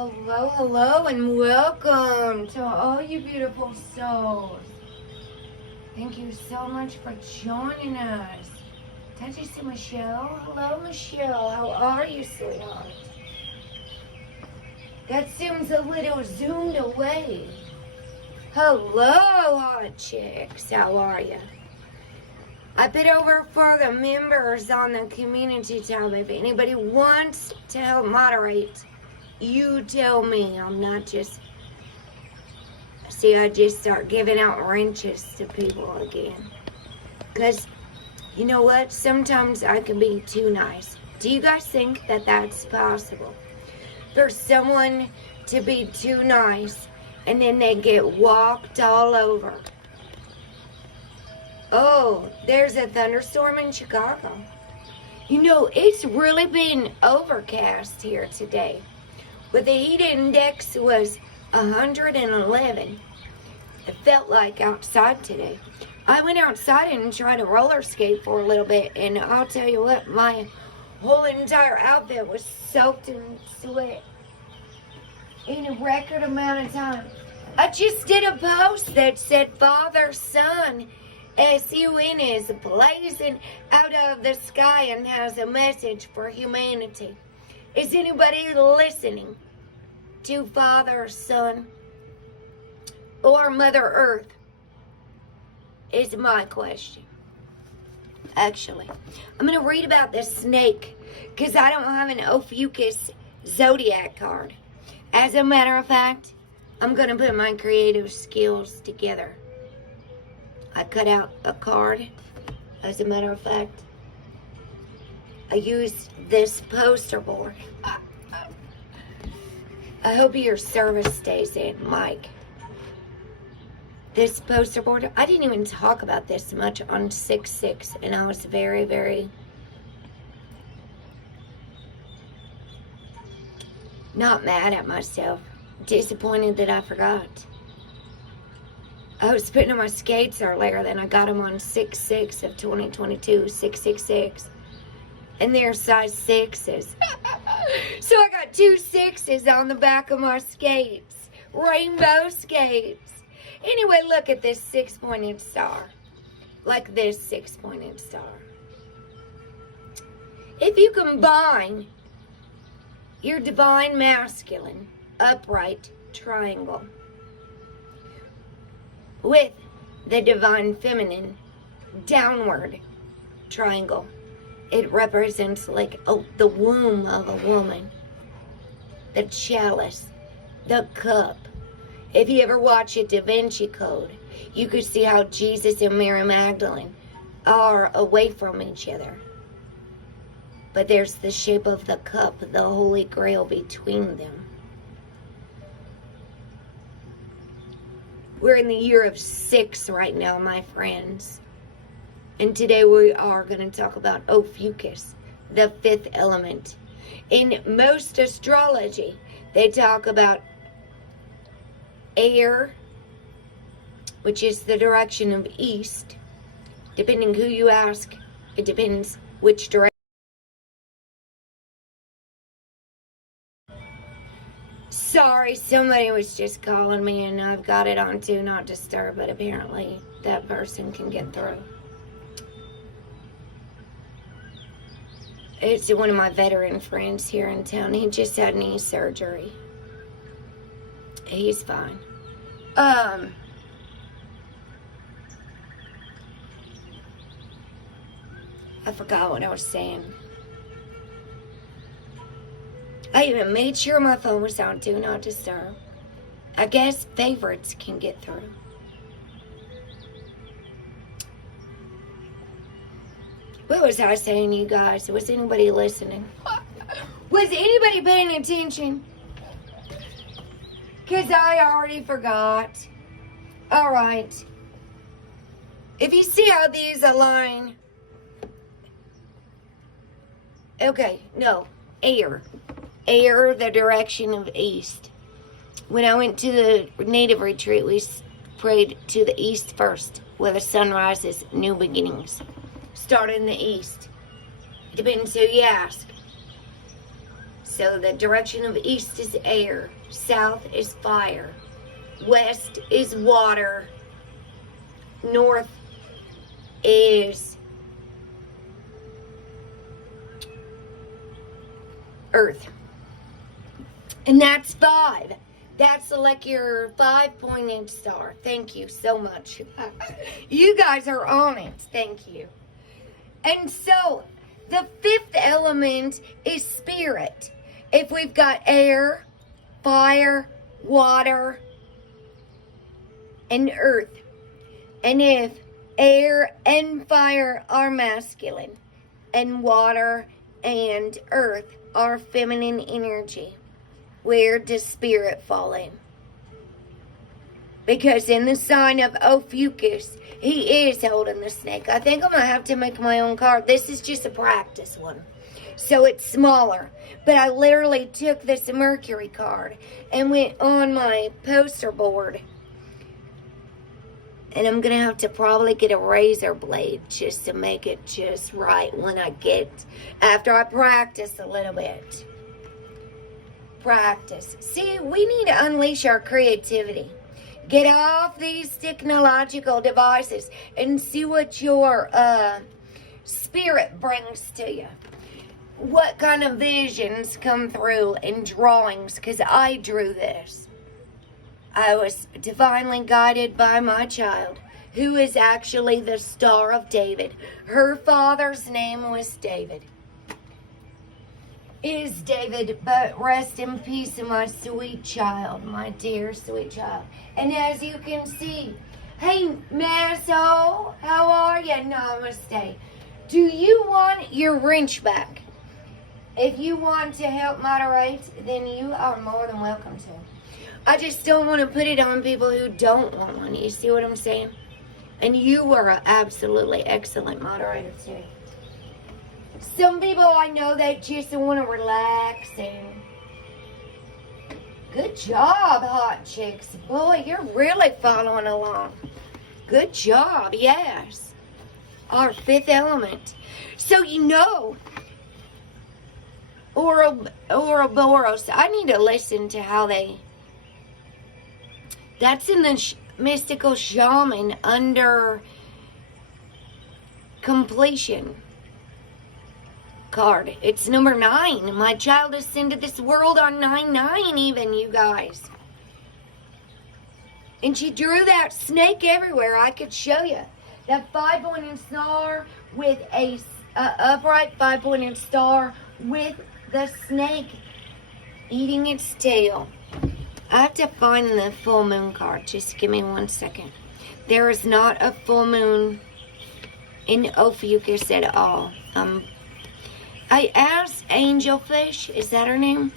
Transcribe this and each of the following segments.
Hello, hello, and welcome to all you beautiful souls. Thank you so much for joining us. Did you see Michelle? Hello, Michelle. How are you, sweetheart? That seems a little zoomed away. Hello, hot chicks. How are you? I put over for the members on the community tab. If anybody wants to help moderate, you tell me. I'm not just... See, I just start giving out wrenches to people again. Because, you know what? Sometimes I can be too nice. Do you guys think that that's possible? For someone to be too nice and then they get walked all over. Oh, there's a thunderstorm in Chicago. You know, it's really been overcast here today. But the heat index was 111. It felt like outside today. I went outside and tried to roller skate for a little bit, and I'll tell you what, my whole entire outfit was soaked in sweat in a record amount of time. I just did a post that said Father, Son, S-U-N is blazing out of the sky and has a message for humanity. Is anybody listening to Father, Son, or Mother Earth? Is my question. Actually, I'm going to read about this snake because I don't have an Ophiuchus zodiac card. As a matter of fact, I'm going to put my creative skills together. I cut out a card. As a matter of fact, I used this poster board. I hope your service stays in, Mike. This poster board, I didn't even talk about this much on 6/6, and I was very, very not mad at myself. Disappointed that I forgot. I was putting on my skates earlier, then I got them on 6/6 of 2022, 666. And they're size 6s. So I got 2 6s on the back of my skates. Rainbow skates. Anyway, look at this 6-pointed star. Like this 6-pointed star. If you combine your divine masculine upright triangle with the divine feminine downward triangle, it represents like the womb of a woman, the chalice, the cup. If you ever watch a Da Vinci Code, you could see how Jesus and Mary Magdalene are away from each other. But there's the shape of the cup, the Holy Grail between them. We're in the year of 6 right now, my friends. And today we are going to talk about Ophiuchus, the 5th element. In most astrology, they talk about air, which is the direction of east. Depending who you ask, it depends which direction. Sorry, somebody was just calling me and I've got it on Do Not Disturb, but apparently that person can get through. It's one of my veteran friends here in town. He just had knee surgery. He's fine. I forgot what I was saying. I even made sure my phone was on Do Not Disturb. I guess favorites can get through. What was I saying, you guys? Was anybody listening? Was anybody paying attention? Because I already forgot. Alright. If you see how these align. Okay, no. Air. Air, the direction of east. When I went to the native retreat, we prayed to the east first, where the sun rises, new beginnings. Start in the east. It depends who you ask. So the direction of east is air, south is fire, west is water, north is earth. And that's 5. That's like your 5-pointed star. Thank you so much. You guys are on it. Thank you. And so, the 5th element is spirit. If we've got air, fire, water, and earth. And if air and fire are masculine, and water and earth are feminine energy, where does spirit fall in? Because in the sign of Ophiuchus, he is holding the snake. I think I'm going to have to make my own card. This is just a practice one. So it's smaller. But I literally took this Mercury card and went on my poster board. And I'm going to have to probably get a razor blade just to make it just right when I get, after I practice a little bit. Practice. See, we need to unleash our creativity. Get off these technological devices and see what your spirit brings to you. What kind of visions come through in drawings? Because I drew this. I was divinely guided by my child, who is actually the Star of David. Her father's name was David. Is David, but rest in peace, my sweet child, my dear sweet child. And as you can see, hey, Maso, how are you? Namaste. Do you want your wrench back? If you want to help moderate, then you are more than welcome to. I just don't want to put it on people who don't want one. You see what I'm saying? And you were an absolutely excellent moderator, too. Some people I know that just want to relax and... Good job, hot chicks. Boy, you're really following along. Good job, yes. Our 5th element. So you know, Ouroboros, I need to listen to how they... That's in the mystical shaman under completion card. It's number 9. My child ascended this world on 9/9 even, you guys. And she drew that snake everywhere. I could show you. That 5-pointed star with a upright 5-pointed star with the snake eating its tail. I have to find the full moon card. Just give me 1 second. There is not a full moon in Ophiuchus at all. I asked Angelfish, is that her name?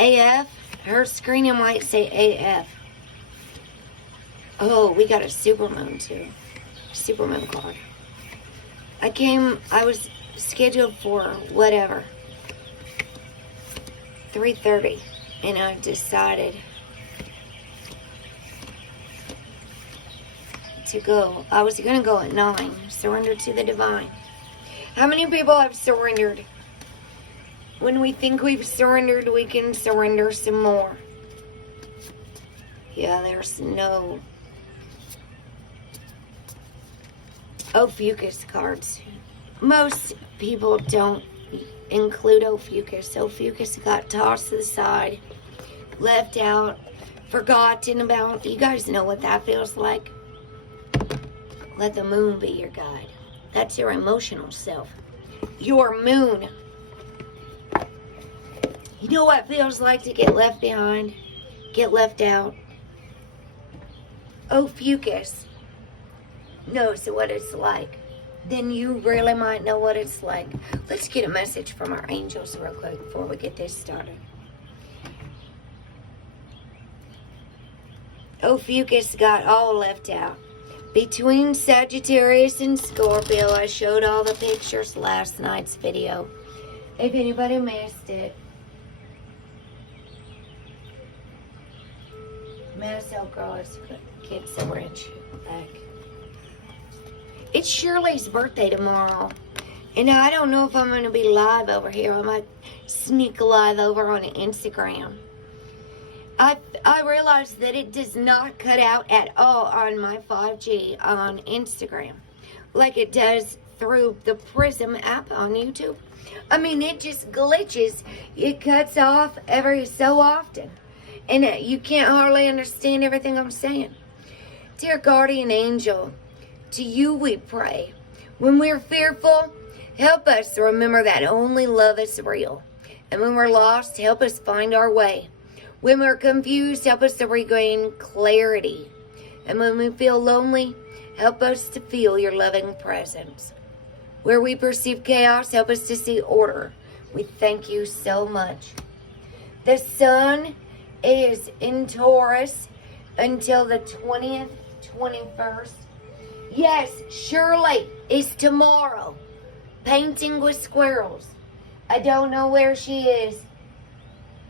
AF. Her screen might say AF. Oh, we got a supermoon too. Supermoon card. I was scheduled for whatever. 3:30. And I decided to go. I was going to go at 9. Surrender to the divine. How many people have surrendered? When we think we've surrendered, we can surrender some more. Yeah, there's no Ophiuchus cards. Most people don't include Ophiuchus. Ophiuchus got tossed to the side, left out, forgotten about. You guys know what that feels like. Let the moon be your guide. That's your emotional self. Your moon. You know what it feels like to get left behind? Get left out? Ophiuchus knows what it's like. Then you really might know what it's like. Let's get a message from our angels real quick before we get this started. Ophiuchus got all left out. Between Sagittarius and Scorpio, I showed all the pictures last night's video. If anybody missed it. Maso girls gets a wrench back. It's Shirley's birthday tomorrow. And I don't know if I'm going to be live over here. I might sneak live over on Instagram. I realized that it does not cut out at all on my 5G on Instagram, like it does through the Prism app on YouTube. I mean, it just glitches. It cuts off every so often, and you can't hardly understand everything I'm saying. Dear guardian angel, to you we pray. When we're fearful, help us to remember that only love is real. And when we're lost, help us find our way. When we're confused, help us to regain clarity. And when we feel lonely, help us to feel your loving presence. Where we perceive chaos, help us to see order. We thank you so much. The sun is in Taurus until the 20th, 21st. Yes, Shirley is tomorrow. Painting with squirrels. I don't know where she is,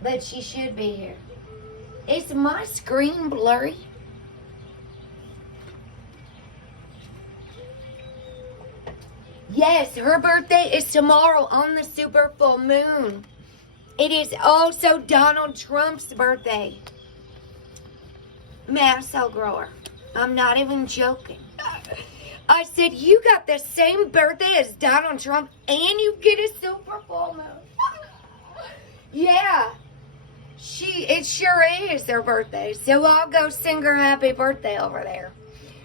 but she should be here. Is my screen blurry? Yes, her birthday is tomorrow on the super full moon. It is also Donald Trump's birthday. Masso grower. I'm not even joking. I said, you got the same birthday as Donald Trump and you get a super full moon. Yeah. It sure is their birthday. So I'll go sing her happy birthday over there.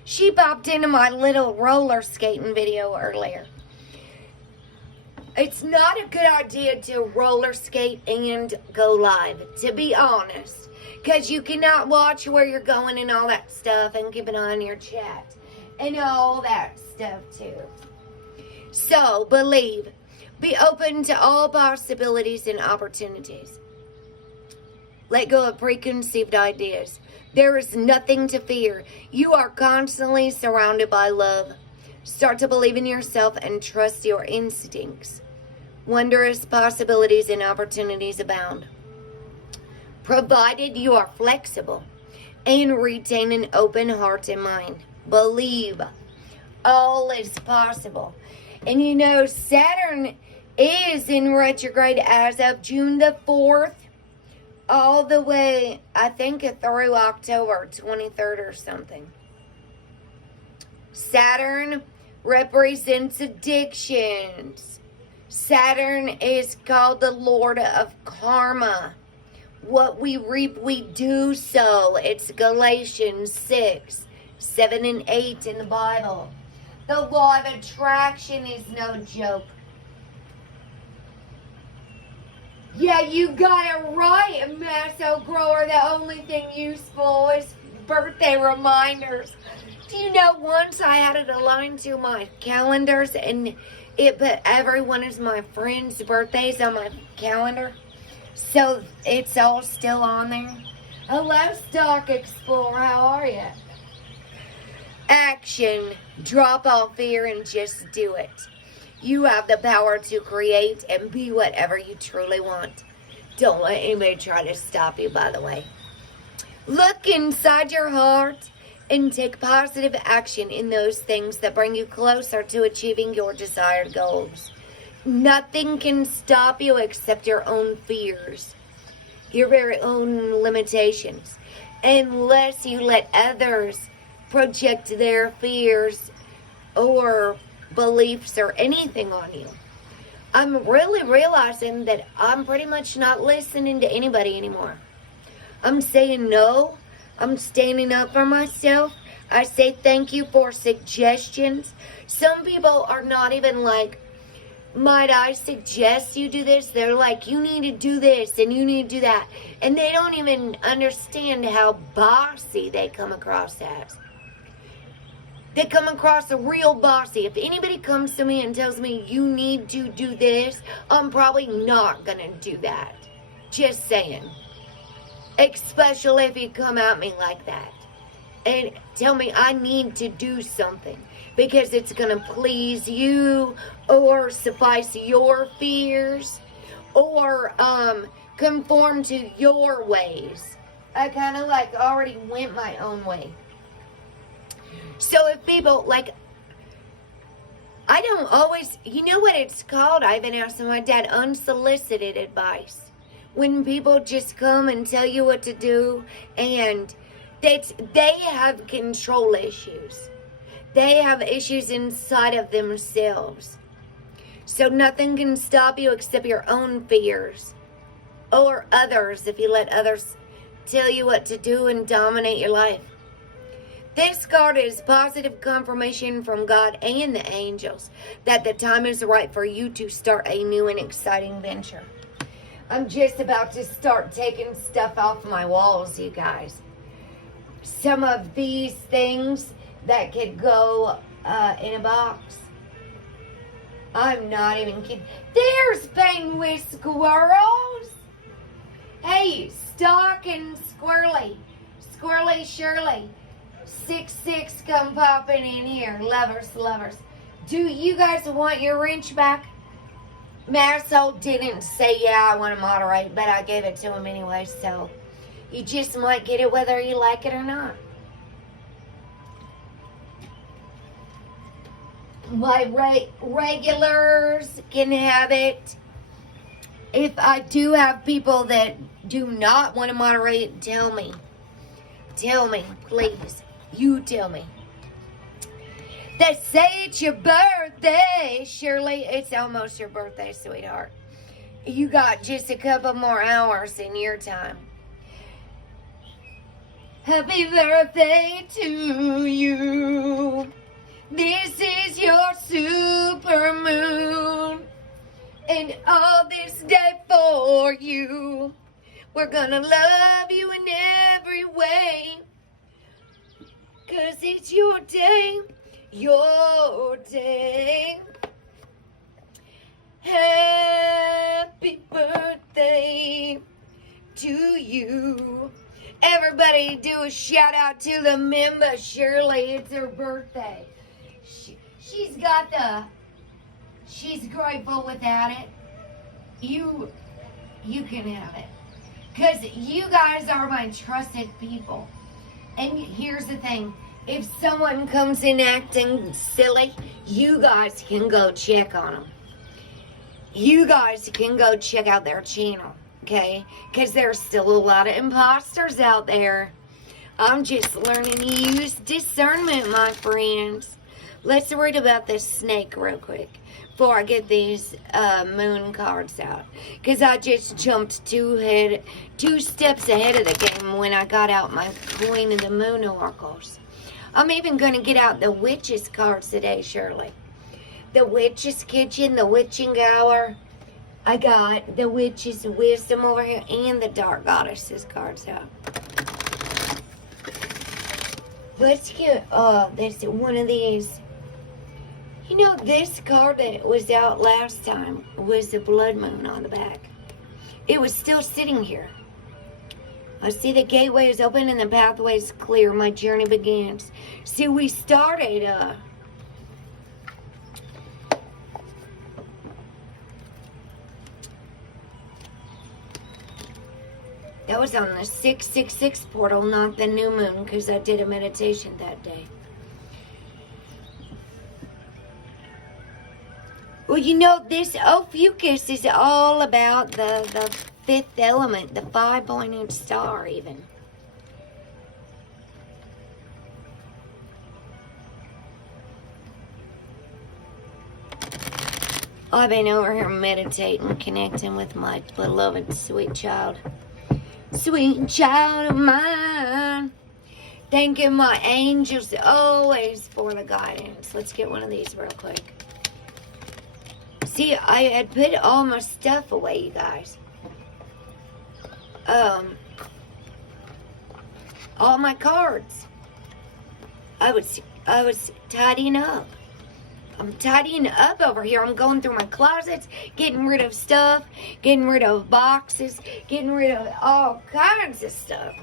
She popped into my little roller skating video earlier. It's not a good idea to roller skate and go live, to be honest. Because you cannot watch where you're going and all that stuff and keep an eye on your chat. And all that stuff too. So, believe. Be open to all possibilities and opportunities. Let go of preconceived ideas. There is nothing to fear. You are constantly surrounded by love. Start to believe in yourself and trust your instincts. Wondrous possibilities and opportunities abound. Provided you are flexible and retain an open heart and mind. Believe. All is possible. And you know, Saturn is in retrograde as of June the 4th. All the way, I think, through October 23rd or something. Saturn represents addictions. Saturn is called the Lord of Karma. What we reap, we do sow. It's Galatians 6, 7 and 8 in the Bible. The law of attraction is no joke. Yeah, you got it right, Masso Grower. The only thing useful is birthday reminders. Do you know, once I had it aligned to my calendars and it put every one of my friends' birthdays on my calendar. So it's all still on there. Hello, Stock Explorer. How are you? Action. Drop all fear and just do it. You have the power to create and be whatever you truly want. Don't let anybody try to stop you, by the way. Look inside your heart and take positive action in those things that bring you closer to achieving your desired goals. Nothing can stop you except your own fears, your very own limitations, unless you let others project their fears or beliefs or anything on you. I'm really realizing that I'm pretty much not listening to anybody anymore. I'm saying no. I'm standing up for myself. I say thank you for suggestions. Some people are not even like, might I suggest you do this? They're like, you need to do this and you need to do that. And they don't even understand how bossy they come across as. They come across a real bossy. If anybody comes to me and tells me you need to do this, I'm probably not going to do that. Just saying. Especially if you come at me like that and tell me I need to do something because it's going to please you or suffice your fears or conform to your ways. I kind of like already went my own way. So if people, like, I don't always, you know what it's called? I even asked my dad, unsolicited advice. When people just come and tell you what to do, and they have control issues. They have issues inside of themselves. So nothing can stop you except your own fears. Or others, if you let others tell you what to do and dominate your life. This card is positive confirmation from God and the angels that the time is right for you to start a new and exciting venture. I'm just about to start taking stuff off my walls, you guys. Some of these things that could go in a box. I'm not even kidding. There's penguin squirrels. Hey, Stock and Squirrely. Squirrely Shirley. 6-6 come popping in here. Lovers. Do you guys want your wrench back? Marisol didn't say, yeah, I want to moderate, but I gave it to him anyway, so you just might get it whether you like it or not. My regulars can have it. If I do have people that do not want to moderate, tell me. Tell me, please. You tell me. They say it's your birthday, Shirley. It's almost your birthday, sweetheart. You got just a couple more hours in your time. Happy birthday to you. This is your super moon. And all this day for you. We're gonna love you in every way. 'Cause it's your day. Your day. Happy birthday to you. Everybody do a shout out to the member, Shirley. It's her birthday. She's grateful without it. You can have it. Because you guys are my trusted people. And here's the thing. If someone comes in acting silly, you guys can go check on them. You guys can go check out their channel, okay? Because there's still a lot of imposters out there. I'm just learning to use discernment, my friends. Let's read about this snake real quick before I get these moon cards out. Because I just jumped two steps ahead of the game when I got out my Queen of the Moon oracles. I'm even going to get out the Witch's cards today, Shirley. The Witch's Kitchen, the Witching Hour. I got the Witch's Wisdom over here and the Dark Goddesses cards out. Let's get this one of these. You know, this card that was out last time was the blood moon on the back. It was still sitting here. I see the gateway is open and the pathway is clear. My journey begins. See, we started, that was on the 666 portal, not the new moon, because I did a meditation that day. Well, you know, this Ophiuchus is all about the fifth element, the 5-pointed star even. I've been over here meditating, connecting with my beloved sweet child. Sweet child of mine. Thanking my angels always for the guidance. Let's get one of these real quick. See, I had put all my stuff away, you guys. All my cards. I was tidying up. I'm tidying up over here. I'm going through my closets, getting rid of stuff, getting rid of boxes, getting rid of all kinds of stuff.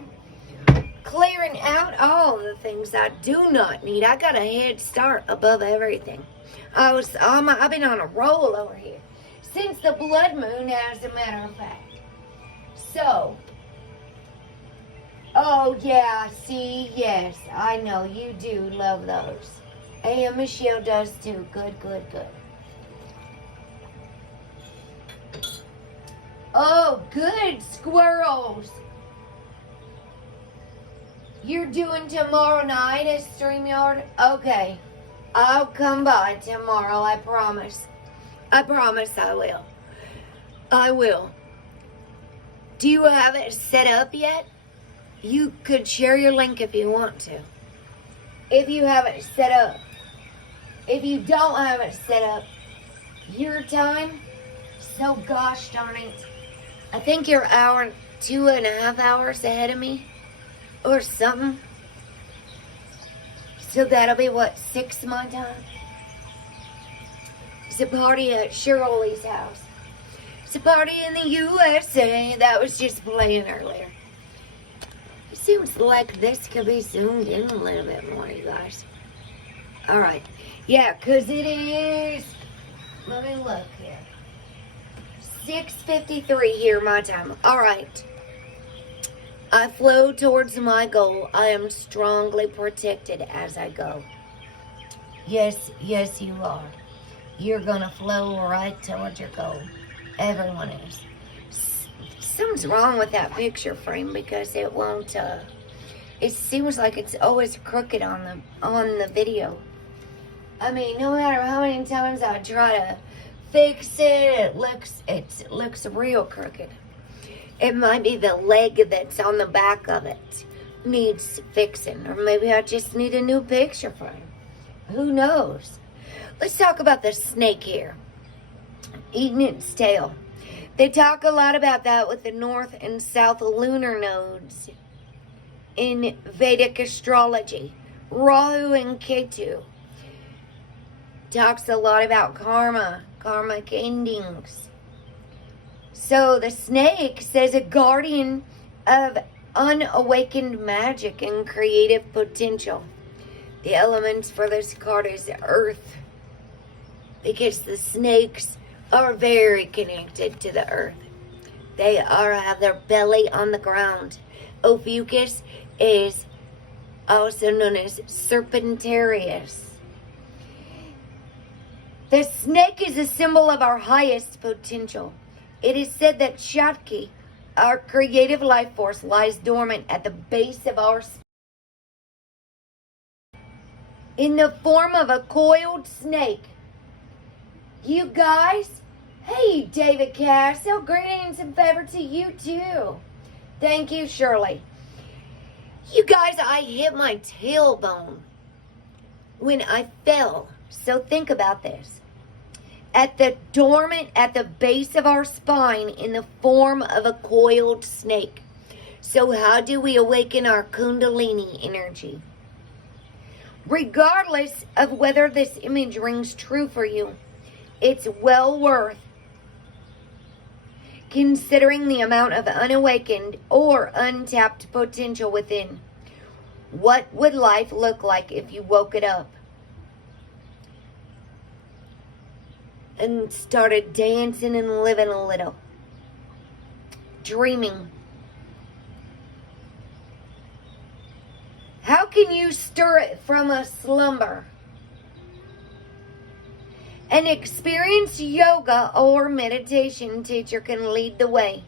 Clearing out all the things I do not need. I got a head start above everything. I've been on a roll over here since the blood moon, as a matter of fact. So, oh yeah, see, yes, I know you do love those. And Michelle does too. Good, good, good. Oh, good, squirrels. You're doing tomorrow night at StreamYard? Okay. I'll come by tomorrow, I promise. I promise I will. I will. Do you have it set up yet? You could share your link if you want to. If you have it set up. If you don't have it set up, your time, so gosh darn it. I think you're 2.5 hours ahead of me or something. So that'll be what, 6 my time? It's a party at Shirley's house. It's a party in the USA. That was just playing earlier. It seems like this could be zoomed in a little bit more, you guys. Alright. Yeah, because it is, let me look here. 6:53 here my time. Alright. I flow towards my goal. I am strongly protected as I go. Yes, yes you are. You're going to flow right towards your goal. Everyone is. Something's wrong with that picture frame because it won't, it seems like it's always crooked on the video. I mean, no matter how many times I try to fix it, it looks real crooked. It might be the leg that's on the back of it needs fixing. Or maybe I just need a new picture frame. Who knows? Let's talk about the snake here. Eating its tail. They talk a lot about that with the north and south lunar nodes in Vedic astrology. Rahu and Ketu. Talks a lot about karma, karmic endings. So the snake says a guardian of unawakened magic and creative potential. The elements for this card is earth, because the snakes are very connected to the earth. They have their belly on the ground. Ophiuchus is also known as Serpentarius. The snake is a symbol of our highest potential. It is said that Shakti, our creative life force, lies dormant at the base of our spine in the form of a coiled snake. You guys, hey David Cass, so greetings and favor to you too. Thank you, Shirley. You guys, I hit my tailbone when I fell. So think about this. At the base of our spine in the form of a coiled snake. So how do we awaken our Kundalini energy? Regardless of whether this image rings true for you, it's well worth considering the amount of unawakened or untapped potential within. What would life look like if you woke it up and started dancing and living a little, dreaming? How can you stir it from a slumber? An experienced yoga or meditation teacher can lead the way.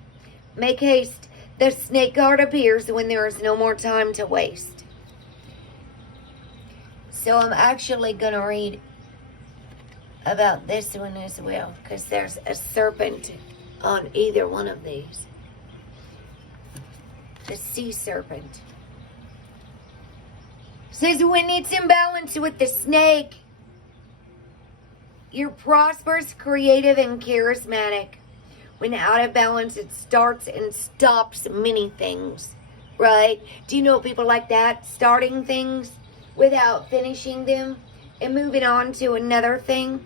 Make haste. The snake card appears when there is no more time to waste. So I'm actually going to read about this one as well, because there's a serpent on either one of these. The sea serpent. Says when it's in balance with the snake, you're prosperous, creative, and charismatic. When out of balance, it starts and stops many things, right? Do you know people like that? Starting things without finishing them and moving on to another thing.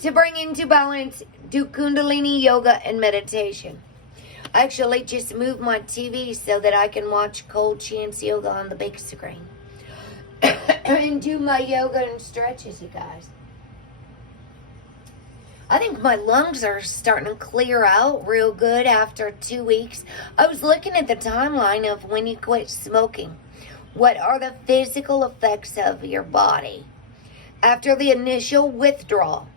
To bring into balance, do Kundalini yoga and meditation. I actually just moved my TV so that I can watch Cold Chance yoga on the big screen. And do my yoga and stretches, you guys. I think my lungs are starting to clear out real good after 2 weeks. I was looking at the timeline of when you quit smoking. What are the physical effects of your body? after the initial withdrawal,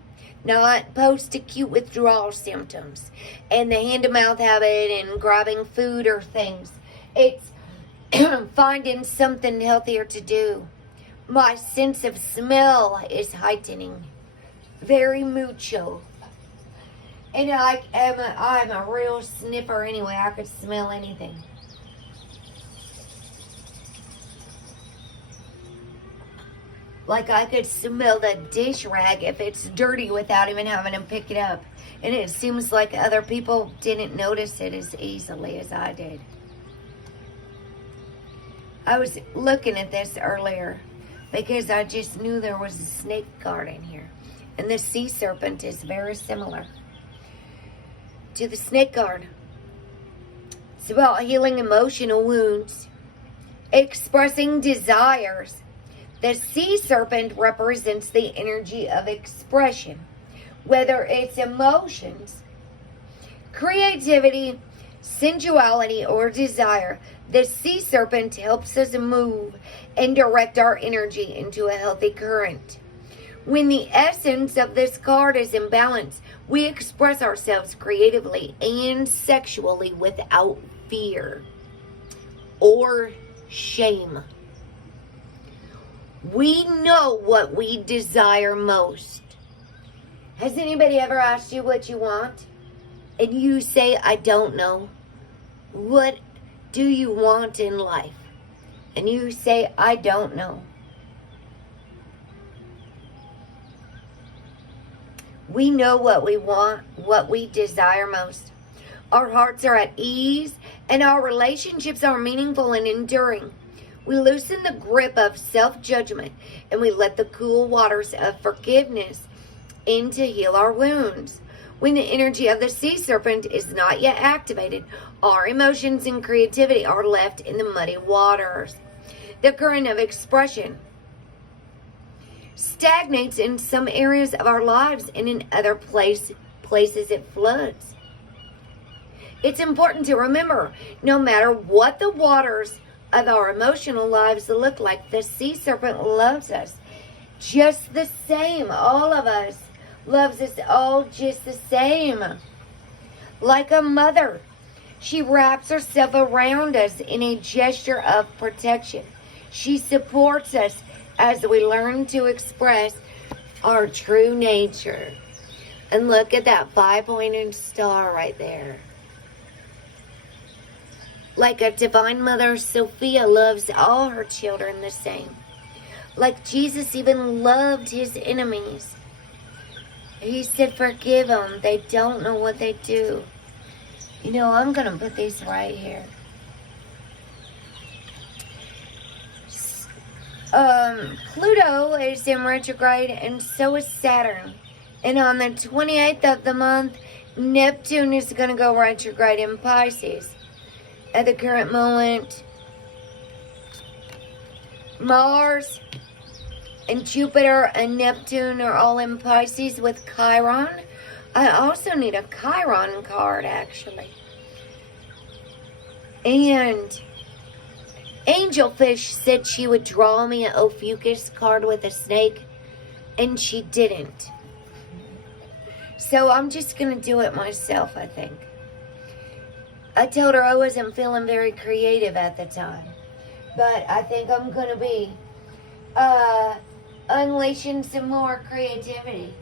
not post-acute withdrawal symptoms, and the hand-to-mouth habit and grabbing food or things. It's finding something healthier to do. My sense of smell is heightening. Very mucho. And I'm a real sniffer anyway. I could smell anything. Like I could smell the dish rag if it's dirty without even having to pick it up. And it seems like other people didn't notice it as easily as I did. I was looking at this earlier because I just knew there was a snake guard in here. And the sea serpent is very similar to the snake guard. It's about healing emotional wounds, expressing desires. The sea serpent represents the energy of expression, whether it's emotions, creativity, sensuality, or desire. The sea serpent helps us move and direct our energy into a healthy current. When the essence of this card is in balance, we express ourselves creatively and sexually without fear or shame. We know what we desire most. Has anybody ever asked you what you want? And you say, I don't know. What do you want in life? And you say, I don't know. We know what we want, what we desire most. Our hearts are at ease, and our relationships are meaningful and enduring. We loosen the grip of self-judgment, and we let the cool waters of forgiveness in to heal our wounds. When the energy of the sea serpent is not yet activated, our emotions and creativity are left in the muddy waters. The current of expression stagnates in some areas of our lives, and in other places it floods. It's important to remember, no matter what the waters of our emotional lives look like, the sea serpent loves us just the same. All of us loves us all just the same. Like a mother, she wraps herself around us in a gesture of protection. She supports us as we learn to express our true nature. And look at that 5-pointed star right there. Like a divine mother, Sophia loves all her children the same. Like Jesus even loved his enemies. He said, forgive them. They don't know what they do. You know, I'm going to put these right here. Pluto is in retrograde, and so is Saturn. And on the 28th of the month, Neptune is going to go retrograde in Pisces. At the current moment, Mars and Jupiter and Neptune are all in Pisces with Chiron. I also need a Chiron card, actually. And Angelfish said she would draw me an Ophiuchus card with a snake, and she didn't. So I'm just going to do it myself, I think. I told her I wasn't feeling very creative at the time. But I think I'm going to be unleashing some more creativity.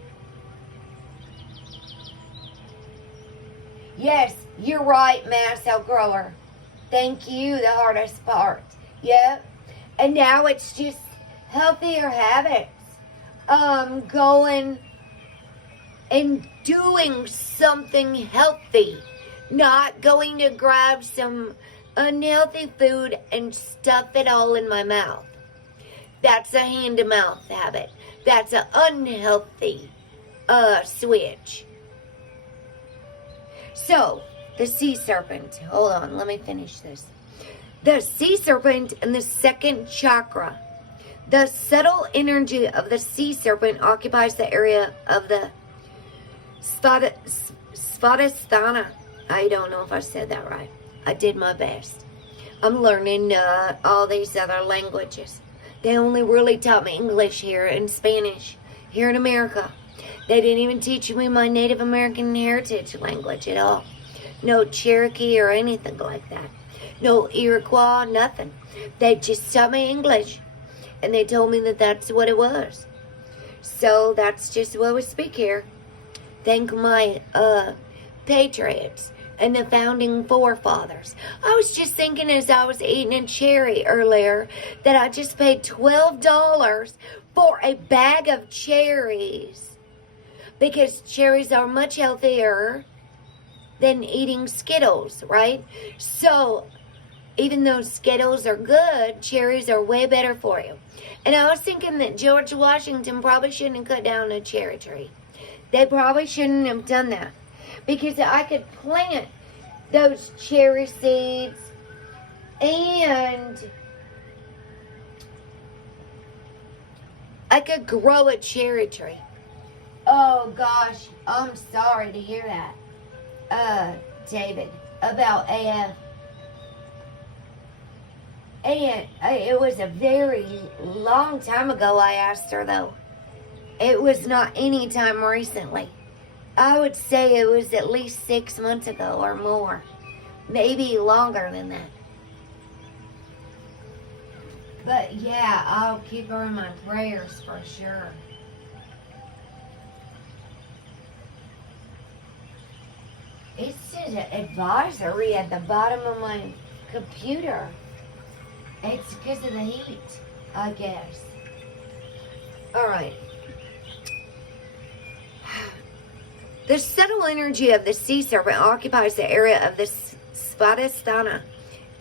Yes, you're right, Mass Outgrower. Thank you, the hardest part. Yep. And now it's just healthier habits. Going and doing something healthy. Not going to grab some unhealthy food and stuff it all in my mouth. That's a hand-to-mouth habit. That's an unhealthy switch. So, the sea serpent. Hold on, let me finish this. The sea serpent in the second chakra. The subtle energy of the sea serpent occupies the area of the Svadhisthana. I don't know if I said that right. I did my best. I'm learning all these other languages. They only really taught me English here and Spanish here in America. They didn't even teach me my Native American heritage language at all. No Cherokee or anything like that. No Iroquois, nothing. They just taught me English. And they told me that that's what it was. So that's just what we speak here. Thank my patriots and the founding forefathers. I was just thinking as I was eating a cherry earlier that I just paid $12 for a bag of cherries. Because cherries are much healthier than eating Skittles, right? So, even though Skittles are good, cherries are way better for you. And I was thinking that George Washington probably shouldn't have cut down a cherry tree. They probably shouldn't have done that. Because I could plant those cherry seeds and I could grow a cherry tree. Oh gosh, I'm sorry to hear that, David, about AF. And it was a very long time ago I asked her, though. It was not any time recently. I would say it was at least 6 months ago or more. Maybe longer than that. But yeah, I'll keep her in my prayers for sure. It says advisory at the bottom of my computer. It's because of the heat, I guess. Alright. The subtle energy of the sea serpent occupies the area of the Svadhisthana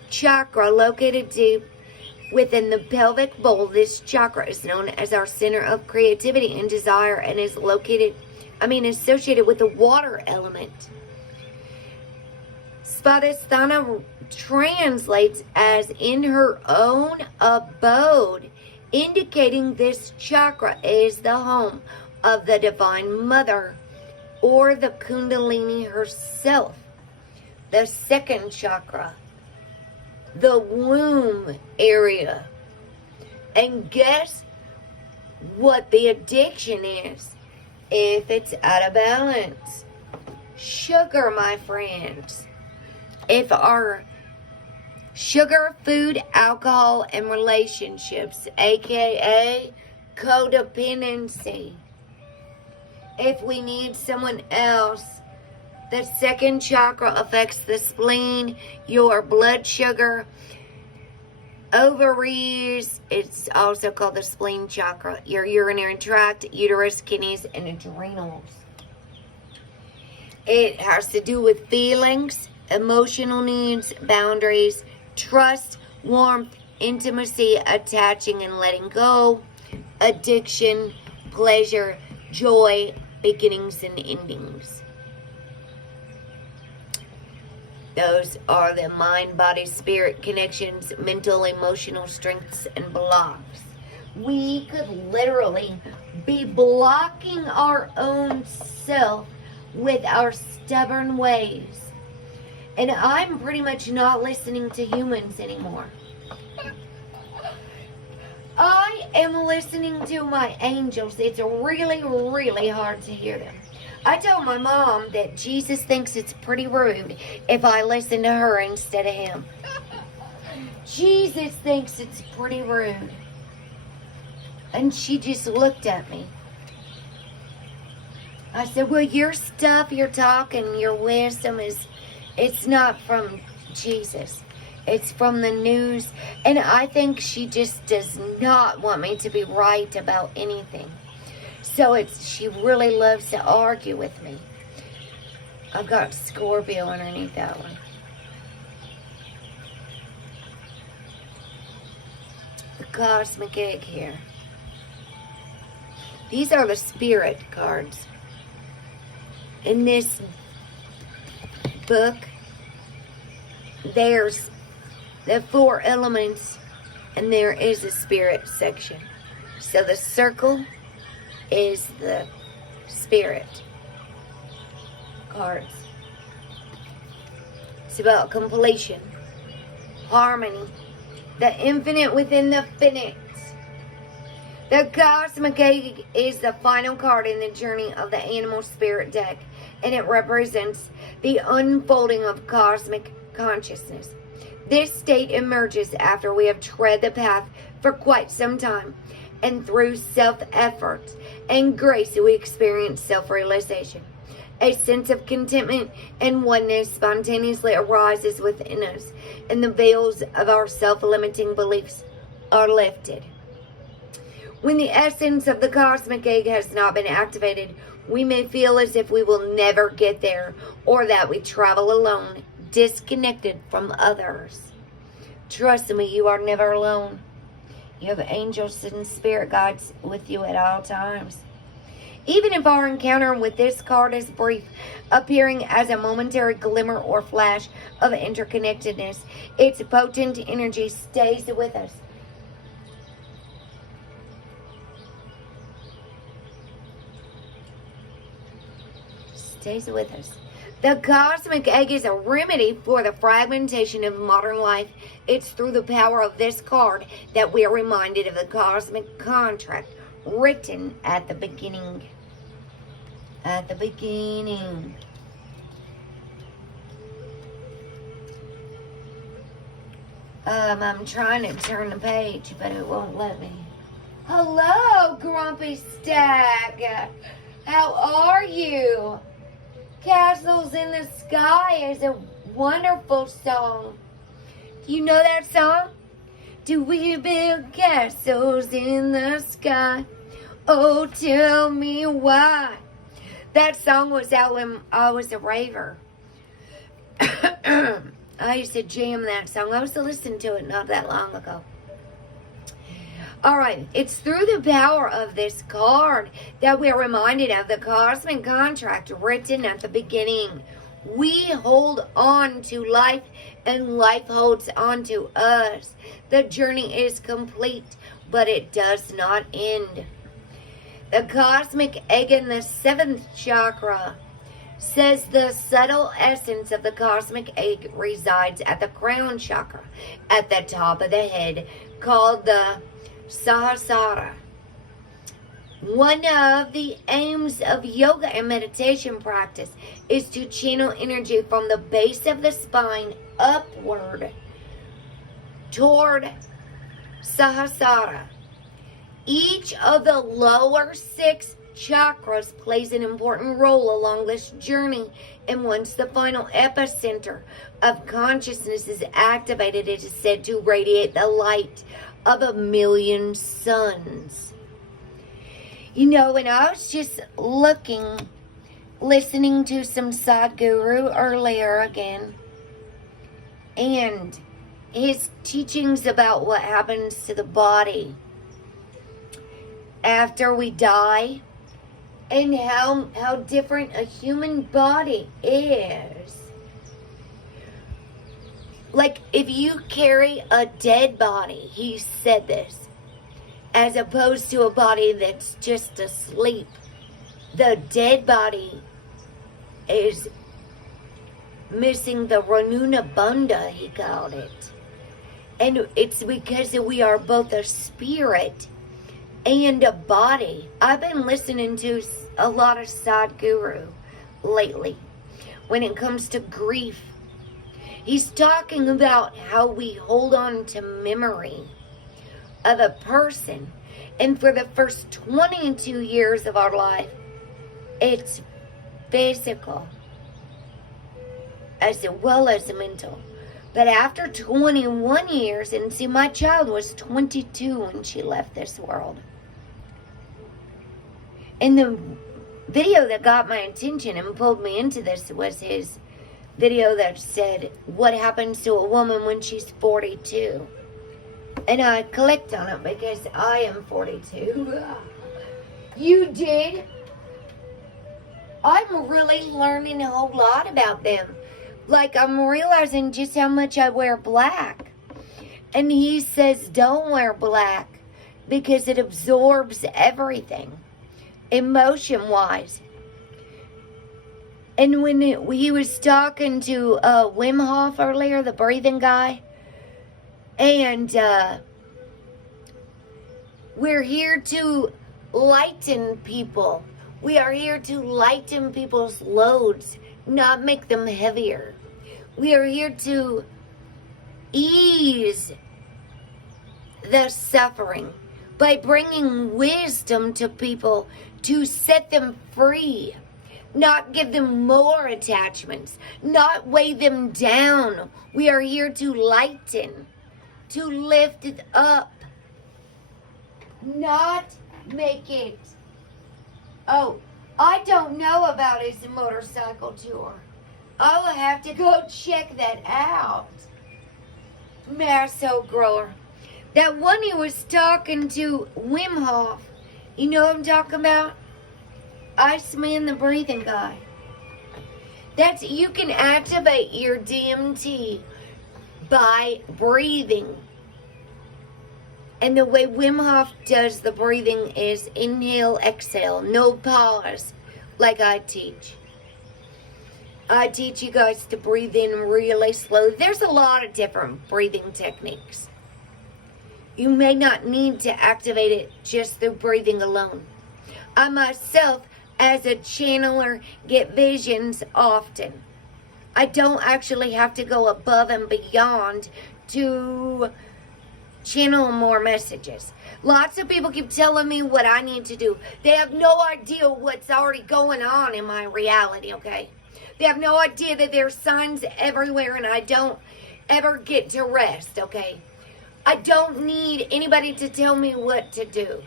chakra located deep within the pelvic bowl. This chakra is known as our center of creativity and desire and is associated with the water element. Svadhisthana translates as in her own abode, indicating this chakra is the home of the Divine Mother or the Kundalini herself. The second chakra, the womb area. And guess what the addiction is if it's out of balance? Sugar, my friends. If our sugar, food, alcohol, and relationships, aka codependency. If we need someone else, the second chakra affects the spleen, your blood sugar, ovaries. It's also called the spleen chakra, your urinary tract, uterus, kidneys, and adrenals. It has to do with feelings, emotional needs, boundaries, trust, warmth, intimacy, attaching and letting go, addiction, pleasure, joy, beginnings and endings. Those are the mind, body, spirit connections, mental, emotional strengths, and blocks. We could literally be blocking our own self with our stubborn ways. And I'm pretty much not listening to humans anymore. I am listening to my angels. It's really, really hard to hear them. I told my mom that Jesus thinks it's pretty rude if I listen to her instead of him. Jesus thinks it's pretty rude. And she just looked at me. I said, well, your stuff, your talk, and your wisdom it's not from Jesus. It's from the news. And I think she just does not want me to be right about anything. So she really loves to argue with me. I've got Scorpio underneath that one. The cosmic egg here. These are the spirit cards. In this book, there's the 4 elements, and there is a spirit section. So the circle is the spirit cards. It's about completion, harmony, the infinite within the finite, The Cosmic Egg is the final card in the journey of the Animal Spirit deck, and it represents the unfolding of cosmic consciousness. This state emerges after we have tread the path for quite some time, and through self-effort and grace we experience self-realization. A sense of contentment and oneness spontaneously arises within us, and the veils of our self-limiting beliefs are lifted. When the essence of the cosmic egg has not been activated, we may feel as if we will never get there, or that we travel alone, disconnected from others. Trust me, you are never alone. You have angels and spirit guides with you at all times. Even if our encounter with this card is brief, appearing as a momentary glimmer or flash of interconnectedness, its potent energy stays with us. Stays with us. The cosmic egg is a remedy for the fragmentation of modern life. It's through the power of this card that we are reminded of the cosmic contract written at the beginning. At the beginning. I'm trying to turn the page, but it won't let me. Hello, Grumpy Stag. How are you? Castles in the Sky is a wonderful song. Do you know that song? Do we build castles in the sky? Oh, tell me why. That song was out when I was a raver. I used to jam that song. I was listening to it not that long ago. Alright, it's through the power of this card that we're reminded of the cosmic contract written at the beginning. We hold on to life, and life holds on to us. The journey is complete, but it does not end. The cosmic egg in the 7th chakra says the subtle essence of the cosmic egg resides at the crown chakra, at the top of the head, called the Sahasrara. One of the aims of yoga and meditation practice is to channel energy from the base of the spine upward toward Sahasrara. Each of the lower 6 chakras plays an important role along this journey, and once the final epicenter of consciousness is activated, it is said to radiate the light of 1,000,000 suns. You know, when I was just listening to some Sadhguru earlier again, and his teachings about what happens to the body after we die, and how different a human body is. Like, if you carry a dead body, he said this, as opposed to a body that's just asleep, the dead body is missing the Ranuna Bandha, he called it. And it's because we are both a spirit and a body. I've been listening to a lot of Sadhguru lately when it comes to grief. He's talking about how we hold on to memory of a person, and for the first 22 years of our life, it's physical as well as mental. But after 21 years, and see, my child was 22 when she left this world. And the video that got my attention and pulled me into this was his video that said, what happens to a woman when she's 42? And I clicked on it because I am 42. You did? I'm really learning a whole lot about them. Like, I'm realizing just how much I wear black. And he says don't wear black because it absorbs everything, emotion-wise. And when he was talking to Wim Hof earlier, the breathing guy, and We're here to lighten people. We are here to lighten people's loads, not make them heavier. We are here to ease the suffering by bringing wisdom to people to set them free, not give them more attachments, not weigh them down. We are here to lighten, to lift it up, not make it. Oh, I don't know about his motorcycle tour. I will have to go check that out. Marso grower. That one he was talking to, Wim Hof. You know what I'm talking about? Iceman, the breathing guy. That's, you can activate your DMT by breathing. And the way Wim Hof does the breathing is inhale, exhale, no pause, like I teach. I teach you guys to breathe in really slow. There's a lot of different breathing techniques. You may not need to activate it just through breathing alone. I myself, as a channeler, get visions often. I don't actually have to go above and beyond to channel more messages. Lots of people keep telling me what I need to do. They have no idea what's already going on in my reality, okay? They have no idea that there's signs everywhere and I don't ever get to rest, okay? I don't need anybody to tell me what to do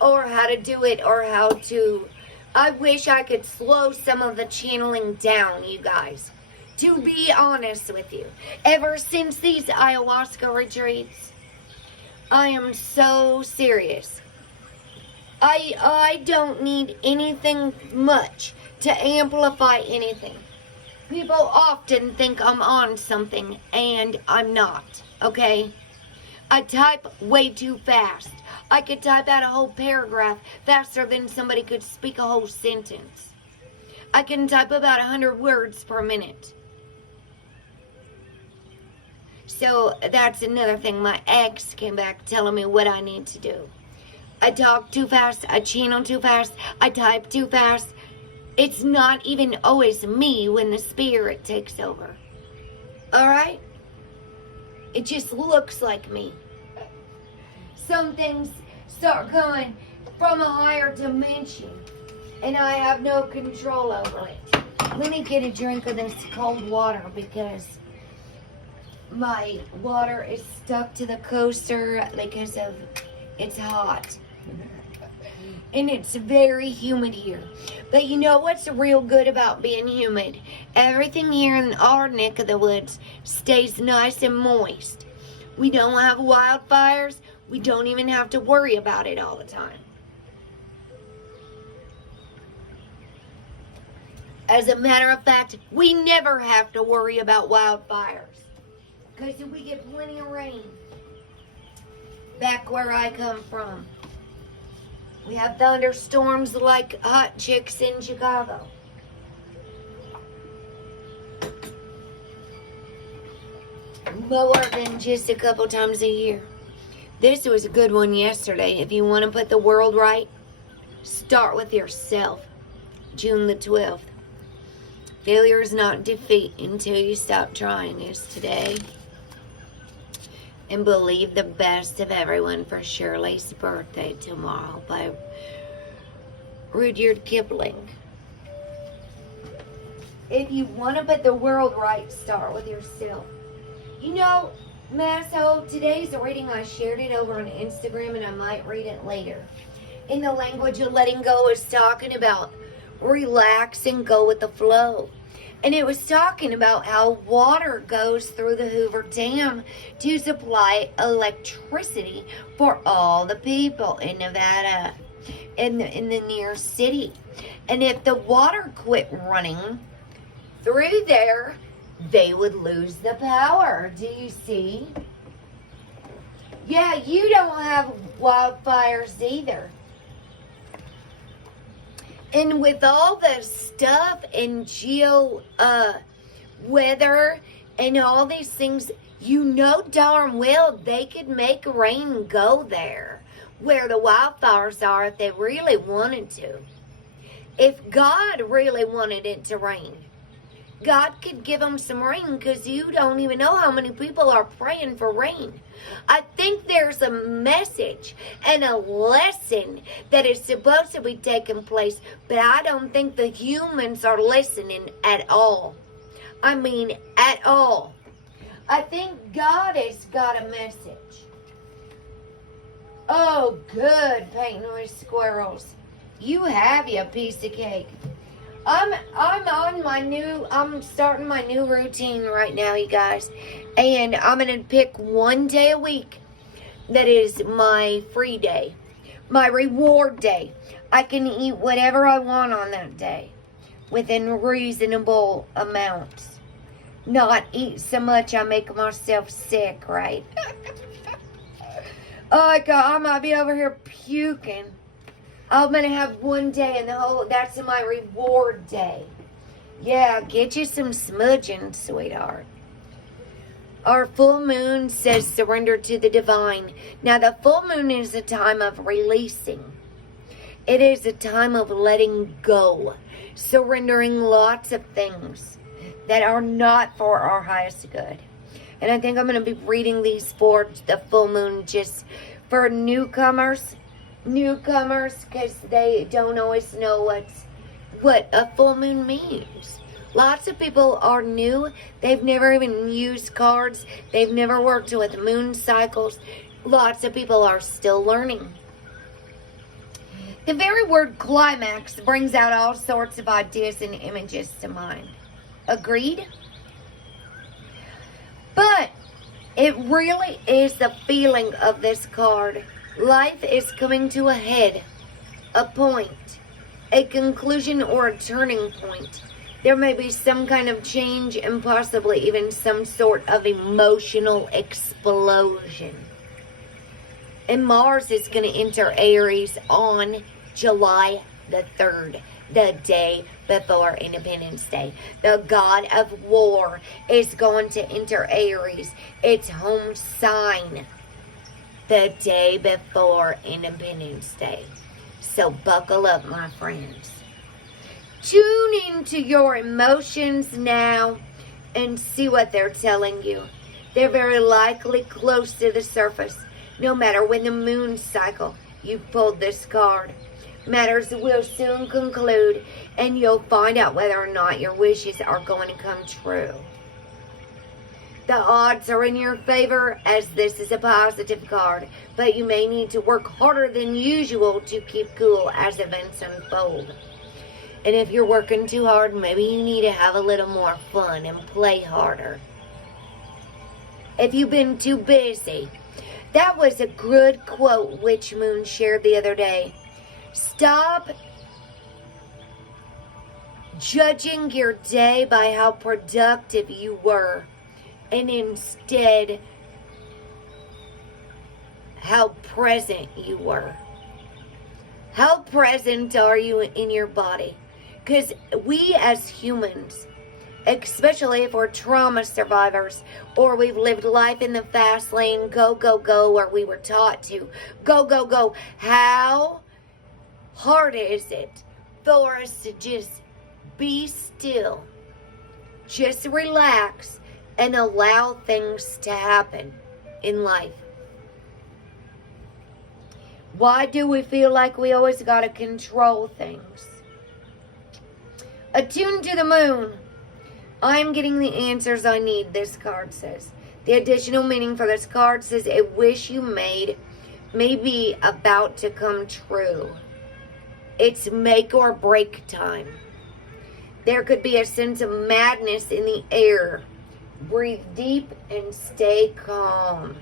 or how to do it or how to. I wish I could slow some of the channeling down, you guys. To be honest with you, ever since these ayahuasca retreats, I am so serious. I don't need anything much to amplify anything. People often think I'm on something, and I'm not, okay? I type way too fast. I could type out a whole paragraph faster than somebody could speak a whole sentence. I can type about 100 words per minute. So that's another thing. My ex came back telling me what I need to do. I talk too fast. I channel too fast. I type too fast. It's not even always me when the spirit takes over. Alright? It just looks like me. Some things start coming from a higher dimension, and I have no control over it. Let me get a drink of this cold water because my water is stuck to the coaster because of it's hot. And it's very humid here. But you know what's real good about being humid? Everything here in our neck of the woods stays nice and moist. We don't have wildfires. We don't even have to worry about it all the time. As a matter of fact, we never have to worry about wildfires. Because we get plenty of rain. Back where I come from. We have thunderstorms like hot chicks in Chicago. More than just a couple times a year. This was a good one yesterday. If you want to put the world right, start with yourself. June the 12th. Failure is not defeat until you stop trying is today. And believe the best of everyone for Shirley's birthday tomorrow by Rudyard Kipling. If you want to put the world right, start with yourself. You know, Masso, today's reading, I shared it over on Instagram and I might read it later. In the language of letting go, is talking about relax and go with the flow. And it was talking about how water goes through the Hoover Dam to supply electricity for all the people in Nevada, in the near city. And if the water quit running through there, they would lose the power. Do you see? Yeah, you don't have wildfires either. And with all the stuff and weather and all these things, you know darn well they could make rain go there. where the wildfires are if they really wanted to. If God really wanted it to rain, God could give them some rain, because you don't even know how many people are praying for rain. I think there's a message and a lesson that is supposed to be taking place, but I don't think the humans are listening at all. I mean, at all. I think God has got a message. Oh, good, painting with squirrels. You have your piece of cake. I'm starting my new routine right now, you guys. And I'm going to pick one day a week that is my free day. My reward day. I can eat whatever I want on that day within reasonable amounts. Not eat so much I make myself sick, right? Oh God, I might be over here puking. I'm going to have one day in the whole, that's my reward day. Yeah, get you some smudging, sweetheart. Our full moon says surrender to the divine. Now, the full moon is a time of releasing. It is a time of letting go. Surrendering lots of things that are not for our highest good. And I think I'm going to be reading these for the full moon just for newcomers, because they don't always know what a full moon means. Lots of people are new. They've never even used cards. They've never worked with moon cycles. Lots of people are still learning. The very word climax brings out all sorts of ideas and images to mind. Agreed? But it really is the feeling of this card. Life is coming to a head, a point, a conclusion, or a turning point. There may be some kind of change and possibly even some sort of emotional explosion. And Mars is going to enter Aries on July the 3rd, the day before Independence Day. The god of war is going to enter Aries, its home sign, the day before Independence Day. So buckle up, my friends. Tune into your emotions now and see what they're telling you. They're very likely close to the surface. No matter when the moon cycle you've pulled this card. Matters will soon conclude, and you'll find out whether or not your wishes are going to come true. The odds are in your favor, as this is a positive card, but you may need to work harder than usual to keep cool as events unfold. And if you're working too hard, maybe you need to have a little more fun and play harder. If you've been too busy. That was a good quote Witch Moon shared the other day. Stop judging your day by how productive you were, and instead how present you were. How present are you in your body? Because we as humans, especially if we're trauma survivors or we've lived life in the fast lane, go, go, go, or we were taught to go, go, go, how hard is it for us to just be still, just relax, and allow things to happen in life? Why do we feel like we always got to control things? Attune to the moon. I'm getting the answers I need, this card says. The additional meaning for this card says a wish you made may be about to come true. It's make or break time. There could be a sense of madness in the air. Breathe deep and stay calm.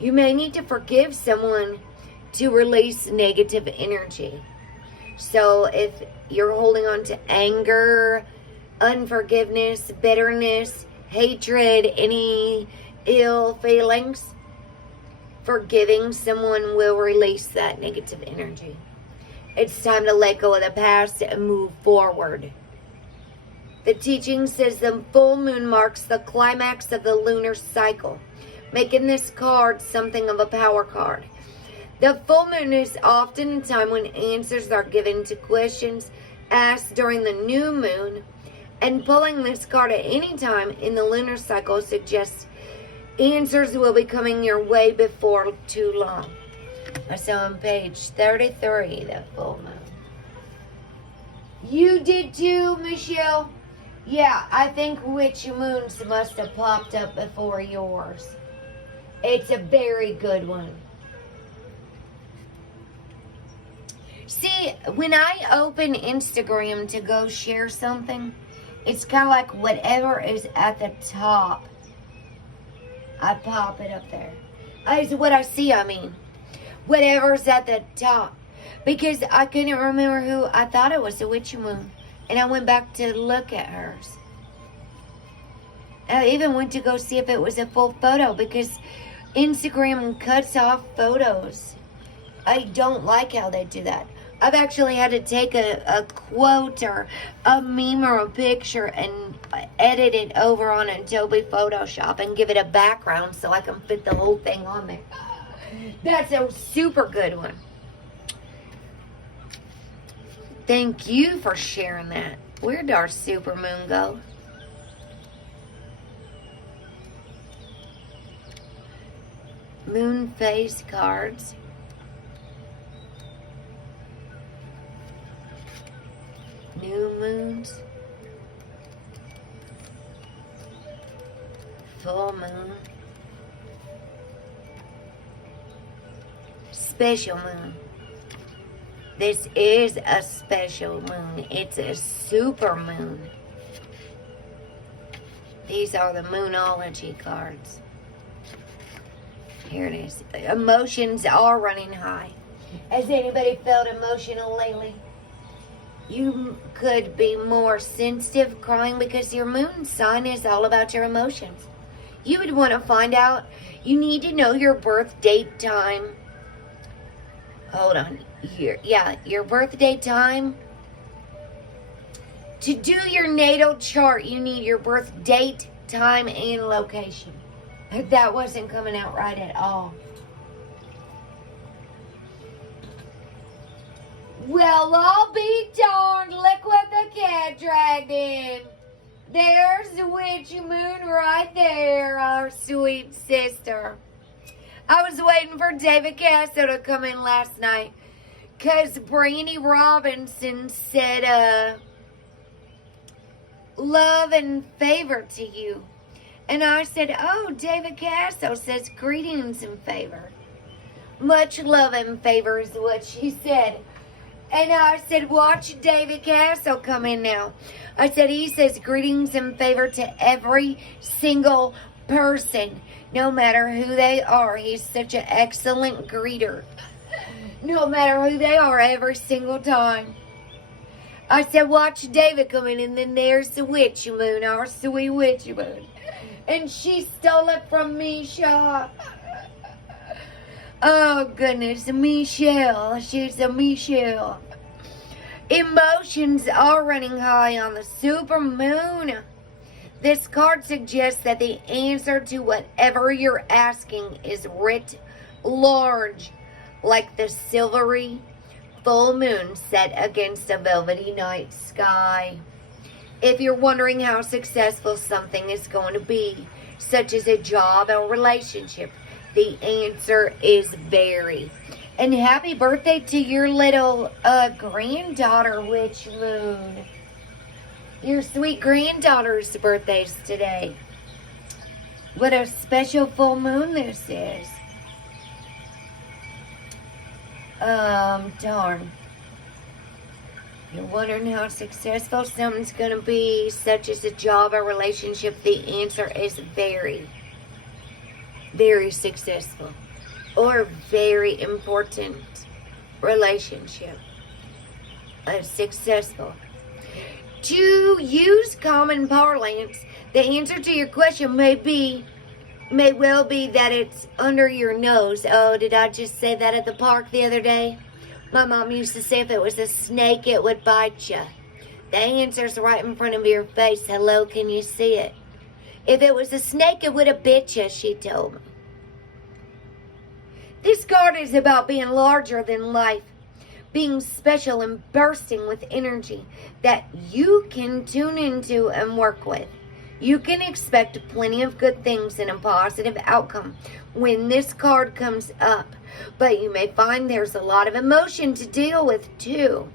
You may need to forgive someone to release negative energy. So if you're holding on to anger, unforgiveness, bitterness, hatred, any ill feelings, forgiving someone will release that negative energy. It's time to let go of the past and move forward. The teaching says the full moon marks the climax of the lunar cycle, making this card something of a power card. The full moon is often a time when answers are given to questions asked during the new moon, and pulling this card at any time in the lunar cycle suggests answers will be coming your way before too long. So on page 33, the full moon. You did too, Michelle? Yeah, I think witch moons must have popped up before yours. It's a very good one. See, when I open Instagram to go share something, it's kind of like whatever is at the top, I pop it up there. Is what I see, I mean. Whatever's at the top. Because I couldn't remember who, I thought it was the witch moon. And I went back to look at hers. I even went to go see if it was a full photo, because Instagram cuts off photos. I don't like how they do that. I've actually had to take a quote or a meme or a picture and edit it over on Adobe Photoshop and give it a background so I can fit the whole thing on there. That's a super good one. Thank you for sharing that. Where'd our super moon go? Moon phase cards. New moons. Full moon. Special moon. This is a special moon. It's a super moon. These are the moonology cards. Here it is. Emotions are running high. Has anybody felt emotional lately? You could be more sensitive, crying, because your moon sign is all about your emotions. You would want to find out. You need to know your birth date time. Hold on. Your birthday time. To do your natal chart, you need your birth date, time, and location. That wasn't coming out right at all. Well, I'll be darned. Look what the cat dragged in. There's the witch moon right there, our sweet sister. I was waiting for David Casso to come in last night, because Brandy Robinson said, love and favor to you. And I said, oh, David Casso says greetings and favor. Much love and favor is what she said. And I said, watch David Casso come in now. I said, he says greetings and favor to every single person, no matter who they are. He's such an excellent greeter. No matter who they are, every single time. I said, watch David come in, and then there's the witch moon, our sweet witch moon. And she stole it from Misha. Oh, goodness, Michelle. She's a Michelle. Emotions are running high on the super moon. This card suggests that the answer to whatever you're asking is writ large, like the silvery full moon set against a velvety night sky. If you're wondering how successful something is going to be, such as a job or relationship, the answer is very. And happy birthday to your little granddaughter, witch moon. Your sweet granddaughter's birthday's today. What a special full moon this is. Darn. You're wondering how successful something's going to be, such as a job or relationship. The answer is very, very successful. Or very important relationship. Successful. To use common parlance, the answer to your question may well be that it's under your nose. Oh, did I just say that at the park the other day? My mom used to say if it was a snake, it would bite you. The answer's right in front of your face. Hello, can you see it? If it was a snake, it would have bit you, she told me. This card is about being larger than life, being special and bursting with energy that you can tune into and work with. You can expect plenty of good things and a positive outcome when this card comes up, but you may find there's a lot of emotion to deal with too.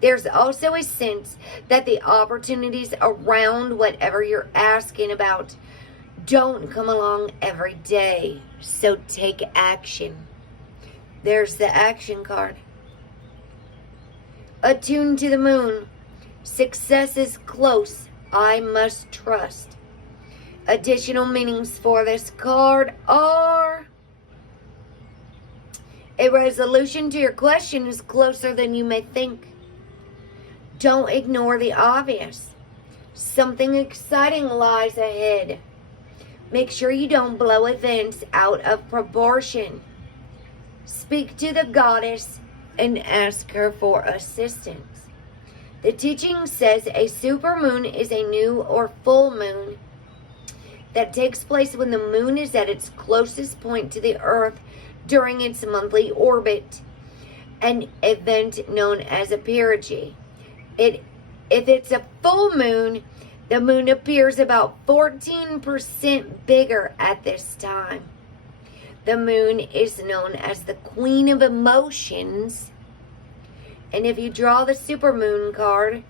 There's also a sense that the opportunities around whatever you're asking about don't come along every day, so take action. There's the action card. Attuned to the moon. Success is close. I must trust. Additional meanings for this card are: a resolution to your question is closer than you may think. Don't ignore the obvious. Something exciting lies ahead. Make sure you don't blow events out of proportion. Speak to the goddess and ask her for assistance. The teaching says a supermoon is a new or full moon that takes place when the moon is at its closest point to the earth during its monthly orbit, an event known as a perigee. If it's a full moon, the moon appears about 14% bigger at this time. The moon is known as the Queen of Emotions. And if you draw the supermoon card,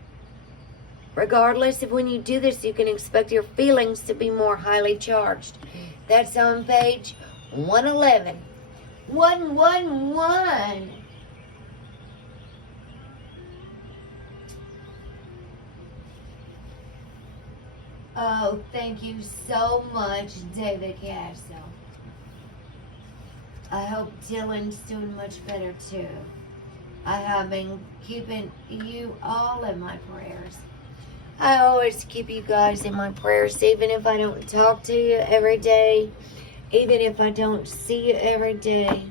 regardless of when you do this, you can expect your feelings to be more highly charged. That's on page 111. 111. Oh, thank you so much, David Castle. I hope Dylan's doing much better too. I have been keeping you all in my prayers. I always keep you guys in my prayers, even if I don't talk to you every day, even if I don't see you every day.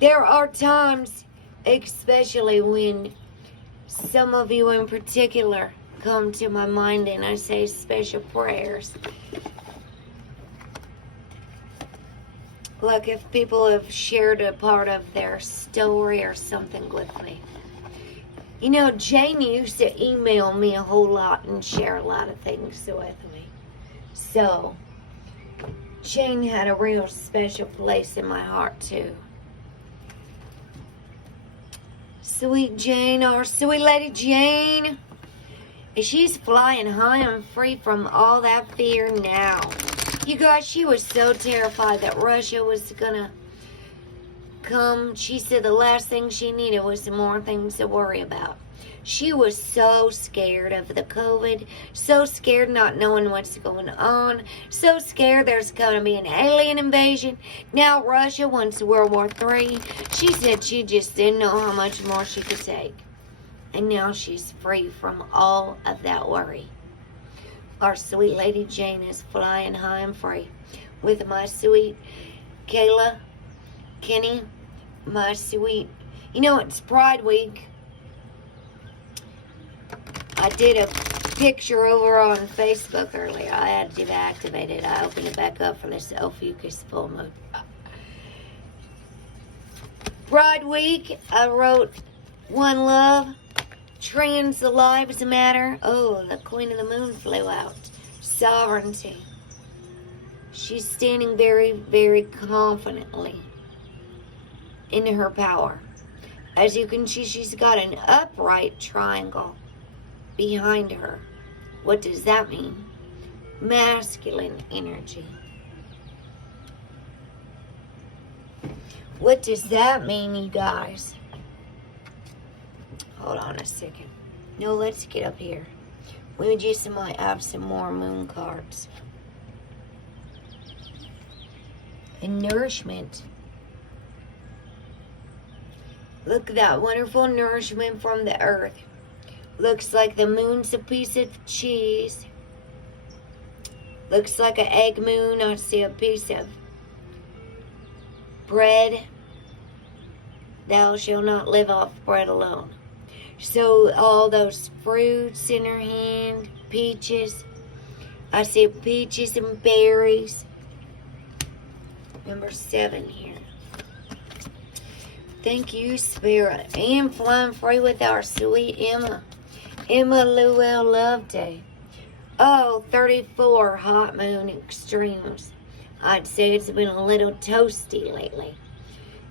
There are times, especially when some of you in particular come to my mind and I say special prayers. Like if people have shared a part of their story or something with me. You know, Jane used to email me a whole lot and share a lot of things with me. So, Jane had a real special place in my heart too. Sweet Jane, our sweet lady Jane. She's flying high and free from all that fear now. You guys, she was so terrified that Russia was gonna come. She said the last thing she needed was some more things to worry about. She was so scared of the COVID, so scared not knowing what's going on, so scared there's gonna be an alien invasion. Now Russia wants World War III. She said she just didn't know how much more she could take. And now she's free from all of that worry. Our sweet lady Jane is flying high and free with my sweet Kayla, Kenny, my sweet, you know, it's Pride Week. I did a picture over on Facebook earlier. I had to deactivate it. I opened it back up for this Ophiuchus full moon. Pride Week, I wrote One Love. Trans lives matter. Oh, the Queen of the Moon flew out. Sovereignty. She's standing very, very confidently in her power. As you can see, she's got an upright triangle behind her. What does that mean? Masculine energy. What does that mean, you guys? Hold on a second. No, let's get up here. We just might have some more moon cards. And nourishment. Look at that wonderful nourishment from the earth. Looks like the moon's a piece of cheese. Looks like an egg moon. I see a piece of bread. Thou shalt not live off bread alone. So all those fruits in her hand, peaches. I see peaches and berries. Number 7 here. Thank you, Spirit. And flying free with our sweet Emma. Emma Llewell Love Day. Oh, 34 hot moon extremes. I'd say it's been a little toasty lately.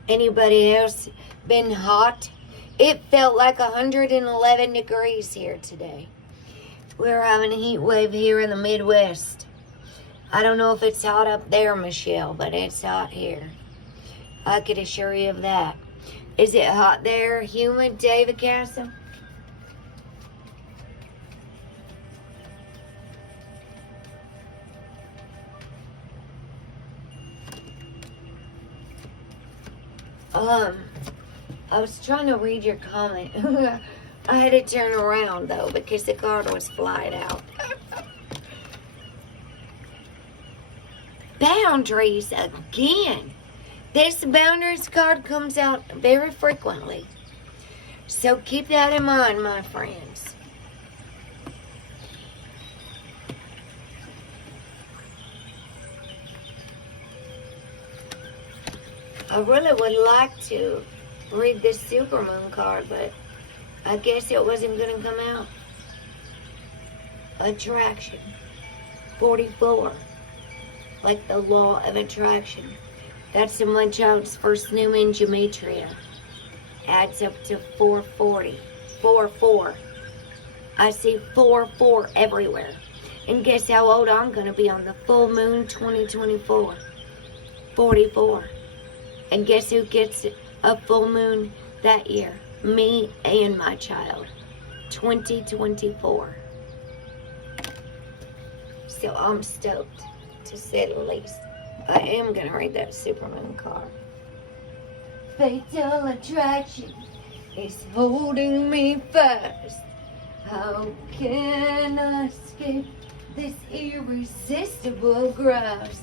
Anybody else been hot? It felt like 111 degrees here today. We're having a heat wave here in the Midwest. I don't know if it's hot up there, Michelle, but it's hot here. I could assure you of that. Is it hot there, humid, David Castle? I was trying to read your comment. I had to turn around, though, because the card was flying out. Boundaries again. This boundaries card comes out very frequently. So keep that in mind, my friends. I really would like to read this supermoon card, but I guess it wasn't going to come out. Attraction. 44. Like the law of attraction. That's in my child's first name in gematria. Adds up to 440. 4-4. I see 4-4 everywhere. And guess how old I'm going to be on the full moon 2024? 44. And guess who gets a full moon that year? Me and my child. 2024. So I'm stoked, to say the least. I am going to read that supermoon card. Fatal attraction is holding me fast. How can I escape this irresistible grasp?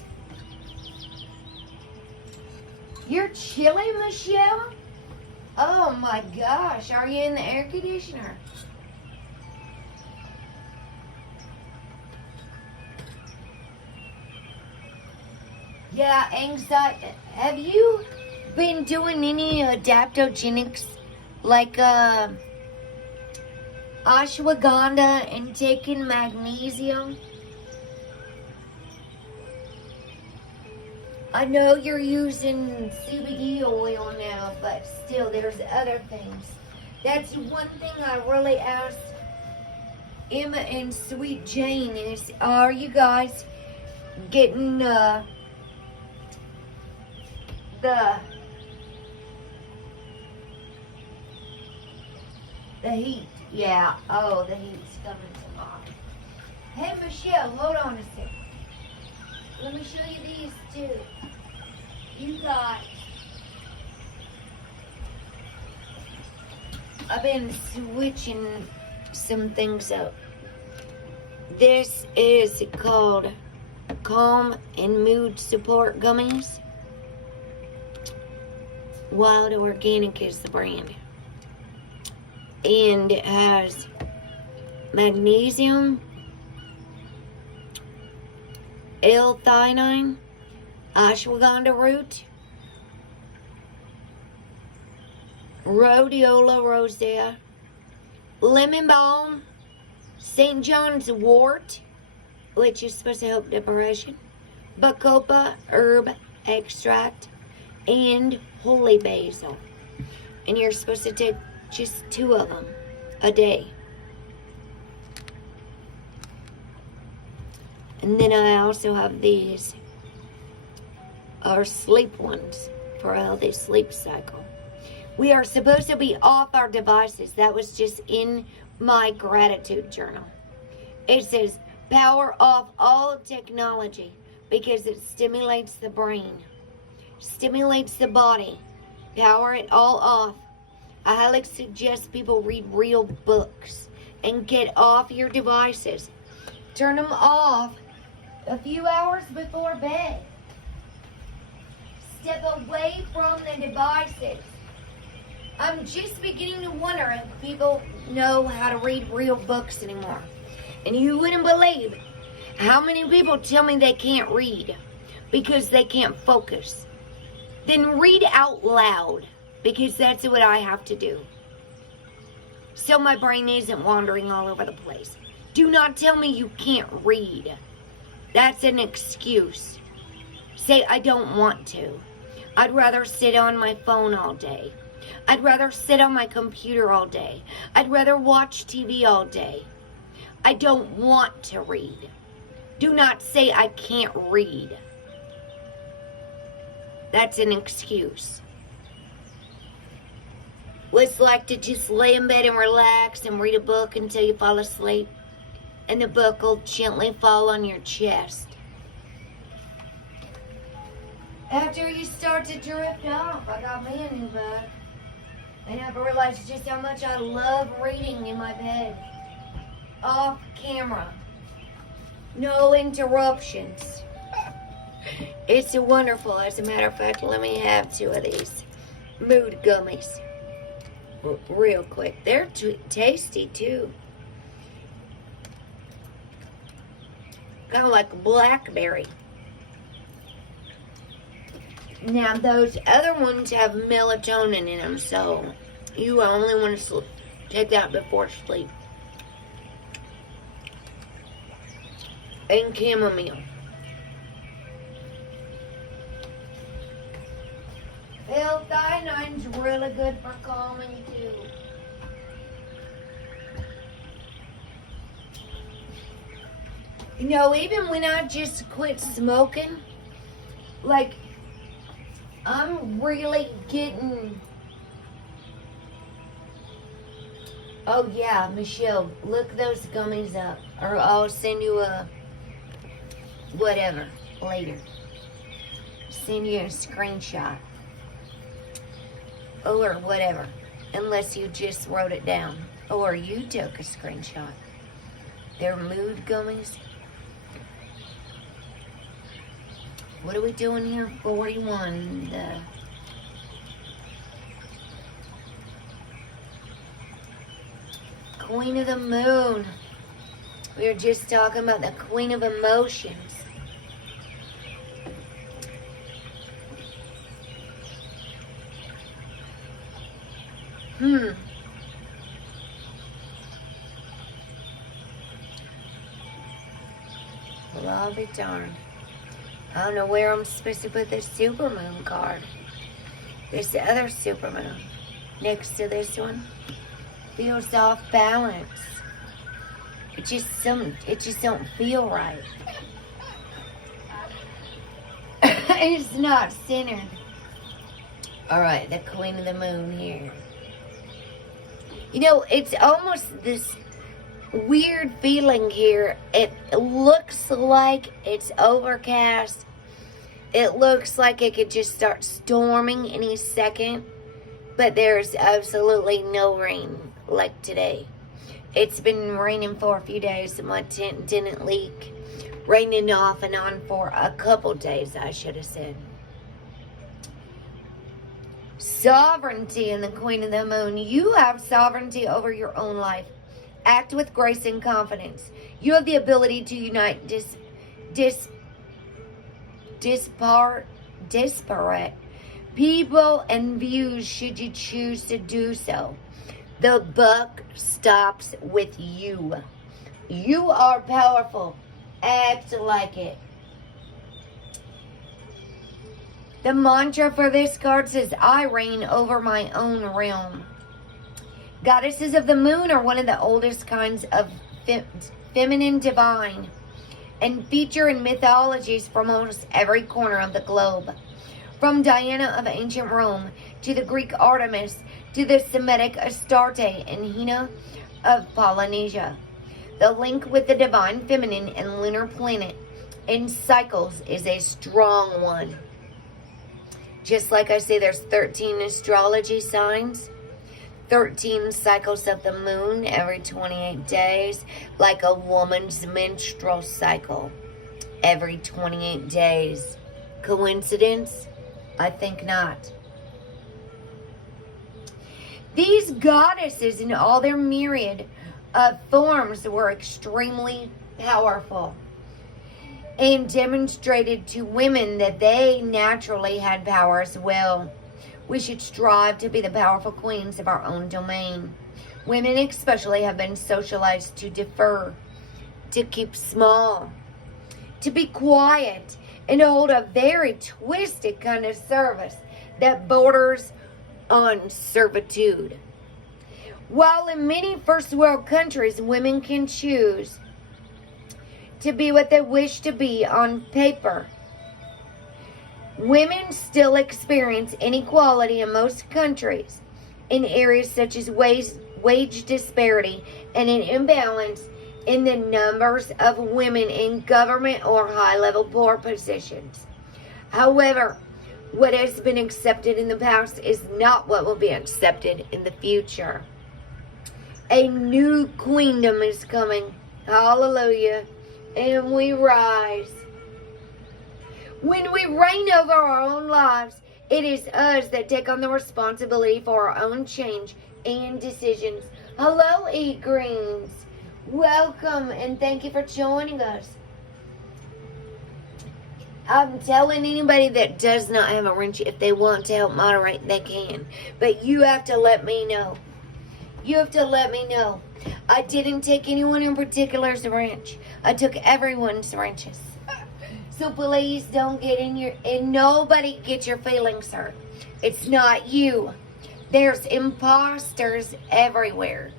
You're chilly, Michelle? Oh my gosh, are you in the air conditioner? Yeah, anxiety. Have you been doing any adaptogenics like ashwagandha and taking magnesium? I know you're using CBD oil now, but still there's other things. That's one thing I really asked Emma and Sweet Jane is, are you guys getting the heat? Yeah, oh, the heat's coming tomorrow. Hey, Michelle, hold on a second. Let me show you these too. You got, I've been switching some things up. This is called Calm and Mood Support Gummies. Wild Organic is the brand. And it has magnesium, L-theanine, ashwagandha root, rhodiola rosea, lemon balm, St. John's wort, which is supposed to help depression, bacopa herb extract, and holy basil. And you're supposed to take just 2 of them a day. And then I also have these, our sleep ones, for a healthy sleep cycle. We are supposed to be off our devices. That was just in my gratitude journal. It says, power off all technology because it stimulates the brain, stimulates the body. Power it all off. I highly suggest people read real books and get off your devices. Turn them off a few hours before bed. Step away from the devices. I'm just beginning to wonder if people know how to read real books anymore. And you wouldn't believe how many people tell me they can't read because they can't focus. Then read out loud. because that's what I have to do. So my brain isn't wandering all over the place. Do not tell me you can't read. That's an excuse. Say, I don't want to. I'd rather sit on my phone all day. I'd rather sit on my computer all day. I'd rather watch TV all day. I don't want to read. Do not say I can't read. That's an excuse. What's like to just lay in bed and relax and read a book until you fall asleep, and the book will gently fall on your chest. After you start to drift off, I got me a new book. I never realized just how much I love reading in my bed. Off camera. No interruptions. It's wonderful. As a matter of fact, let me have 2 of these mood gummies. Real quick. They're tasty too. Kind of like blackberry. Now, those other ones have melatonin in them, so you only want to take that before sleep. And chamomile. L-theanine's really good for calming, too. You know, even when I just quit smoking, like, I'm really getting... Oh, yeah, Michelle, look those gummies up. Or I'll send you a... whatever, later. Send you a screenshot. Or whatever. Unless you just wrote it down. Or you took a screenshot. They're mood gummies. What are we doing here? 41. The Queen of the Moon. We were just talking about the Queen of Emotions. Well, I'll be darned. I don't know where I'm supposed to put this supermoon card. There's the other supermoon next to this one. Feels off balance. It just don't feel right. It's not centered. All right, the Queen of the Moon here. You know, it's almost this weird feeling here. It looks like it's overcast. It looks like it could just start storming any second, but there's absolutely no rain like today. It's been raining for a few days and my tent didn't leak. Raining off and on for a couple days, I should have said. Sovereignty in the Queen of the Moon. You have sovereignty over your own life. Act with grace and confidence. You have the ability to unite disparate people and views should you choose to do so. The buck stops with you. You are powerful. Act like it. The mantra for this card says, I reign over my own realm. Goddesses of the moon are one of the oldest kinds of feminine divine and feature in mythologies from almost every corner of the globe. From Diana of ancient Rome to the Greek Artemis to the Semitic Astarte and Hina of Polynesia. The link with the divine feminine and lunar planet in cycles is a strong one. Just like I say, there's 13 astrology signs, 13 cycles of the moon every 28 days, like a woman's menstrual cycle every 28 days. Coincidence? I think not. These goddesses in all their myriad of forms were extremely powerful and demonstrated to women that they naturally had power as well. We should strive to be the powerful queens of our own domain. Women especially have been socialized to defer, to keep small, to be quiet, and to hold a very twisted kind of service that borders on servitude. While in many first world countries, women can choose to be what they wish to be on paper, women still experience inequality in most countries in areas such as wage disparity and an imbalance in the numbers of women in government or high-level power positions. However, what has been accepted in the past is not what will be accepted in the future. A new queendom is coming. Hallelujah. And we rise. When we reign over our own lives, it is us that take on the responsibility for our own change and decisions. Hello, E-Greens. Welcome and thank you for joining us. I'm telling anybody that does not have a wrench, if they want to help moderate, they can. But you have to let me know. You have to let me know. I didn't take anyone in particular's wrench. I took everyone's wrenches. So please don't get in your... And nobody get your feelings hurt. It's not you. There's imposters everywhere.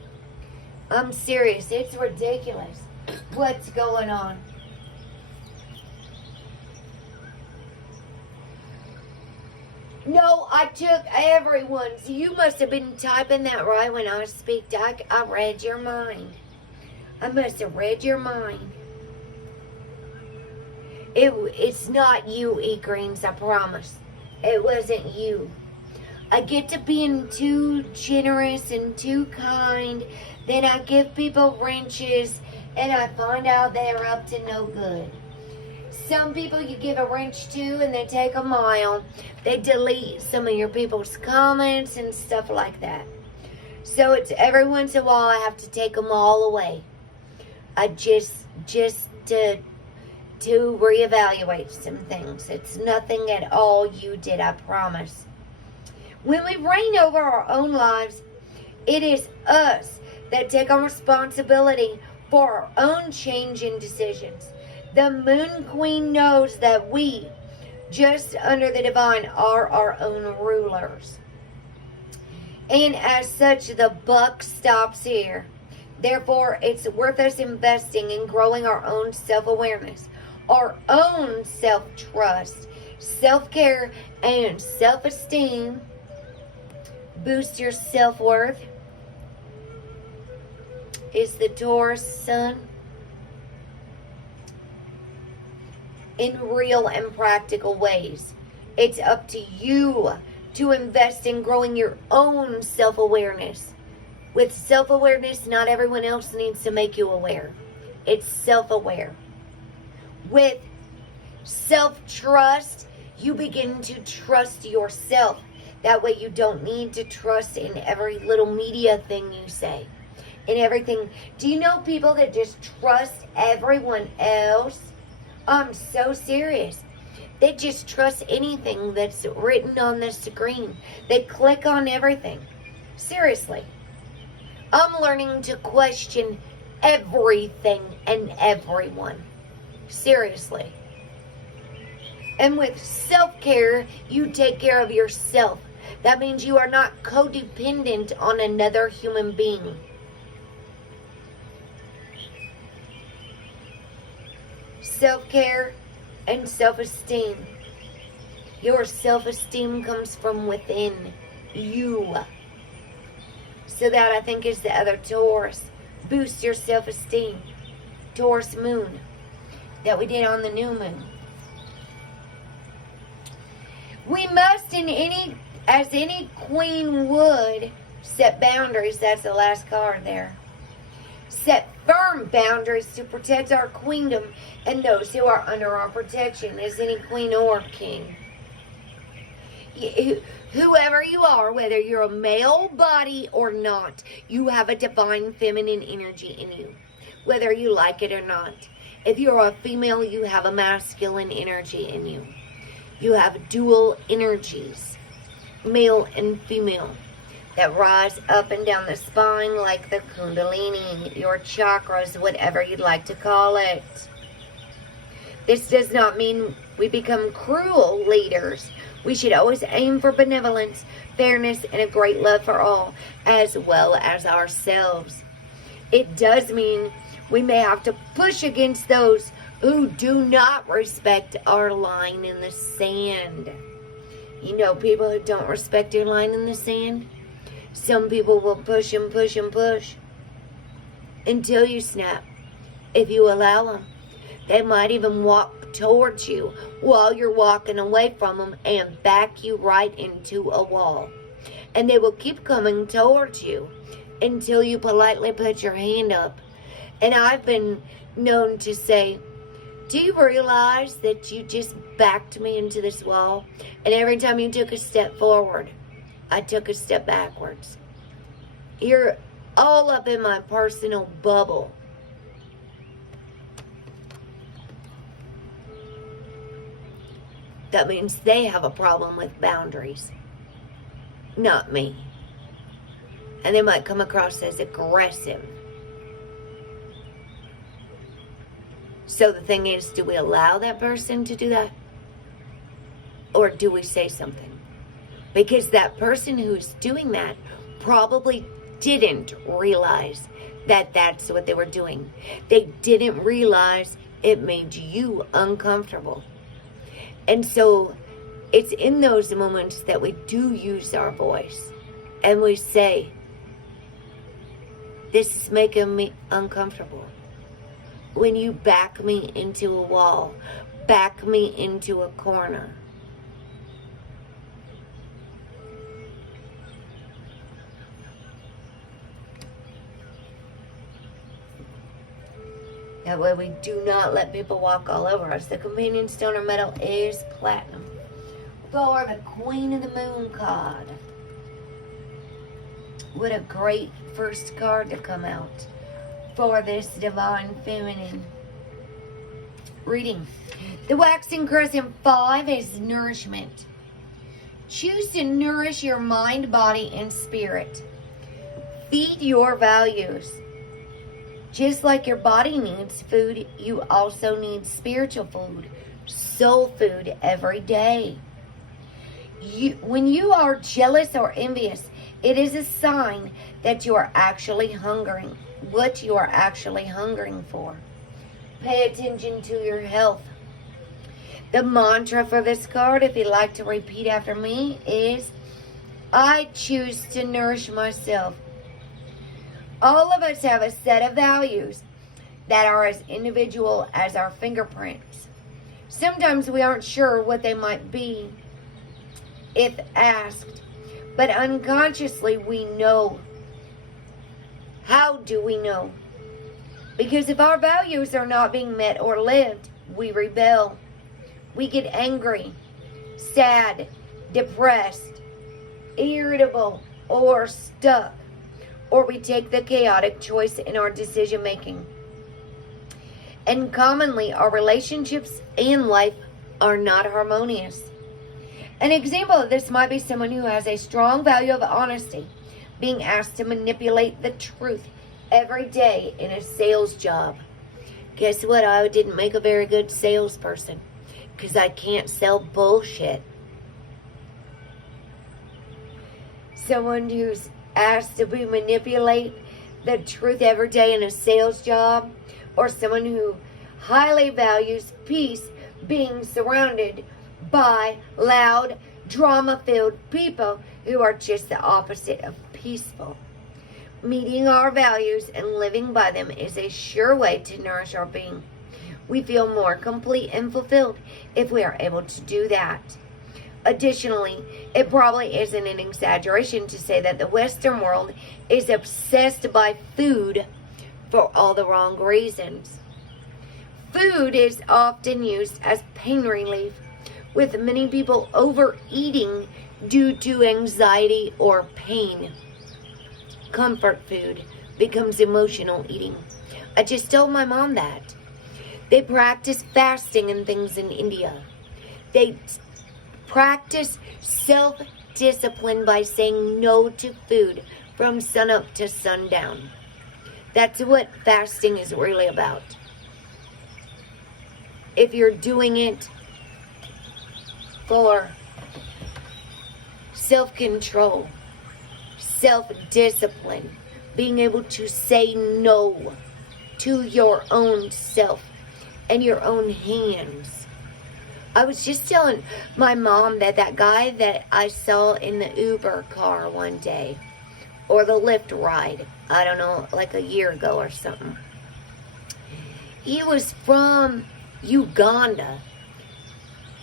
I'm serious. It's ridiculous. What's going on? No, I took everyone's. You must have been typing that right when I speak. I read your mind. I must have read your mind. It's not you, E-Greens, I promise. It wasn't you. I get to being too generous and too kind. Then I give people wrenches and I find out they're up to no good. Some people you give a wrench to and they take a mile. They delete some of your people's comments and stuff like that. So it's every once in a while I have to take them all away. I just to reevaluate some things. It's nothing at all you did, I promise. When we reign over our own lives, it is us that take on responsibility for our own change and decisions. The Moon Queen knows that we, just under the divine, are our own rulers. And as such, the buck stops here. Therefore, it's worth us investing in growing our own self-awareness, our own self-trust, self-care, and self-esteem. Boost your self-worth is the Taurus sun. In real and practical ways. It's up to you to invest in growing your own self-awareness. With self-awareness, not everyone else needs to make you aware. It's self-aware. With self-trust, you begin to trust yourself. That way you don't need to trust in every little media thing you say. In everything. Do you know people that just trust everyone else? I'm so serious. They just trust anything that's written on the screen. They click on everything. Seriously. I'm learning to question everything and everyone. Seriously. And with self-care, you take care of yourself. That means you are not codependent on another human being. Self-care and self-esteem. Your self-esteem comes from within you. So that, I think, is the other Taurus. Boost your self-esteem. Taurus moon that we did on the new moon. We must, as any queen would, set boundaries. That's the last card there. Set firm boundaries to protect our queendom and those who are under our protection, as any queen or king. Whoever you are, whether you're a male body or not, you have a divine feminine energy in you, whether you like it or not. If you're a female, you have a masculine energy in you. You have dual energies. male and female, that rise up and down the spine like the kundalini, your chakras, whatever you'd like to call it. This does not mean we become cruel leaders. We should always aim for benevolence, fairness, and a great love for all, as well as ourselves. It does mean we may have to push against those who do not respect our line in the sand. You know, people who don't respect your line in the sand, some people will push and push and push until you snap, if you allow them. They might even walk towards you while you're walking away from them and back you right into a wall. And they will keep coming towards you until you politely put your hand up. And I've been known to say, do you realize that you just backed me into this wall? And every time you took a step forward, I took a step backwards. You're all up in my personal bubble. That means they have a problem with boundaries, not me. And they might come across as aggressive. So the thing is, do we allow that person to do that? Or do we say something? Because that person who's doing that probably didn't realize that that's what they were doing. They didn't realize it made you uncomfortable. And so it's in those moments that we do use our voice. And we say, this is making me uncomfortable. When you back me into a wall, back me into a corner. That way we do not let people walk all over us. The companion stone or metal is platinum. For the Queen of the Moon card. What a great first card to come out for this divine feminine reading. The waxing crescent 5 is nourishment. Choose to nourish your mind, body, and spirit. Feed your values. Just like your body needs food, you also need spiritual food, soul food every day. When you are jealous or envious, it is a sign that you are actually hungering, what you are actually hungering for. Pay attention to your health. The mantra for this card, if you'd like to repeat after me, is, I choose to nourish myself. All of us have a set of values that are as individual as our fingerprints. Sometimes we aren't sure what they might be if asked, but unconsciously we know. How do we know? Because if our values are not being met or lived, we rebel. We get angry, sad, depressed, irritable, or stuck. Or we take the chaotic choice in our decision making. And commonly, our relationships and life are not harmonious. An example of this might be someone who has a strong value of honesty, being asked to manipulate the truth every day in a sales job. Guess what? I didn't make a very good salesperson because I can't sell bullshit. Someone who's asked to manipulate the truth every day in a sales job, or someone who highly values peace, being surrounded by loud, drama-filled people who are just the opposite of peaceful. Meeting our values and living by them is a sure way to nourish our being. We feel more complete and fulfilled if we are able to do that. Additionally, it probably isn't an exaggeration to say that the Western world is obsessed by food for all the wrong reasons. Food is often used as pain relief, with many people overeating due to anxiety or pain. Comfort food becomes emotional eating. I just told my mom that. They practice fasting and things in India. They practice self-discipline by saying no to food from sunup to sundown. That's what fasting is really about. If you're doing it for self-control, self-discipline, being able to say no to your own self and your own hands. I was just telling my mom that that guy that I saw in the Uber car one day, or the Lyft ride, I don't know, like a year ago or something. He was from Uganda.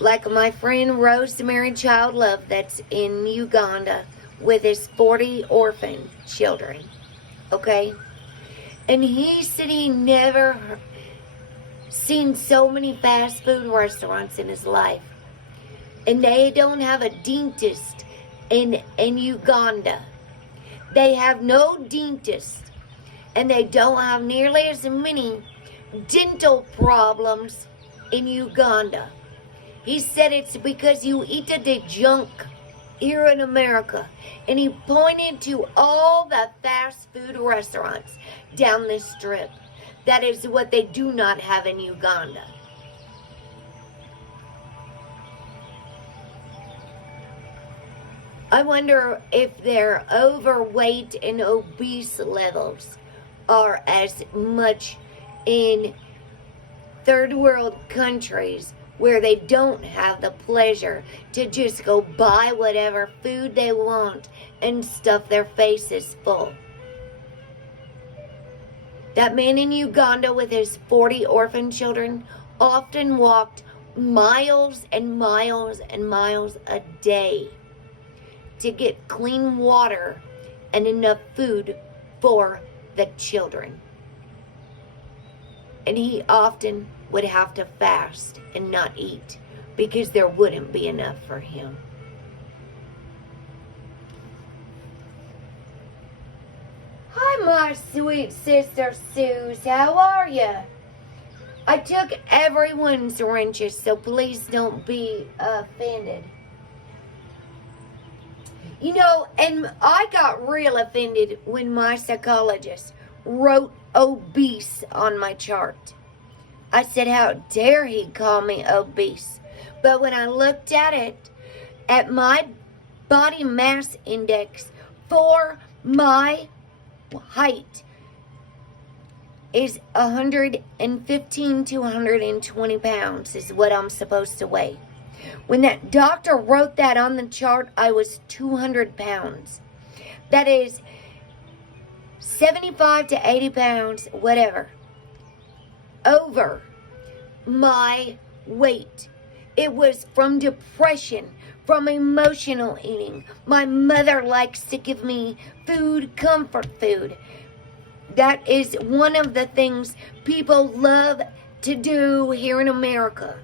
Like my friend Rosemary Childlove that's in Uganda with his 40 orphan children. Okay? And he said he never seen so many fast food restaurants in his life. And they don't have a dentist in Uganda. They have no dentist. And they don't have nearly as many dental problems in Uganda. He said it's because you eat the junk here in America. And he pointed to all the fast food restaurants down the strip. That is what they do not have in Uganda. I wonder if their overweight and obese levels are as much in third world countries where they don't have the pleasure to just go buy whatever food they want and stuff their faces full. That man in Uganda with his 40 orphan children often walked miles and miles and miles a day to get clean water and enough food for the children. And he often would have to fast and not eat because there wouldn't be enough for him. Hi, my sweet sister Suze. How are you? I took everyone's wrenches, so please don't be offended. You know, and I got real offended when my psychologist wrote obese on my chart. I said, how dare he call me obese? But when I looked at it, at my body mass index for my height is 115 to 120 pounds is what I'm supposed to weigh. When that doctor wrote that on the chart, I was 200 pounds. That is 75 to 80 pounds, whatever, over my weight. It was from depression, from emotional eating. My mother likes to give me food, comfort food. That is one of the things people love to do here in America.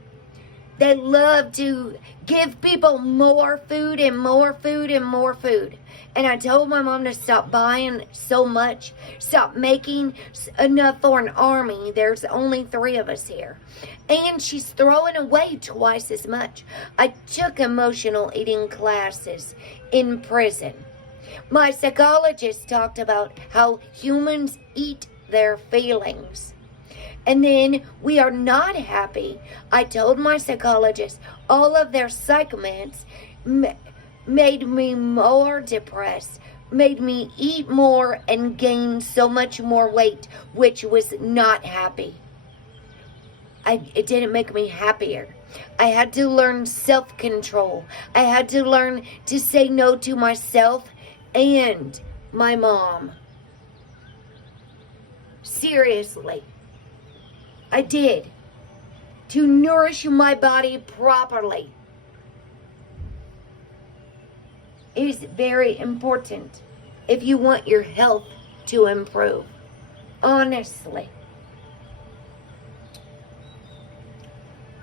They love to give people more food and more food and more food. And I told my mom to stop buying so much, stop making enough for an army. There's only 3 of us here. And she's throwing away twice as much. I took emotional eating classes in prison. My psychologist talked about how humans eat their feelings. And then we are not happy. I told my psychologist all of their psych meds made me more depressed, made me eat more and gain so much more weight, which was not happy. It didn't make me happier. I had to learn self-control. I had to learn to say no to myself and my mom. Seriously. I did. To nourish my body properly is very important if you want your health to improve. Honestly.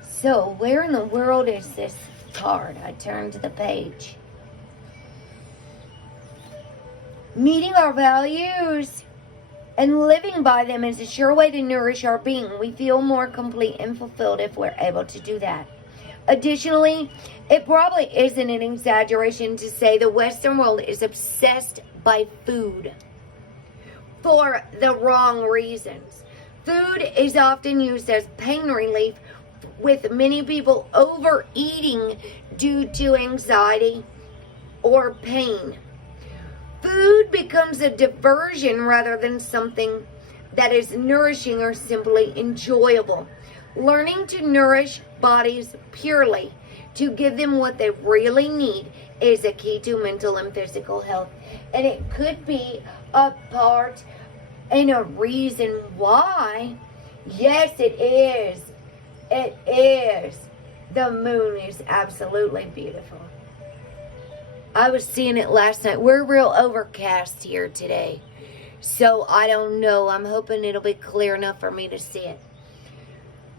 So, where in the world is this card? I turned to the page. Meeting our values and living by them is a sure way to nourish our being. We feel more complete and fulfilled if we're able to do that. Additionally, it probably isn't an exaggeration to say the Western world is obsessed by food for the wrong reasons. Food is often used as pain relief, with many people overeating due to anxiety or pain. Food becomes a diversion rather than something that is nourishing or simply enjoyable. Learning to nourish bodies purely, to give them what they really need, is a key to mental and physical health. And it could be a part and a reason why. Yes, it is. It is. The moon is absolutely beautiful. I was seeing it last night. We're real overcast here today, so I don't know. I'm hoping it'll be clear enough for me to see it.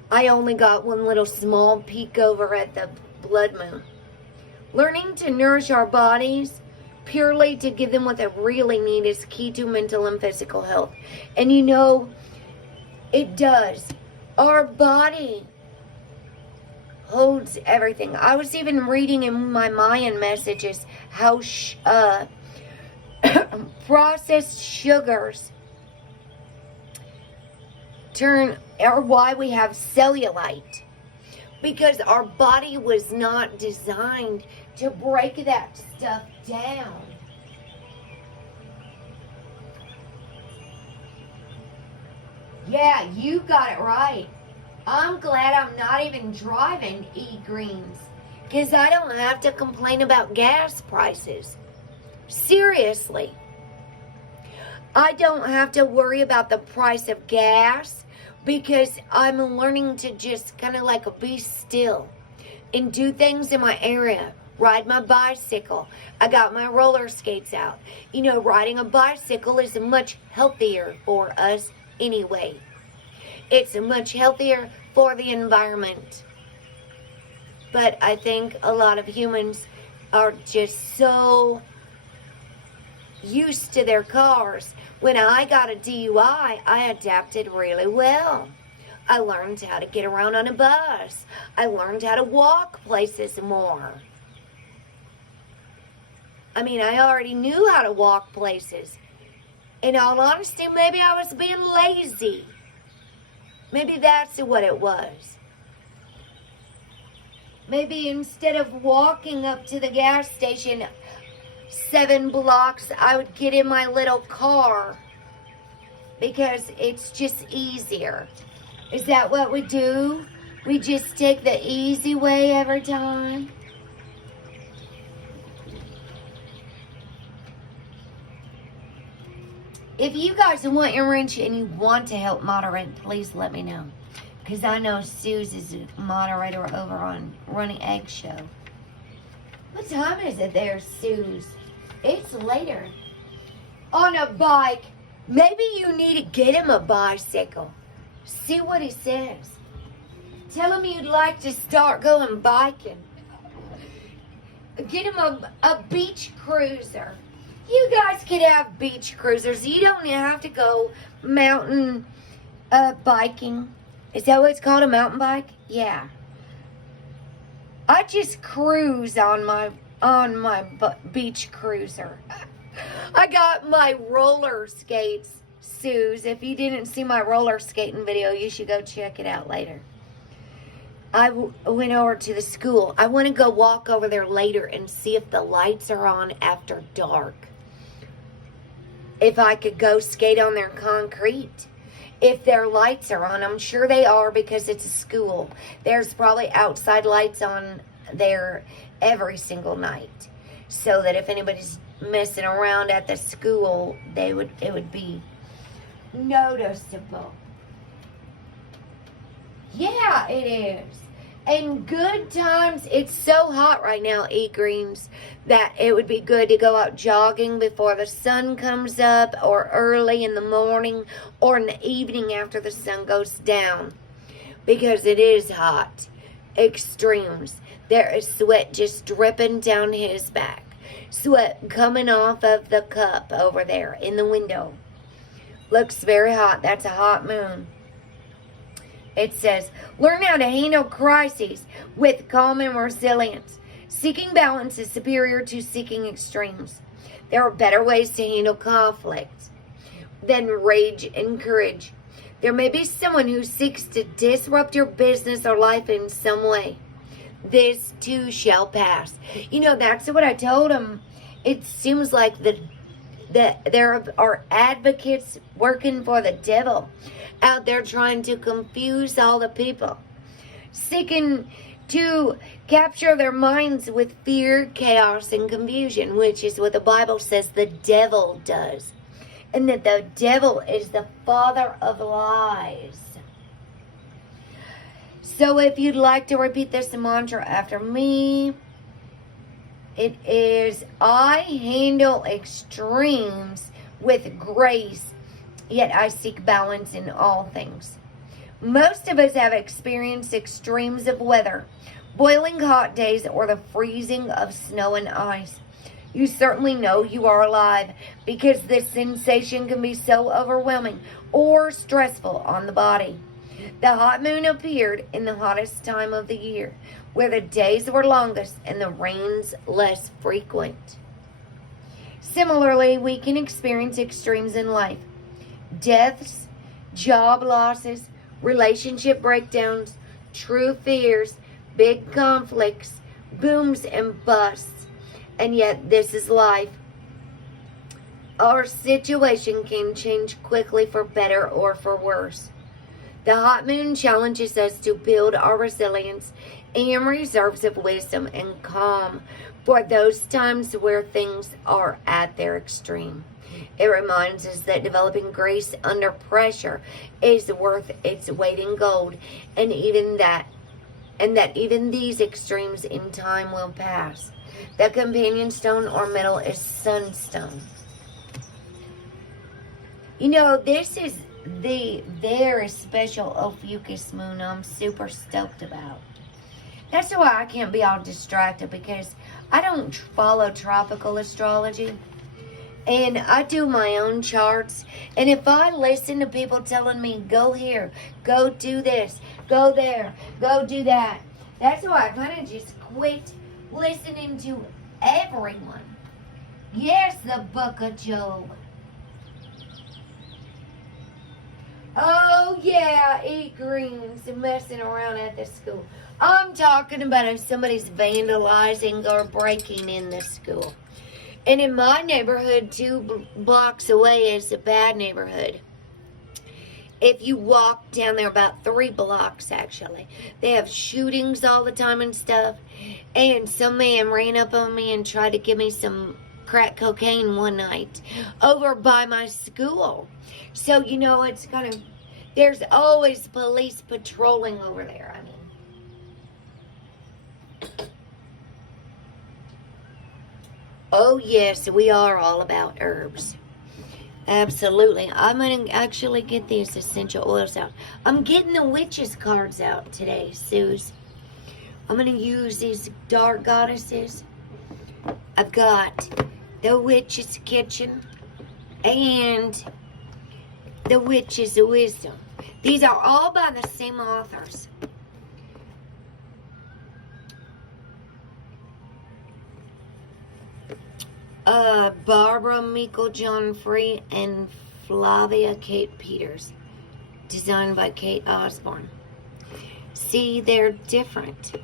I only got one little small peek over at the blood moon. Learning to nourish our bodies purely to give them what they really need is key to mental and physical health. And you know, it does. Our body holds everything. I was even reading in my Mayan messages how processed sugars or why we have cellulite, because our body was not designed to break that stuff down. Yeah, you got it right. I'm glad I'm not even driving E-Greens, because I don't have to complain about gas prices. Seriously. I don't have to worry about the price of gas, because I'm learning to just kind of like be still and do things in my area. Ride my bicycle. I got my roller skates out. You know, riding a bicycle is much healthier for us anyway. It's much healthier for the environment. But I think a lot of humans are just so used to their cars. When I got a DUI, I adapted really well. I learned how to get around on a bus. I learned how to walk places more. I mean, I already knew how to walk places. In all honesty, maybe I was being lazy. Maybe that's what it was. Maybe instead of walking up to the gas station 7 blocks, I would get in my little car because it's just easier. Is that what we do? We just take the easy way every time? If you guys want your wrench and you want to help moderate, please let me know. Because I know Suze is a moderator over on Running Egg Show. What time is it there, Suze? It's later. On a bike. Maybe you need to get him a bicycle. See what he says. Tell him you'd like to start going biking. Get him a beach cruiser. You guys could have beach cruisers. You don't have to go mountain biking. Is that what it's called, a mountain bike? Yeah. I just cruise on my beach cruiser. I got my roller skates, Suze. If you didn't see my roller skating video, you should go check it out later. I went over to the school. I want to go walk over there later and see if the lights are on after dark. If I could go skate on their concrete. If their lights are on, I'm sure they are because it's a school. There's probably outside lights on there every single night. So that if anybody's messing around at the school, it would be noticeable. Yeah, it is. And good times. It's so hot right now, E-Greens, that it would be good to go out jogging before the sun comes up, or early in the morning, or in the evening after the sun goes down, because it is hot. Extremes. There is sweat just dripping down his back. Sweat coming off of the cup over there in the window. Looks very hot. That's a hot moon. It says, learn how to handle crises with calm and resilience. Seeking balance is superior to seeking extremes. There are better ways to handle conflict than rage and courage. There may be someone who seeks to disrupt your business or life in some way. This too shall pass. You know, that's what I told him. It seems like there are advocates working for the devil out there trying to confuse all the people, seeking to capture their minds with fear, chaos, and confusion, which is what the Bible says the devil does. And that the devil is the father of lies. So if you'd like to repeat this mantra after me, it is, I handle extremes with grace, yet I seek balance in all things. Most of us have experienced extremes of weather, boiling hot days, or the freezing of snow and ice. You certainly know you are alive because this sensation can be so overwhelming or stressful on the body. The hot moon appeared in the hottest time of the year, where the days were longest and the rains less frequent. Similarly, we can experience extremes in life. Deaths, job losses, relationship breakdowns, true fears, big conflicts, booms and busts. And yet, this is life. Our situation can change quickly for better or for worse. The hot moon challenges us to build our resilience and reserves of wisdom and calm for those times where things are at their extreme. It reminds us that developing grace under pressure is worth its weight in gold, and that even these extremes in time will pass. The companion stone or metal is sunstone. You know, this is the very special Ophiuchus moon I'm super stoked about. That's why I can't be all distracted, because I don't follow tropical astrology. And I do my own charts. And if I listen to people telling me, go here, go do this, go there, go do that, that's why I kind of just quit listening to everyone. Yes, the Book of Job. Oh, yeah, eat greens and messing around at the school. I'm talking about if somebody's vandalizing or breaking in the school. And in my neighborhood, 2 blocks away, is a bad neighborhood. If you walk down there, about 3 blocks actually, they have shootings all the time and stuff. And some man ran up on me and tried to give me some crack cocaine one night over by my school. So, you know, it's kind of, there's always police patrolling over there. I mean, oh yes, we are all about herbs. Absolutely. I'm going to actually get these essential oils out. I'm getting the witches cards out today, Suze. I'm going to use these dark goddesses. I've got the witch's kitchen and the witch's wisdom. These are all by the same authors. Barbara Meikle-John Free and Flavia Kate Peters. Designed by Kate Osborne. See, they're different.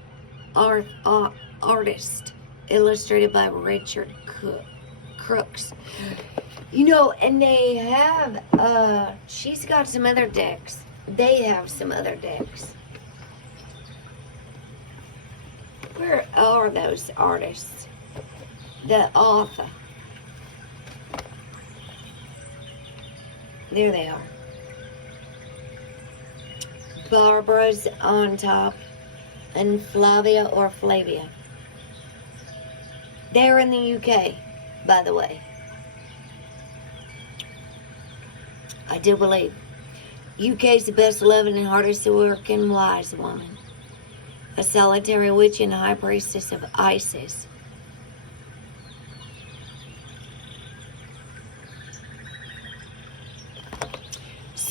Artist. Illustrated by Richard Crooks. You know, and they have, she's got some other decks. They have some other decks. Where are those artists? The author. There they are. Barbara's on top and Flavia or Flavia. They're in the UK, by the way. I do believe. UK's the best loving and hardest working wise woman. A solitary witch and high priestess of Isis.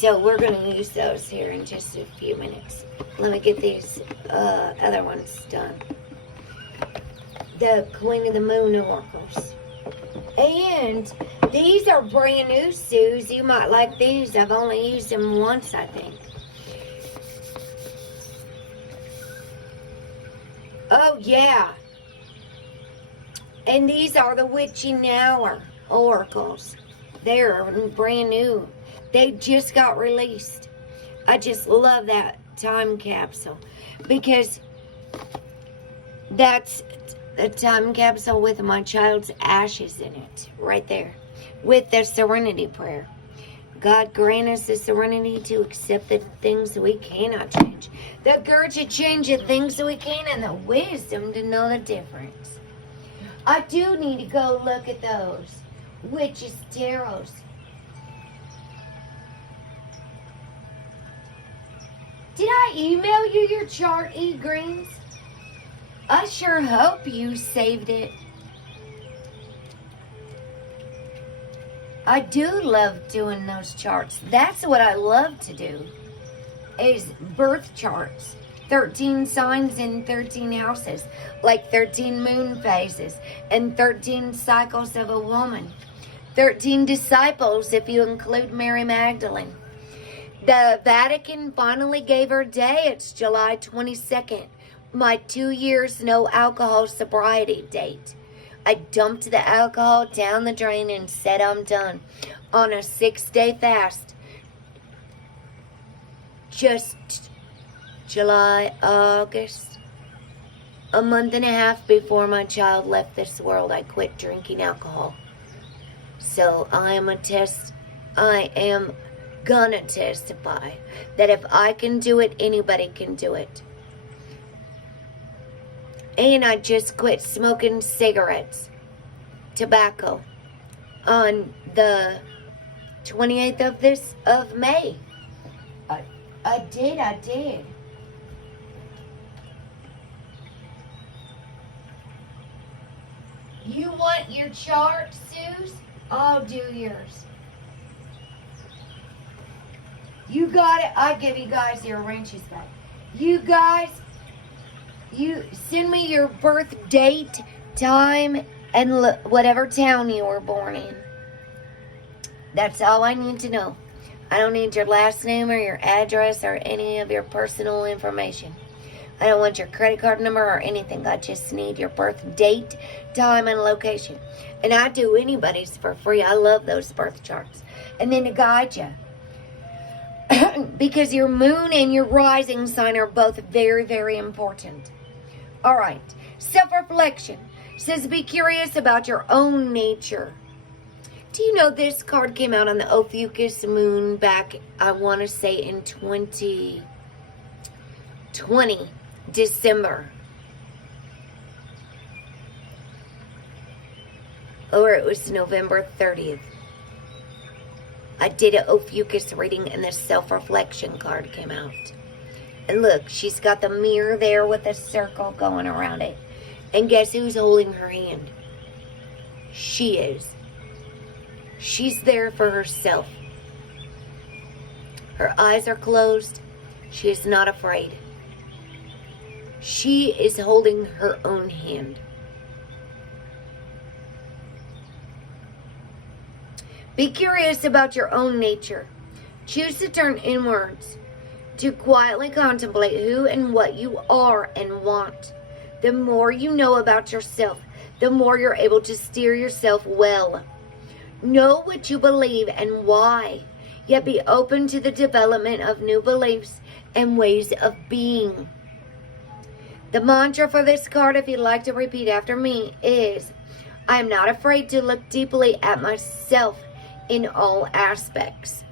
So we're going to use those here in just a few minutes. Let me get these other ones done. The Queen of the Moon oracles. And these are brand new, Suze. You might like these. I've only used them once, I think. Oh, yeah. And these are the Witching Hour oracles. They're brand new. They just got released. I just love that time capsule. Because that's a time capsule with my child's ashes in it. Right there. With the serenity prayer. God grant us the serenity to accept the things we cannot change. The courage to change the things we can, and the wisdom to know the difference. I do need to go look at those witches' tarots. Did I email you your chart, E. Greens? I sure hope you saved it. I do love doing those charts. That's what I love to do, is birth charts. 13 signs in 13 houses, like 13 moon phases, and 13 cycles of a woman. 13 disciples, if you include Mary Magdalene. The Vatican finally gave her day. It's July 22nd. My 2 years no alcohol sobriety date. I dumped the alcohol down the drain and said I'm done on a 6-day fast. Just July, August, a month and a half before my child left this world, I quit drinking alcohol. So I am gonna testify that if I can do it, anybody can do it. And I just quit smoking cigarettes, tobacco, on the 28th of May. I did. You want your chart, Suze? I'll do yours. You got it. I give you guys your wrenches back. You guys, you send me your birth date, time, and whatever town you were born in. That's all I need to know. I don't need your last name or your address or any of your personal information. I don't want your credit card number or anything. I just need your birth date, time, and location. And I do anybody's for free. I love those birth charts. And then to guide you. Because your moon and your rising sign are both very, very important. All right. Self-reflection says be curious about your own nature. Do you know this card came out on the Ophiuchus moon back, I want to say, in 2020, December. Or it was November 30th. I did an Ophiuchus reading and the self-reflection card came out. And look, she's got the mirror there with a circle going around it. And guess who's holding her hand? She is. She's there for herself. Her eyes are closed. She is not afraid. She is holding her own hand. Be curious about your own nature. Choose to turn inwards, to quietly contemplate who and what you are and want. The more you know about yourself, the more you're able to steer yourself well. Know what you believe and why, yet be open to the development of new beliefs and ways of being. The mantra for this card, if you'd like to repeat after me, is, I am not afraid to look deeply at myself in all aspects.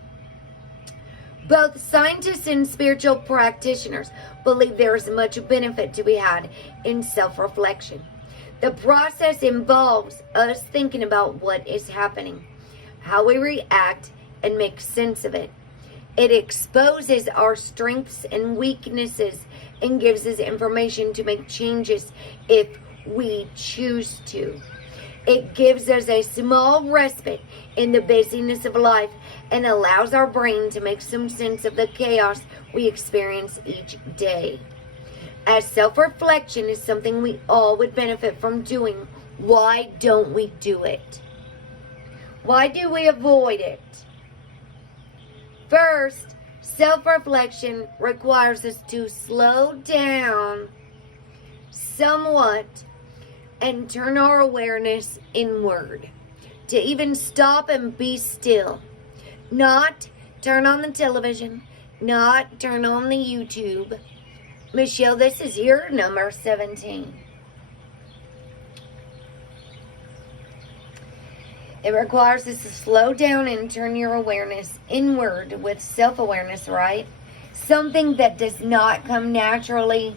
Both scientists and spiritual practitioners believe there is much benefit to be had in self-reflection. The process involves us thinking about what is happening, how we react, and make sense of it. It exposes our strengths and weaknesses and gives us information to make changes if we choose to. It gives us a small respite in the busyness of life and allows our brain to make some sense of the chaos we experience each day. As self-reflection is something we all would benefit from doing, why don't we do it? Why do we avoid it? First, self-reflection requires us to slow down somewhat and turn our awareness inward. To even stop and be still. Not turn on the television. Not turn on the YouTube. Michelle, this is your number 17. It requires us to slow down and turn your awareness inward with self-awareness, right? Something that does not come naturally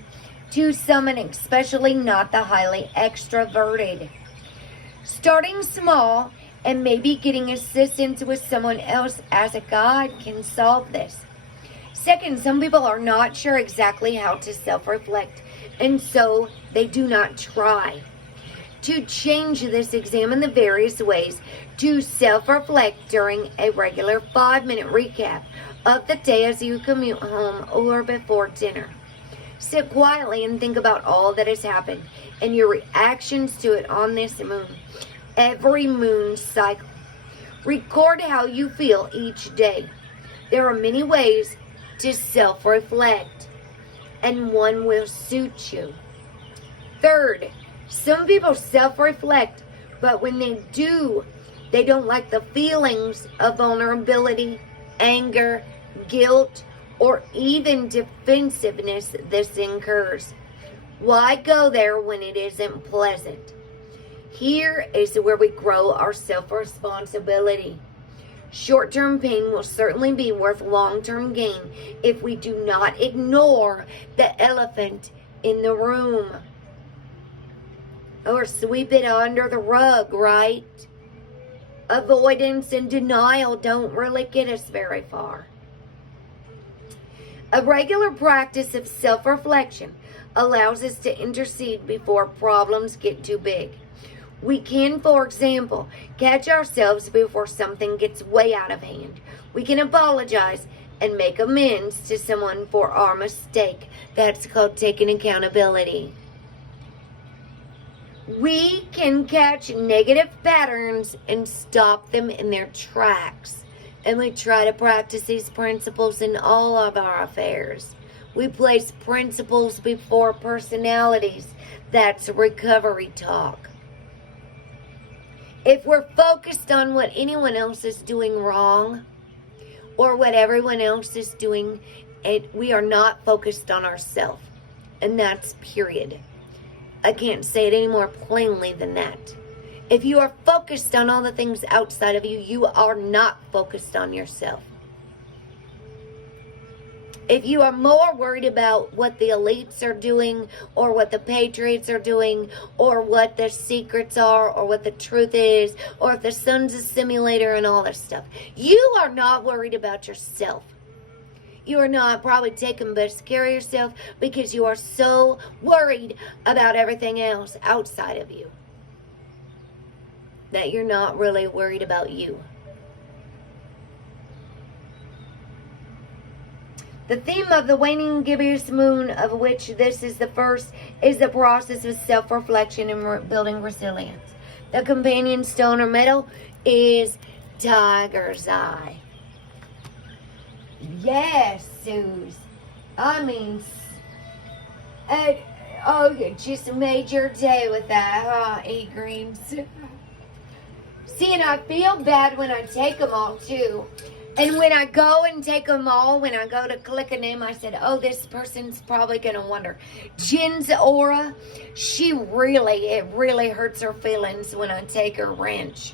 to some, and especially not the highly extroverted. Starting small and maybe getting assistance with someone else as a guide can solve this. Second, some people are not sure exactly how to self-reflect, and so they do not try. To change this, examine the various ways to self-reflect during a regular 5-minute recap of the day as you commute home or before dinner. Sit quietly and think about all that has happened and your reactions to it on this moon. Every moon cycle. Record how you feel each day. There are many ways to self-reflect, and one will suit you. Third, some people self-reflect, but when they do, they don't like the feelings of vulnerability, anger, guilt, or even defensiveness this incurs. Why go there when it isn't pleasant? Here is where we grow our self-responsibility. Short-term pain will certainly be worth long-term gain if we do not ignore the elephant in the room. Or sweep it under the rug, right? Avoidance and denial don't really get us very far. A regular practice of self-reflection allows us to intercede before problems get too big. We can, for example, catch ourselves before something gets way out of hand. We can apologize and make amends to someone for our mistake. That's called taking accountability. We can catch negative patterns and stop them in their tracks. And we try to practice these principles in all of our affairs. We place principles before personalities. That's recovery talk. If we're focused on what anyone else is doing wrong or what everyone else is doing, we are not focused on ourselves. And that's period. I can't say it any more plainly than that. If you are focused on all the things outside of you, you are not focused on yourself. If you are more worried about what the elites are doing or what the patriots are doing or what the secrets are or what the truth is or if the sun's a simulator and all this stuff, you are not worried about yourself. You are not probably taking best care of yourself because you are so worried about everything else outside of you that you're not really worried about you. The theme of the waning gibbous moon, of which this is the first, is the process of self-reflection and building resilience. The companion stone or metal is tiger's eye. Yes, Suze. I mean, you just made your day with that, huh, E-Greens? See, and I feel bad when I take them all, too. And when I go and take them all, when I go to click a name, I said, oh, this person's probably going to wonder. Jen's aura, it really hurts her feelings when I take her wrench.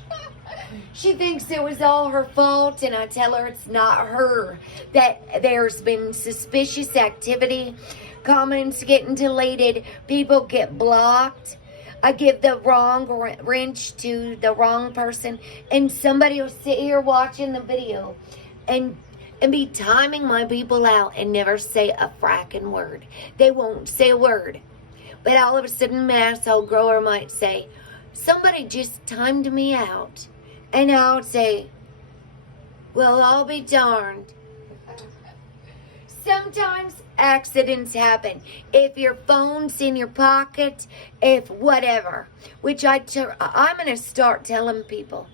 She thinks it was all her fault, and I tell her it's not her. That there's been suspicious activity, comments getting deleted, people get blocked. I give the wrong wrench to the wrong person, and somebody will sit here watching the video and be timing my people out and never say a fracking word. They won't say a word. But all of a sudden, my asshole grower might say, somebody just timed me out, and I would say, well, I'll be darned. Sometimes accidents happen. If your phone's in your pocket, if whatever, which I'm going to start telling people.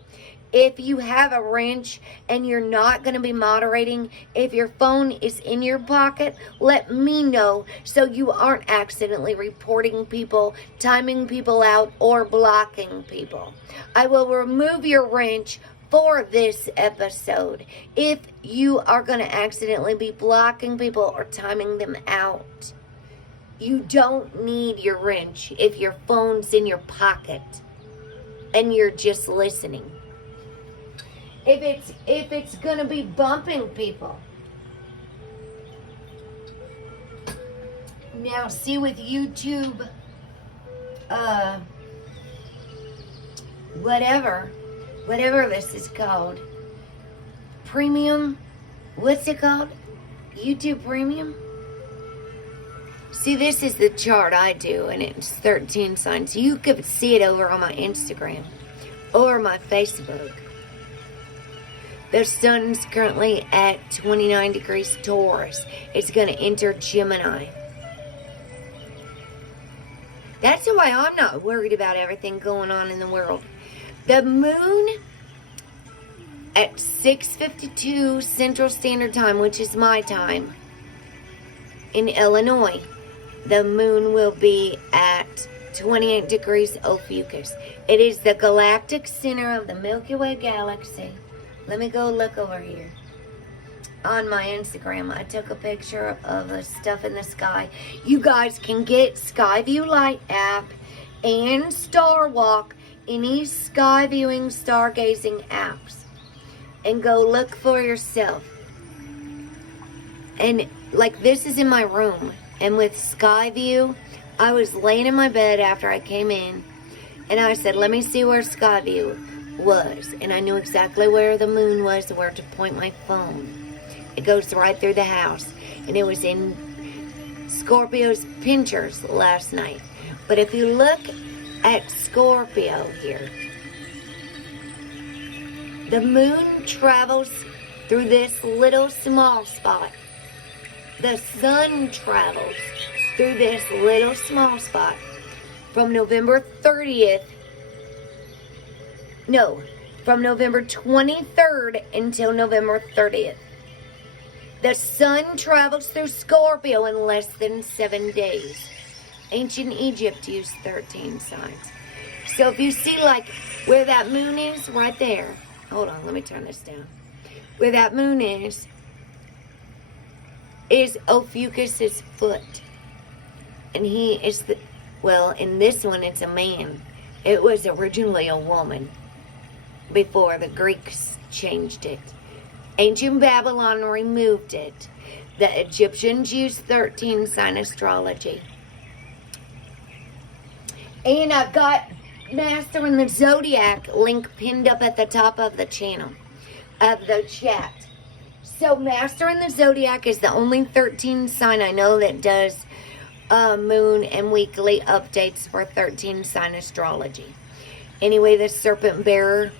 If you have a wrench and you're not going to be moderating, if your phone is in your pocket, let me know so you aren't accidentally reporting people, timing people out, or blocking people. I will remove your wrench for this episode if you are going to accidentally be blocking people or timing them out. You don't need your wrench if your phone's in your pocket and you're just listening. If it's going to be bumping people. Now, see with YouTube, whatever this is called, premium, what's it called? YouTube Premium? See, this is the chart I do, and it's 13 signs. You could see it over on my Instagram or my Facebook. The sun's currently at 29 degrees Taurus. It's going to enter Gemini. That's why I'm not worried about everything going on in the world. The moon at 6:52 Central Standard Time, which is my time, in Illinois, the moon will be at 28 degrees Ophiuchus. It is the galactic center of the Milky Way galaxy. Let me go look over here. On my Instagram, I took a picture of the stuff in the sky. You guys can get Skyview Light app and Star Walk, any sky viewing, stargazing apps, and go look for yourself. And like, this is in my room, and with Skyview, I was laying in my bed after I came in, and I said, let me see where Skyview was, and I knew exactly where the moon was, where to point my phone. It goes right through the house, and it was in Scorpio's pinchers last night. But if you look at Scorpio here, the moon travels through this little small spot. The sun travels through this little small spot from November 30th. No, from November 23rd until November 30th. The sun travels through Scorpio in less than 7 days. Ancient Egypt used 13 signs. So if you see, like, where that moon is, right there. Hold on, let me turn this down. Where that moon is Ophiuchus' foot. And he is in this one it's a man. It was originally a woman before the Greeks changed it. Ancient Babylon removed it. The Egyptians used 13 sign astrology. And I've got Master in the Zodiac link pinned up at the top of the channel, of the chat. So Master in the Zodiac is the only 13 sign I know that does moon and weekly updates for 13 sign astrology. Anyway, the serpent bearer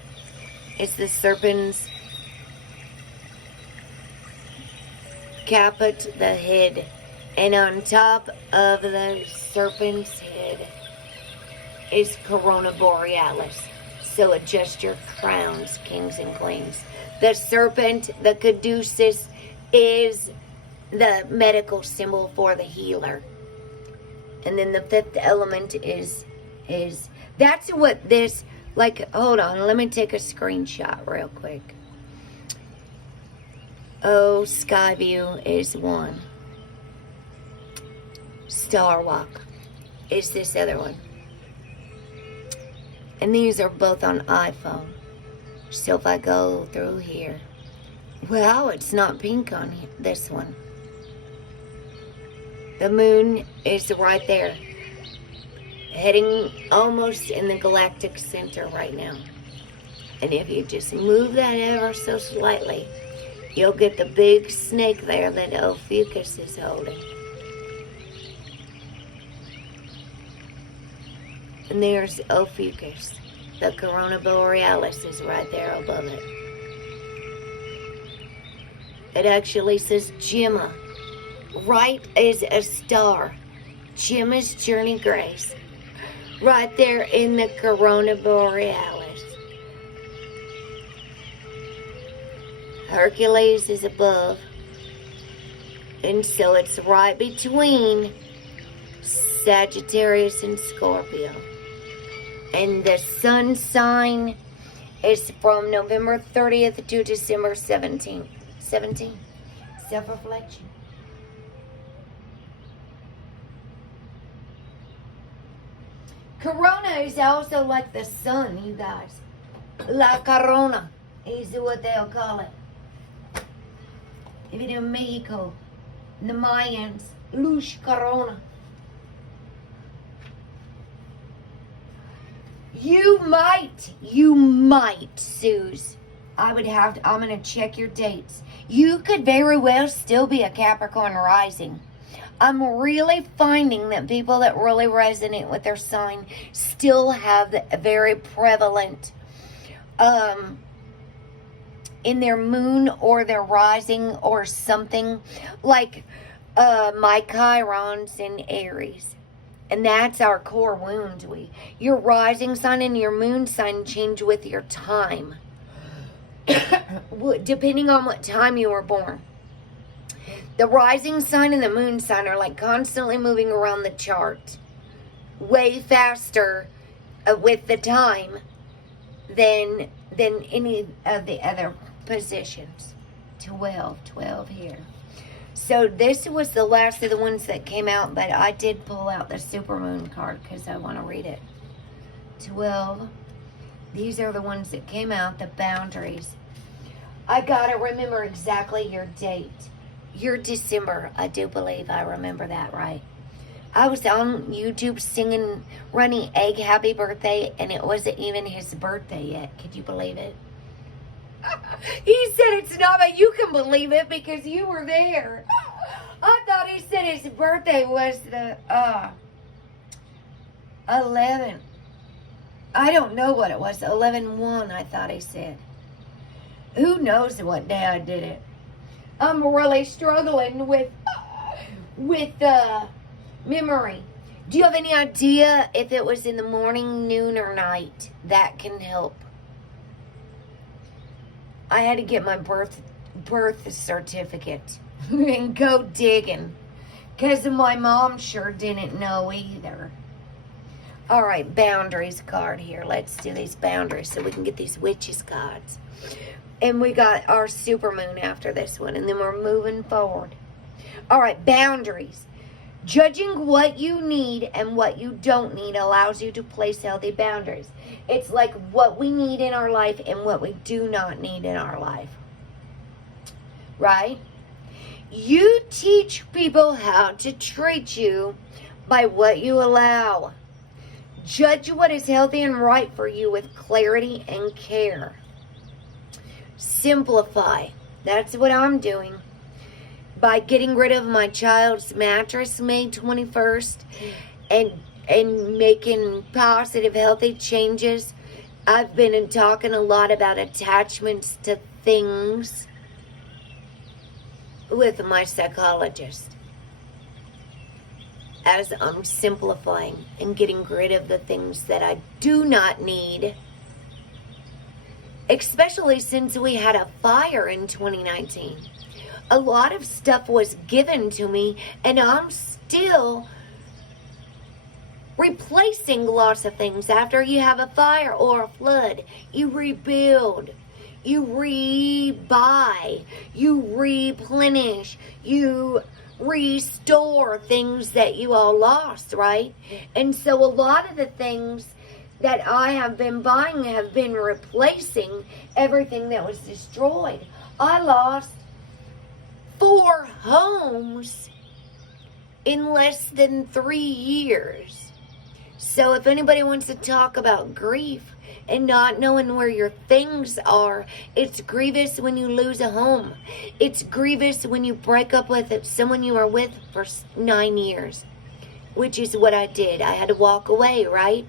is the serpent's caput, the head, and on top of the serpent's head is Corona Borealis. So adjust your crowns, kings and queens. The serpent, the caduceus, is the medical symbol for the healer. And then the fifth element is that's what this, like, hold on, let me take a screenshot real quick. Oh, Skyview is one. Star Walk is this other one. And these are both on iPhone. So if I go through here, well, it's not pink on this one. The moon is right there, heading almost in the galactic center right now. And if you just move that ever so slightly, you'll get the big snake there that Ophiuchus is holding. And there's Ophiuchus. The corona borealis is right there above it. It actually says Gemma. Right as a star. Gemma's journey grace. Right there in the corona borealis. Hercules is above. And so it's right between Sagittarius and Scorpio. And the sun sign is from November 30th to December 17th. 17. Self-reflection. Corona is also like the sun, you guys. La Corona is what they'll call it. Even in Mexico, the Mayans, Luz Corona. You might, Suze. I'm going to check your dates. You could very well still be a Capricorn rising. I'm really finding that people that really resonate with their sign still have a very prevalent in their moon or their rising or something like my Chiron's in Aries. And that's our core wound. Your rising sign and your moon sign change with your time. Depending on what time you were born. The rising sign and the moon sign are like constantly moving around the chart. Way faster with the time than any of the other positions. 12 here. So this was the last of the ones that came out, but I did pull out the supermoon card because I want to read it. 12. These are the ones that came out, the boundaries. I got to remember exactly your date. Your December, I do believe I remember that right. I was on YouTube singing Runny Egg happy birthday, and it wasn't even his birthday yet. Could you believe it? He said it's not, but you can believe it because you were there. I thought he said his birthday was the 11. I don't know what it was. 11/1, I thought he said. Who knows what day I did it? I'm really struggling with memory. Do you have any idea if it was in the morning, noon, or night? That can help. I had to get my birth certificate and go digging because my mom sure didn't know either. All right, boundaries card here. Let's do these boundaries so we can get these witches cards. And we got our supermoon after this one, and then we're moving forward. All right, boundaries. Judging what you need and what you don't need allows you to place healthy boundaries. It's like what we need in our life and what we do not need in our life. Right? You teach people how to treat you by what you allow. Judge what is healthy and right for you with clarity and care. Simplify. That's what I'm doing. By getting rid of my child's mattress May 21st and making positive, healthy changes. I've been talking a lot about attachments to things with my psychologist. As I'm simplifying and getting rid of the things that I do not need. Especially since we had a fire in 2019. A lot of stuff was given to me, and I'm still replacing lots of things. After you have a fire or a flood, you rebuild, you rebuy, you replenish, you restore things that you all lost, right? And so a lot of the things that I have been buying have been replacing everything that was destroyed. I lost 4 homes in less than 3 years. So if anybody wants to talk about grief and not knowing where your things are, it's grievous when you lose a home. It's grievous when you break up with someone you were with for 9 years, which is what I did. I had to walk away, right?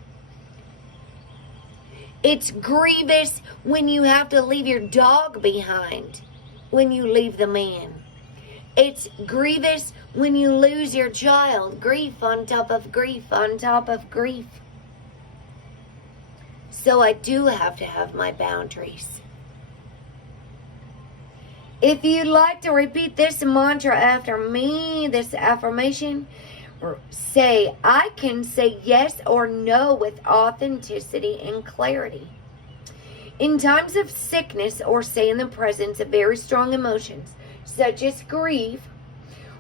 It's grievous when you have to leave your dog behind when you leave the man. It's grievous when you lose your child. Grief on top of grief on top of grief. So I do have to have my boundaries. If you'd like to repeat this mantra after me, this affirmation, say, I can say yes or no with authenticity and clarity. In times of sickness, or say in the presence of very strong emotions, such as grief,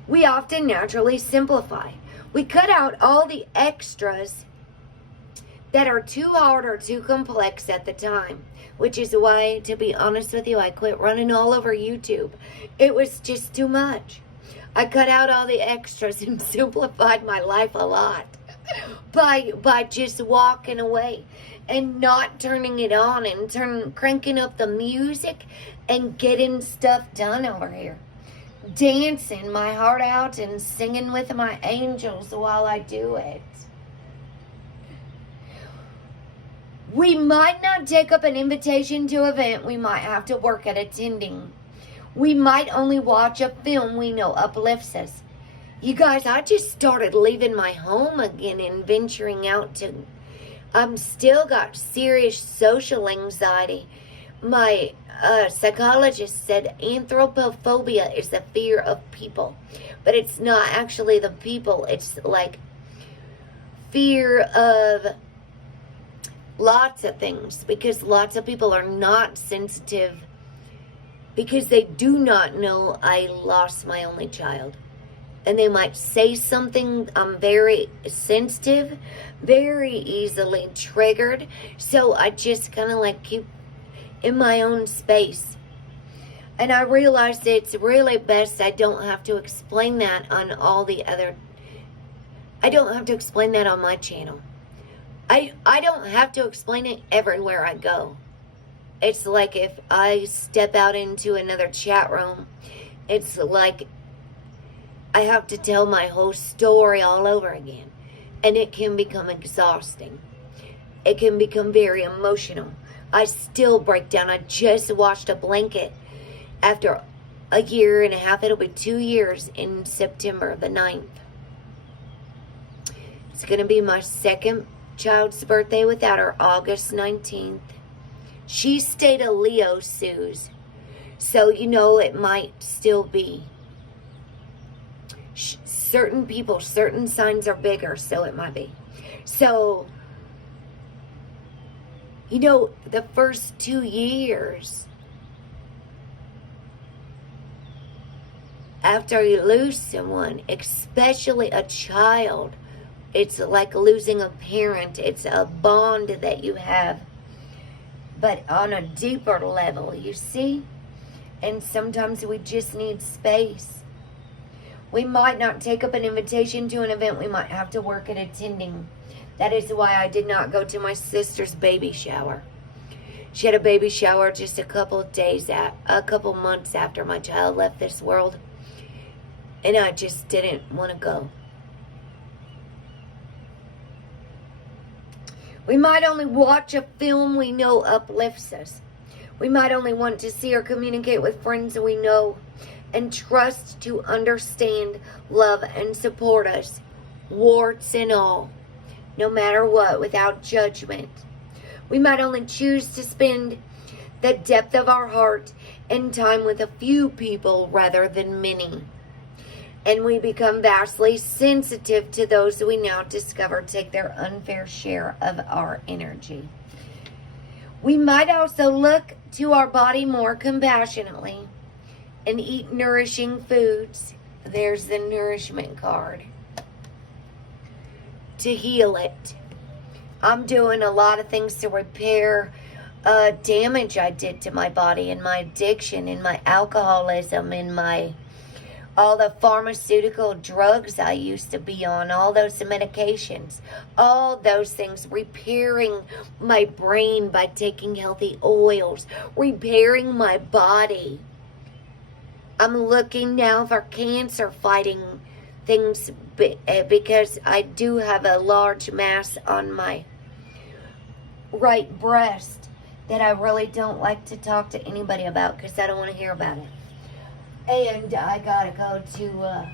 we often naturally simplify. We cut out all the extras that are too hard or too complex at the time, which is why, to be honest with you, I quit running all over YouTube. It was just too much. I cut out all the extras and simplified my life a lot by just walking away and not turning it on and cranking up the music and getting stuff done over here. Dancing my heart out and singing with my angels while I do it. We might not take up an invitation to an event we might have to work at attending. We might only watch a film we know uplifts us. You guys, I just started leaving my home again and venturing out to... I'm still got serious social anxiety. My psychologist said anthropophobia is the fear of people. But it's not actually the people. It's like fear of lots of things. Because lots of people are not sensitive. Because they do not know I lost my only child. And they might say something. I'm very sensitive, very easily triggered. So I just kind of like keep in my own space. And I realized it's really best I don't have to explain that on all the other... I don't have to explain that on my channel. I don't have to explain it everywhere I go. It's like if I step out into another chat room, it's like I have to tell my whole story all over again. And it can become exhausting. It can become very emotional. I still break down. I just washed a blanket after a year and a half. It'll be 2 years in September the 9th. It's going to be my second child's birthday without her, August 19th. She stayed a Leo, Suze. So, you know, it might still be. Certain people, certain signs are bigger, so it might be. So, you know, the first 2 years after you lose someone, especially a child, it's like losing a parent. It's a bond that you have, but on a deeper level, you see? And sometimes we just need space. We might not take up an invitation to an event we might have to work at attending. That is why I did not go to my sister's baby shower. She had a baby shower just a couple months after my child left this world. And I just didn't want to go. We might only watch a film we know uplifts us. We might only want to see or communicate with friends we know and trust to understand, love, and support us, warts and all, no matter what, without judgment. We might only choose to spend the depth of our heart and time with a few people rather than many. And we become vastly sensitive to those we now discover take their unfair share of our energy. We might also look to our body more compassionately and eat nourishing foods. There's the nourishment card. To heal it. I'm doing a lot of things to repair damage I did to my body and my addiction and my alcoholism and my... all the pharmaceutical drugs I used to be on, all those medications, all those things, repairing my brain by taking healthy oils, repairing my body. I'm looking now for cancer fighting things because I do have a large mass on my right breast that I really don't like to talk to anybody about because I don't want to hear about it. And I gotta go to,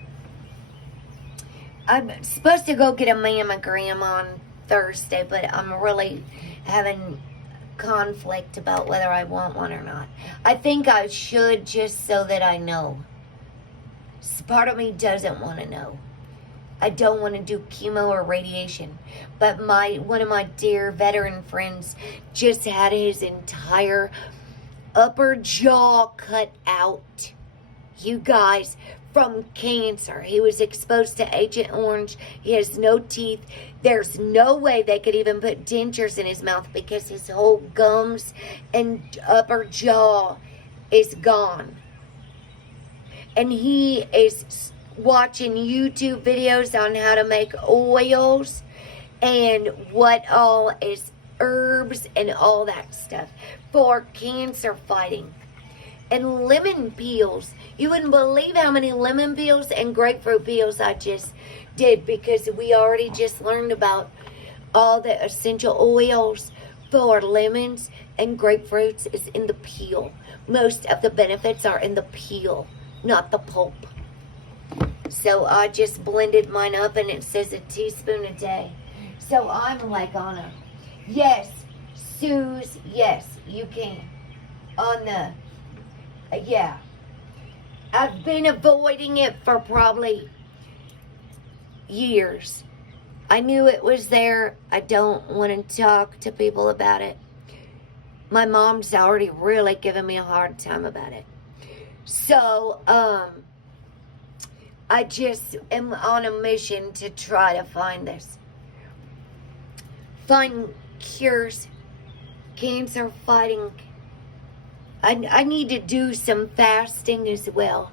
I'm supposed to go get a mammogram on Thursday, but I'm really having conflict about whether I want one or not. I think I should, just so that I know. Part of me doesn't want to know. I don't want to do chemo or radiation. But one of my dear veteran friends just had his entire upper jaw cut out. You guys, from cancer. He was exposed to Agent Orange. He has no teeth. There's no way they could even put dentures in his mouth because his whole gums and upper jaw is gone. And he is watching YouTube videos on how to make oils and what all is herbs and all that stuff for cancer fighting. And lemon peels. You wouldn't believe how many lemon peels and grapefruit peels I just did, because we already just learned about all the essential oils for lemons and grapefruits is in the peel. Most of the benefits are in the peel, not the pulp. So I just blended mine up, and it says a teaspoon a day. So I'm like on a, yes, Suze, yes, you can. On the, yeah. I've been avoiding it for probably years. I knew it was there. I don't want to talk to people about it. My mom's already really given me a hard time about it. So, I just am on a mission to try to find this. Find cures, cancer fighting. I need to do some fasting as well.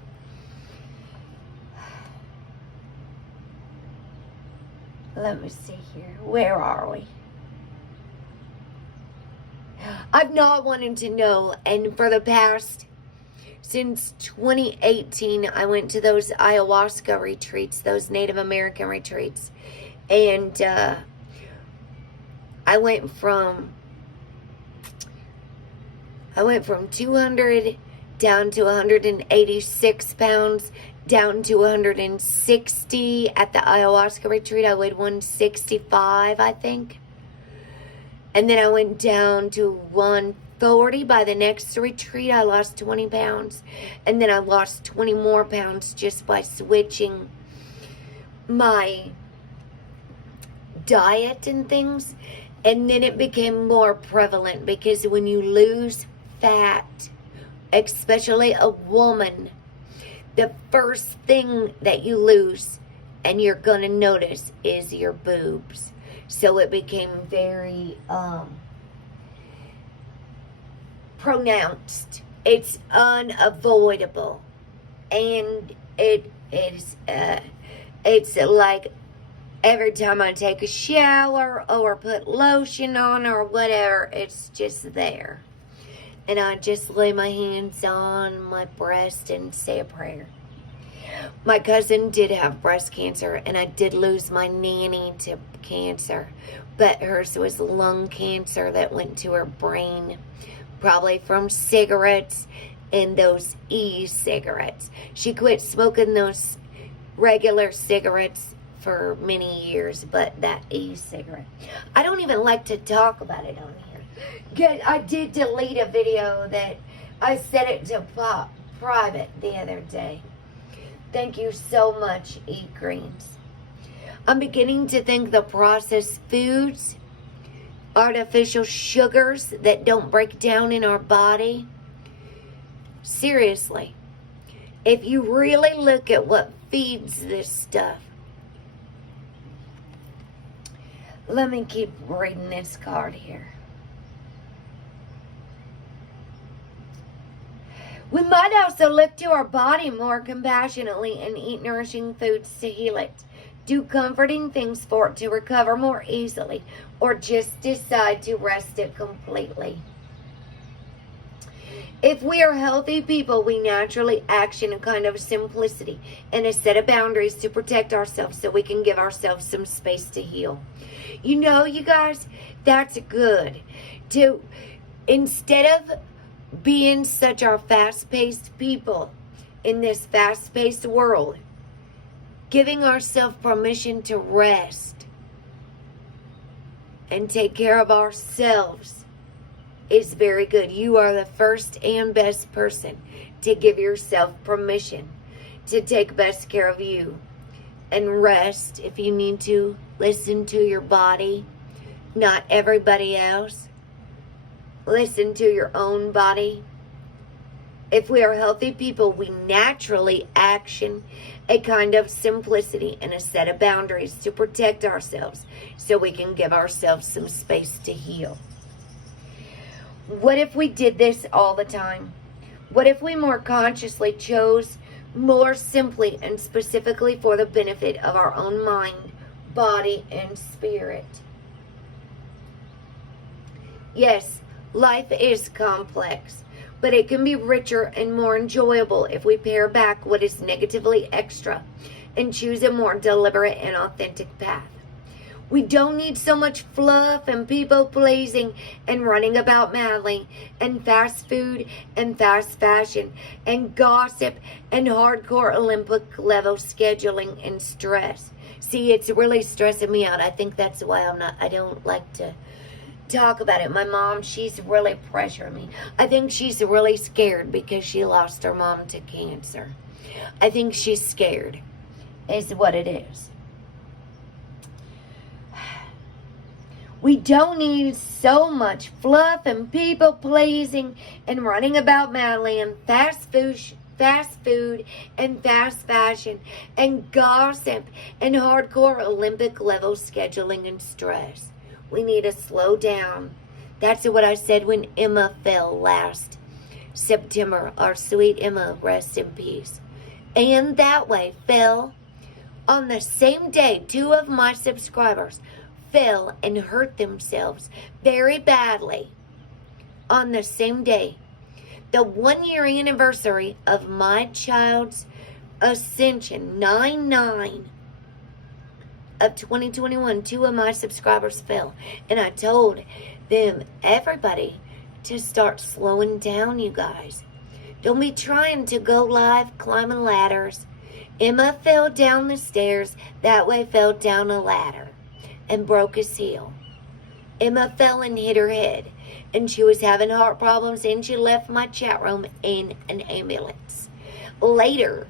Let me see here. Where are we? I've not wanted to know, and for the past, since 2018, I went to those ayahuasca retreats, those Native American retreats, and I went from 200 down to 186 pounds, down to 160 at the ayahuasca retreat. I weighed 165, I think. And then I went down to 140 by the next retreat. I lost 20 pounds. And then I lost 20 more pounds just by switching my diet and things. And then it became more prevalent, because when you lose fat, especially a woman, the first thing that you lose and you're going to notice is your boobs. So it became very pronounced. It's unavoidable. And it's like every time I take a shower or put lotion on or whatever, it's just there. And I just lay my hands on my breast and say a prayer. My cousin did have breast cancer, and I did lose my nanny to cancer. But hers was lung cancer that went to her brain, probably from cigarettes and those e-cigarettes. She quit smoking those regular cigarettes for many years, but that e-cigarette. I don't even like to talk about it on here. I did delete a video that I set it to private the other day. Thank you so much, Eat Greens. I'm beginning to think the processed foods, artificial sugars that don't break down in our body, seriously, if you really look at what feeds this stuff. Let me keep reading this card here. We might also look to our body more compassionately and eat nourishing foods to heal it. Do comforting things for it to recover more easily, or just decide to rest it completely. If we are healthy people, we naturally action a kind of simplicity and a set of boundaries to protect ourselves so we can give ourselves some space to heal. You know, you guys, that's good. Instead of being such our fast-paced people in this fast-paced world, giving ourselves permission to rest and take care of ourselves is very good. You are the first and best person to give yourself permission to take best care of you and rest if you need to. Listen to your body, not everybody else. Listen to your own body. If we are healthy people, we naturally action a kind of simplicity and a set of boundaries to protect ourselves so we can give ourselves some space to heal. What if we did this all the time? What if we more consciously chose more simply and specifically for the benefit of our own mind, body, and spirit? Yes, life is complex, but it can be richer and more enjoyable if we pare back what is negatively extra and choose a more deliberate and authentic path. We don't need so much fluff and people-pleasing and running about madly and fast food and fast fashion and gossip and hardcore Olympic-level scheduling and stress. See, it's really stressing me out. I think that's why I don't like to talk about it. My mom, she's really pressuring me. I think she's really scared because she lost her mom to cancer. I think she's scared, is what it is. We don't need so much fluff and people-pleasing and running about madly and fast food and fast fashion and gossip and hardcore Olympic-level scheduling and stress. We need to slow down. That's what I said when Emma fell last September. Our sweet Emma, rest in peace. And that way fell on the same day 2 of my subscribers fell and hurt themselves very badly on the same day. The 1-year anniversary of my child's Ascension, 9/9 of 2021, 2 of my subscribers fell. And I told them, everybody, to start slowing down, you guys. Don't be trying to go live climbing ladders. Emma fell down the stairs, that way fell down a ladder and broke his heel. Emma fell and hit her head, and she was having heart problems, and she left my chat room in an ambulance. Later,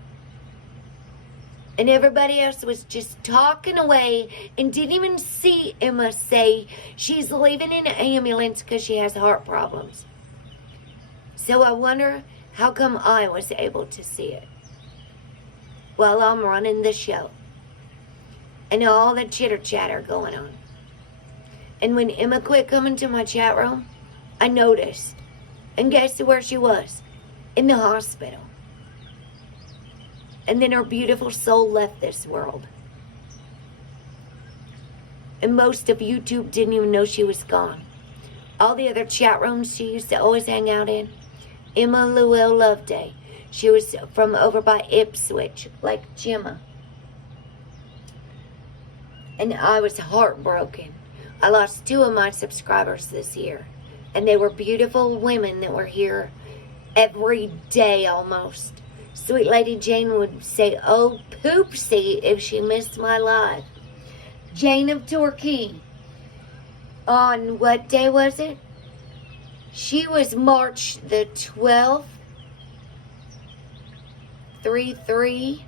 and everybody else was just talking away and didn't even see Emma say she's leaving in an ambulance because she has heart problems. So I wonder how come I was able to see it while I'm running the show. And all the chitter-chatter going on. And when Emma quit coming to my chat room, I noticed. And guess where she was? In the hospital. And then her beautiful soul left this world. And most of YouTube didn't even know she was gone. All the other chat rooms she used to always hang out in, Emma Llewellyn Loveday. She was from over by Ipswich, like Gemma. And I was heartbroken. I lost 2 of my subscribers this year. And they were beautiful women that were here every day almost. Sweet Lady Jane would say, oh, poopsie, if she missed my live. Jane of Torquay. On what day was it? She was March the 12th. 3/3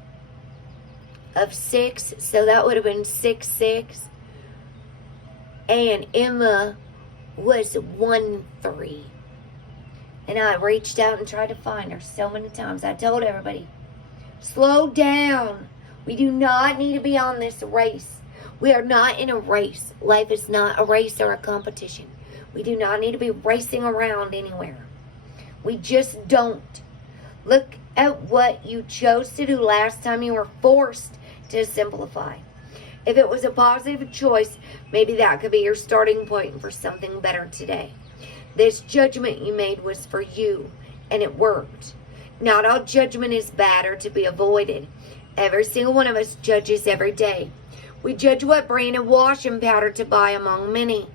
of 6, so that would have been 6/6. And Emma was 1/3. And I reached out and tried to find her so many times. I told everybody, slow down. We do not need to be on this race. We are not in a race. Life is not a race or a competition. We do not need to be racing around anywhere. We just don't. Look at what you chose to do last time you were forced to simplify. If it was a positive choice, maybe that could be your starting point for something better today. This judgment you made was for you and it worked. Not all judgment is bad or to be avoided. Every single one of us judges every day. We judge what brand of washing powder to buy among many.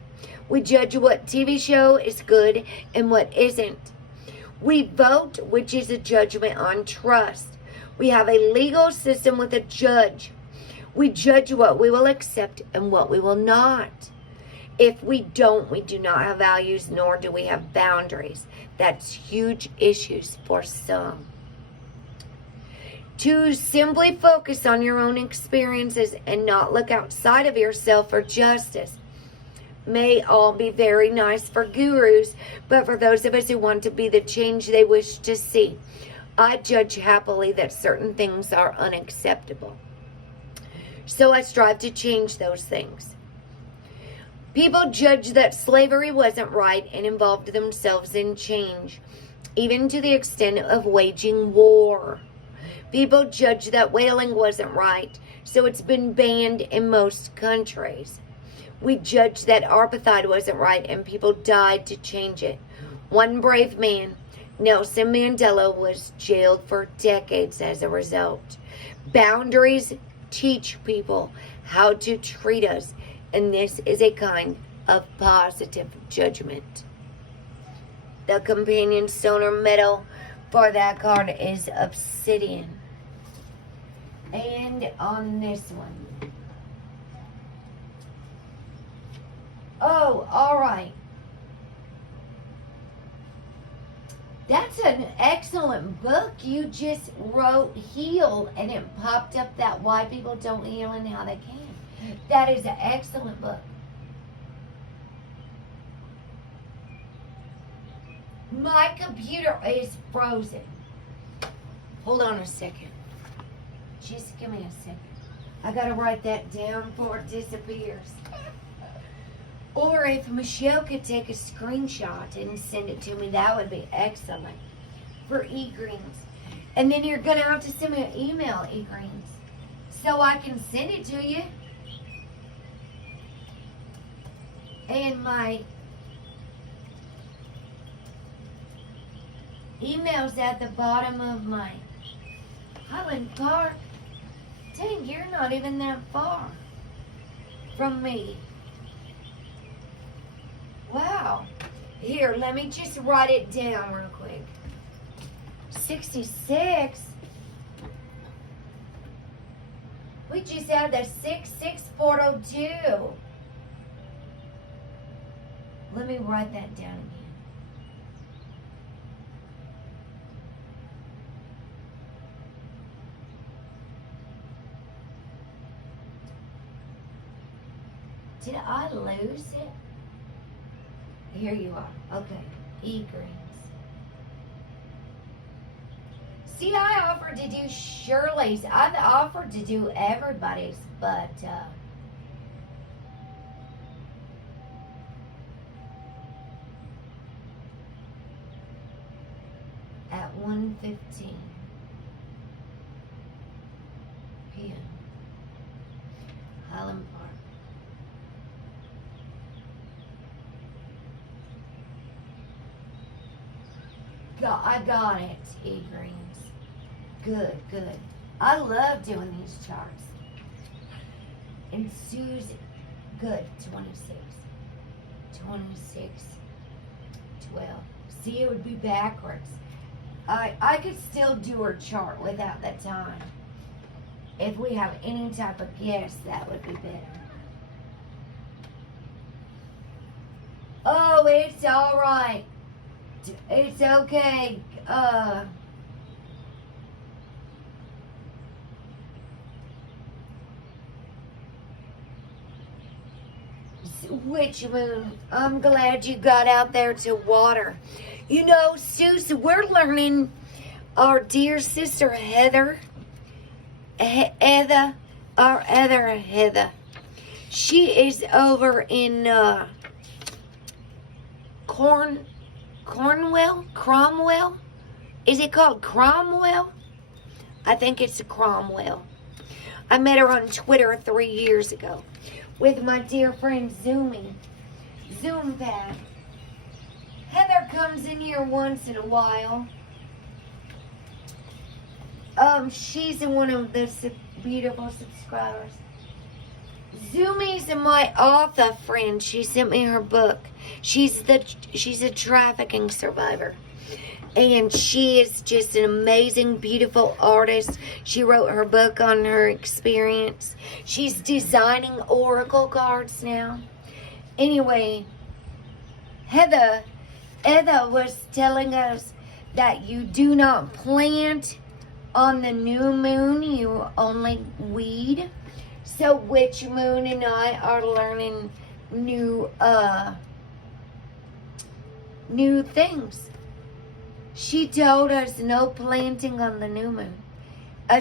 We judge what TV show is good and what isn't. We vote, which is a judgment on trust. We have a legal system with a judge. We judge what we will accept and what we will not. If we don't, we do not have values, nor do we have boundaries. That's huge issues for some. To simply focus on your own experiences and not look outside of yourself for justice may all be very nice for gurus, but for those of us who want to be the change they wish to see, I judge happily that certain things are unacceptable. So I strive to change those things. People judge that slavery wasn't right and involved themselves in change, even to the extent of waging war. People judge that whaling wasn't right, so it's been banned in most countries. We judge that apartheid wasn't right, and people died to change it. One brave man, Nelson Mandela, was jailed for decades as a result. Boundaries teach people how to treat us, and this is a kind of positive judgment. The companion stone or metal for that card is obsidian. And on this one, oh, all right. That's an excellent book. You just wrote heal, and it popped up that why people don't heal and how they can. That is an excellent book. My computer is frozen. Hold on a second. Just give me a second. I gotta write that down before it disappears. Or if Michelle could take a screenshot and send it to me, that would be excellent for e-greens. And then you're going to have to send me an email, e-greens, so I can send it to you. And my email's at the bottom of my Highland Park. Dang, you're not even that far from me. Wow. Here, let me just write it down real quick. 66. We just had the 66402. Let me write that down again. Did I lose it? Here you are. Okay. E-greens. See, I offered to do Shirley's. I've offered to do everybody's, but at 1:15 p.m. Highland Park. I got it, E-greens. Good, good. I love doing these charts. And Susan, good, 26. 26, 12. See, it would be backwards. I could still do her chart without the time. If we have any type of guess, that would be better. Oh, it's all right. It's okay. Which moon? I'm glad you got out there to water. You know, Susan, we're learning our dear sister Heather. Heather. She is over in Cromwell? Is it called Cromwell? I think it's a Cromwell. I met her on Twitter 3 years ago with my dear friend Zoompad. Heather comes in here once in a while. She's one of the beautiful subscribers. Zoomies and my author friend. She sent me her book. She's a trafficking survivor. And she is just an amazing, beautiful artist. She wrote her book on her experience. She's designing oracle cards now. Anyway, Heather was telling us that you do not plant on the new moon. You only weed. So Witch Moon and I are learning new things. She told us no planting on the new moon.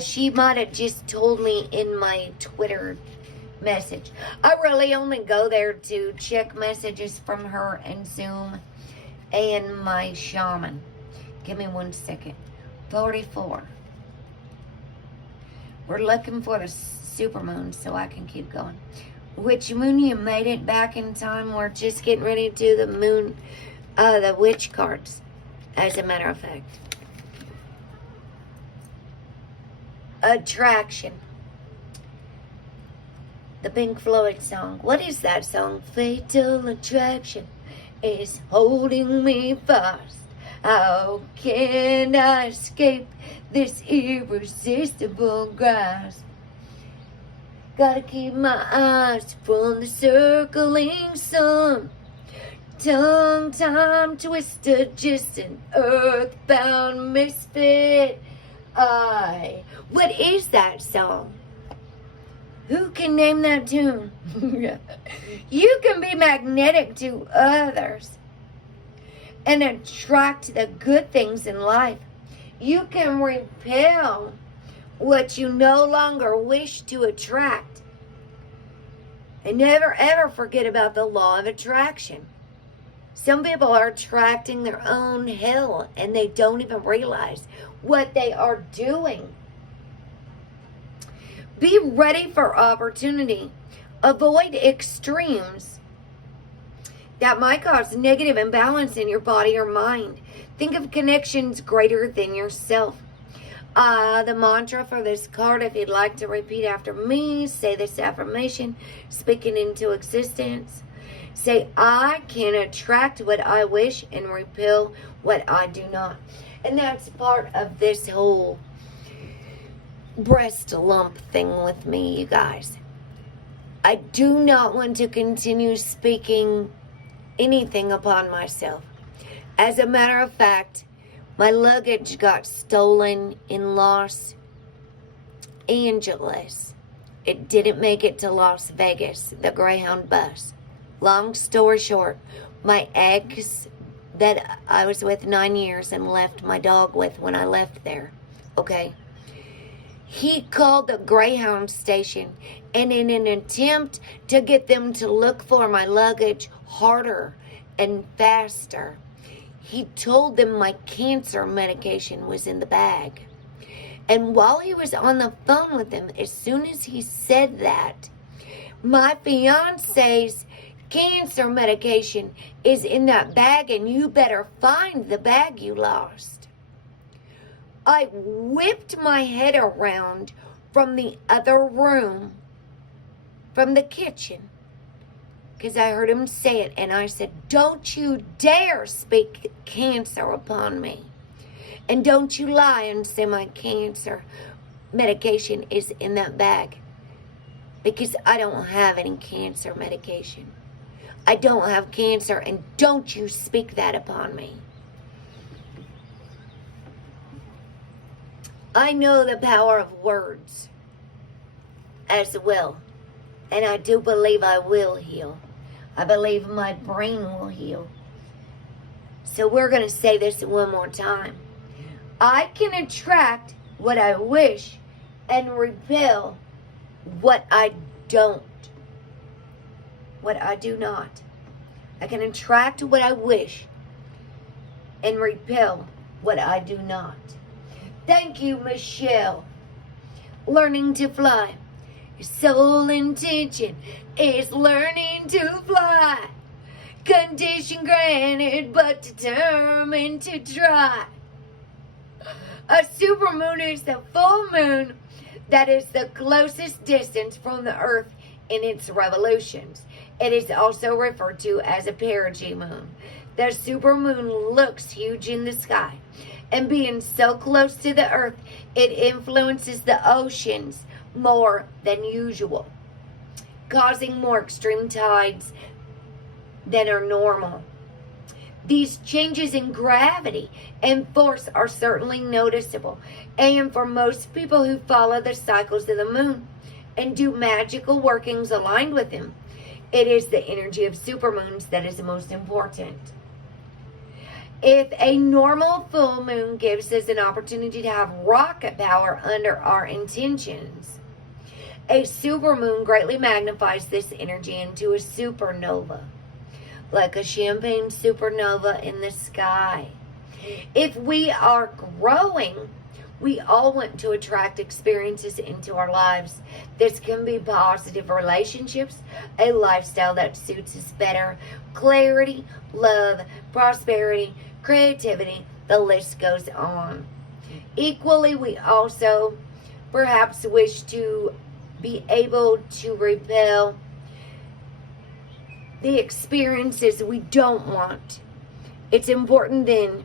She might have just told me in my Twitter message. I really only go there to check messages from her and Zoom and my shaman. Give me 1 second. 44. We're looking for the supermoon so I can keep going. Witch Moon, you made it back in time. We're just getting ready to do the moon, the witch cards. As a matter of fact. Attraction. The Pink Floyd song. What is that song? Fatal attraction is holding me fast. How can I escape this irresistible grasp? Gotta keep my eyes from the circling sun. Tongue-time twister, just an earthbound misfit. What is that song? Who can name that tune? You can be magnetic to others and attract the good things in life. You can repel what you no longer wish to attract. And never ever forget about the law of attraction. Some people are attracting their own hell and they don't even realize what they are doing. Be ready for opportunity. Avoid extremes that might cause negative imbalance in your body or mind. Think of connections greater than yourself. The mantra for this card, if you'd like to repeat after me, say this affirmation, speaking into existence. Say, I can attract what I wish and repel what I do not. And that's part of this whole breast lump thing with me, you guys. I do not want to continue speaking anything upon myself. As a matter of fact, my luggage got stolen in Los Angeles. It didn't make it to Las Vegas, the Greyhound bus. Long story short, my ex that I was with 9 years and left my dog with when I left there, okay? He called the Greyhound station, and in an attempt to get them to look for my luggage harder and faster, he told them my cancer medication was in the bag. And while he was on the phone with them, as soon as he said that, my fiance's cancer medication is in that bag and you better find the bag you lost. I whipped my head around from the other room, from the kitchen, because I heard him say it, and I said, don't you dare speak cancer upon me. And don't you lie and say my cancer medication is in that bag. Because I don't have any cancer medication. I don't have cancer, and don't you speak that upon me. I know the power of words as well. And I do believe I will heal. I believe my brain will heal. So we're going to say this one more time. I can attract what I wish and repel what I don't. What I do not. I can attract what I wish and repel what I do not. Thank you, Michelle. Learning to fly. Your sole intention is learning to fly. Condition granted, but determined to try. A supermoon is the full moon that is the closest distance from the Earth in its revolutions. It is also referred to as a perigee moon. The supermoon looks huge in the sky, and being so close to the Earth, it influences the oceans more than usual, causing more extreme tides than are normal. These changes in gravity and force are certainly noticeable, and for most people who follow the cycles of the moon and do magical workings aligned with them, it is the energy of supermoons that is the most important. If a normal full moon gives us an opportunity to have rocket power under our intentions, a supermoon greatly magnifies this energy into a supernova, like a champagne supernova in the sky. If we are growing, we all want to attract experiences into our lives. This can be positive relationships, a lifestyle that suits us better, clarity, love, prosperity, creativity, the list goes on. Equally, we also perhaps wish to be able to repel the experiences we don't want. It's important then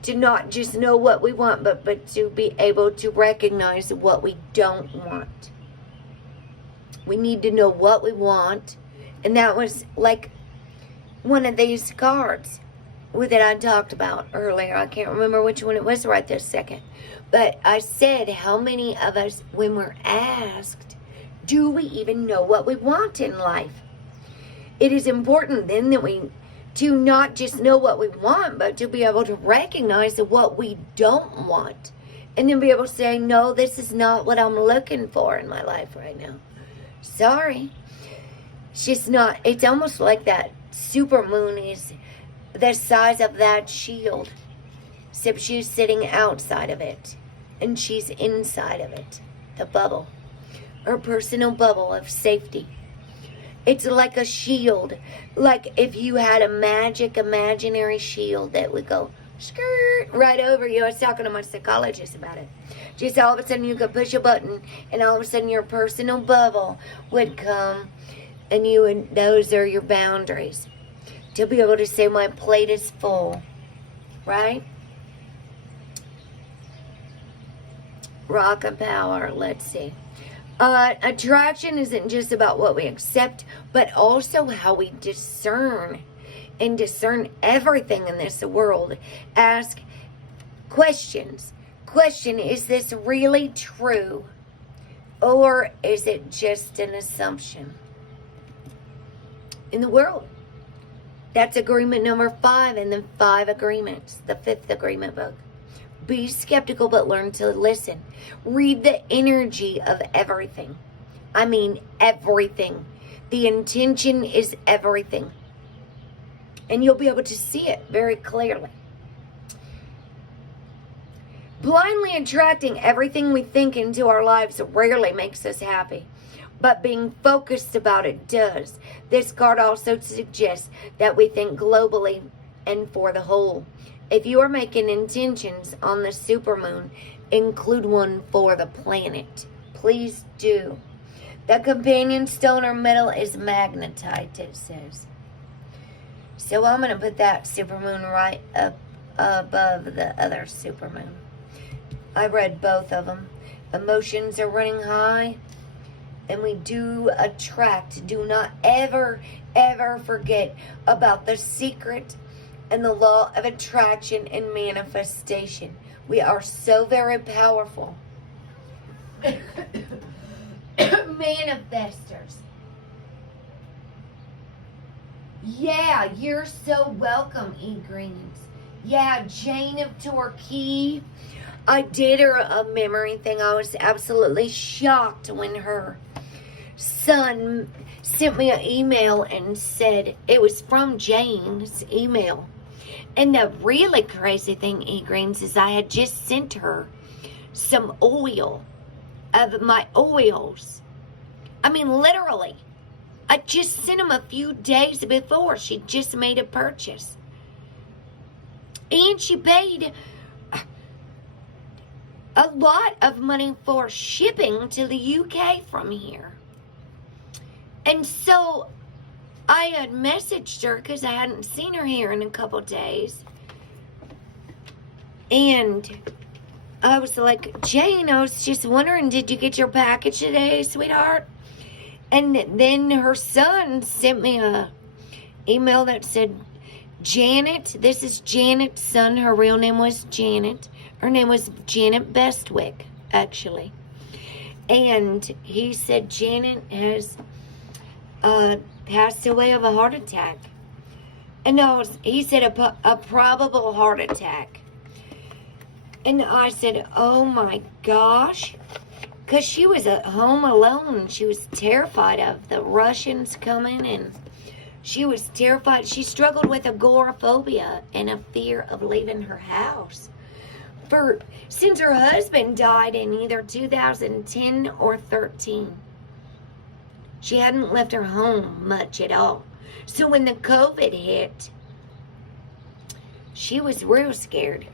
to not just know what we want, but to be able to recognize what we don't want. We need to know what we want. And that was like one of these cards that I talked about earlier. I can't remember which one it was right this second. But I said, how many of us, when we're asked, do we even know what we want in life? It is important then that we to not just know what we want, but to be able to recognize what we don't want. And then be able to say, no, this is not what I'm looking for in my life right now. Sorry. It's just not. It's almost like that supermoon is the size of that shield, except she's sitting outside of it and she's inside of it, the bubble, her personal bubble of safety. It's like a shield, like if you had a magic imaginary shield that would go skirt right over you. I was talking to my psychologist about it. Just all of a sudden you could push a button and all of a sudden your personal bubble would come, and those are your boundaries. To be able to say my plate is full, right? Rock and power, let's see. Attraction isn't just about what we accept, but also how we discern and discern everything in this world. Ask questions. Question, is this really true? Or is it just an assumption? In the world. That's agreement number 5 in the 5 agreements, the 5th agreement book. Be skeptical, but learn to listen. Read the energy of everything. I mean, everything. The intention is everything. And you'll be able to see it very clearly. Blindly attracting everything we think into our lives rarely makes us happy. But being focused about it does. This card also suggests that we think globally and for the whole. If you are making intentions on the supermoon, include one for the planet. Please do. The companion stone or metal is magnetite, it says. So I'm going to put that supermoon right up above the other supermoon. I read both of them. Emotions are running high, and we do attract. Do not ever, ever forget about the secret and the law of attraction and manifestation. We are so very powerful. Manifestors. Yeah, you're so welcome, E-Greens. Yeah, Jane of Torquay. I did her a memory thing. I was absolutely shocked when her son sent me an email and said it was from Jane's email. And the really crazy thing, E-Greens, is I had just sent her some oil of my oils. I mean, literally. I just sent him a few days before. She just made a purchase. And she paid a lot of money for shipping to the UK from here. And so I had messaged her because I hadn't seen her here in a couple days. And I was like, Jane, I was just wondering, did you get your package today, sweetheart? And then her son sent me a email that said, Janet, this is Janet's son. Her real name was Janet. Her name was Janet Bestwick, actually. And he said Janet has passed away of a heart attack. And no, he said a probable heart attack. And I said, oh my gosh. Because she was at home alone. She was terrified of the Russians coming, and she was terrified. She struggled with agoraphobia and a fear of leaving her house since her husband died in either 2010 or 13. She hadn't left her home much at all. So when the COVID hit, she was real scared.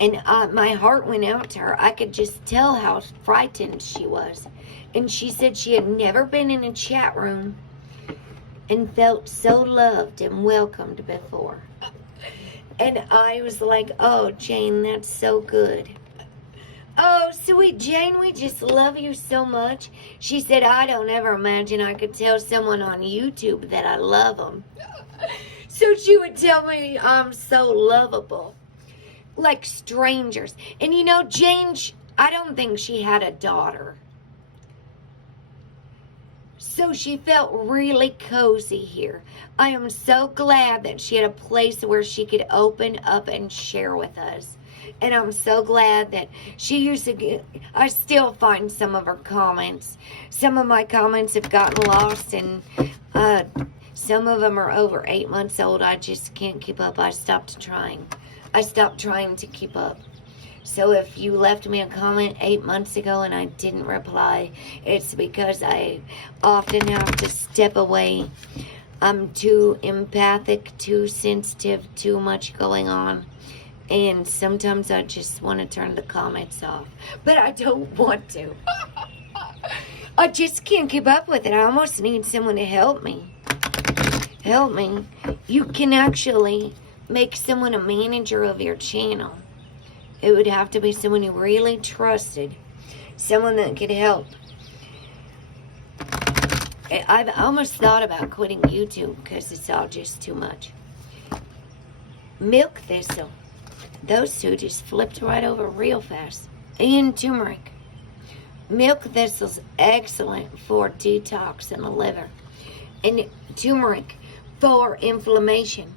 And my heart went out to her. I could just tell how frightened she was. And she said she had never been in a chat room and felt so loved and welcomed before. And I was like, oh, Jane, that's so good. Oh, sweet Jane, we just love you so much. She said, I don't ever imagine I could tell someone on YouTube that I love them. So she would tell me I'm so lovable. Like strangers. And you know, Jane, I don't think she had a daughter. So she felt really cozy here. I am so glad that she had a place where she could open up and share with us. And I'm so glad that she used to get, I still find some of her comments. Some of my comments have gotten lost, and some of them are over 8 months old. I just can't keep up. I stopped trying to keep up. So if you left me a comment 8 months ago and I didn't reply, it's because I often have to step away. I'm too empathic, too sensitive, too much going on. And sometimes I just want to turn the comments off. But I don't want to. I just can't keep up with it. I almost need someone to help me. Help me. You can actually make someone a manager of your channel. It would have to be someone you really trusted. Someone that could help. I've almost thought about quitting YouTube because it's all just too much. Milk thistle. Those two just flipped right over real fast. And turmeric. Milk thistle's excellent for detox in the liver. And turmeric for inflammation.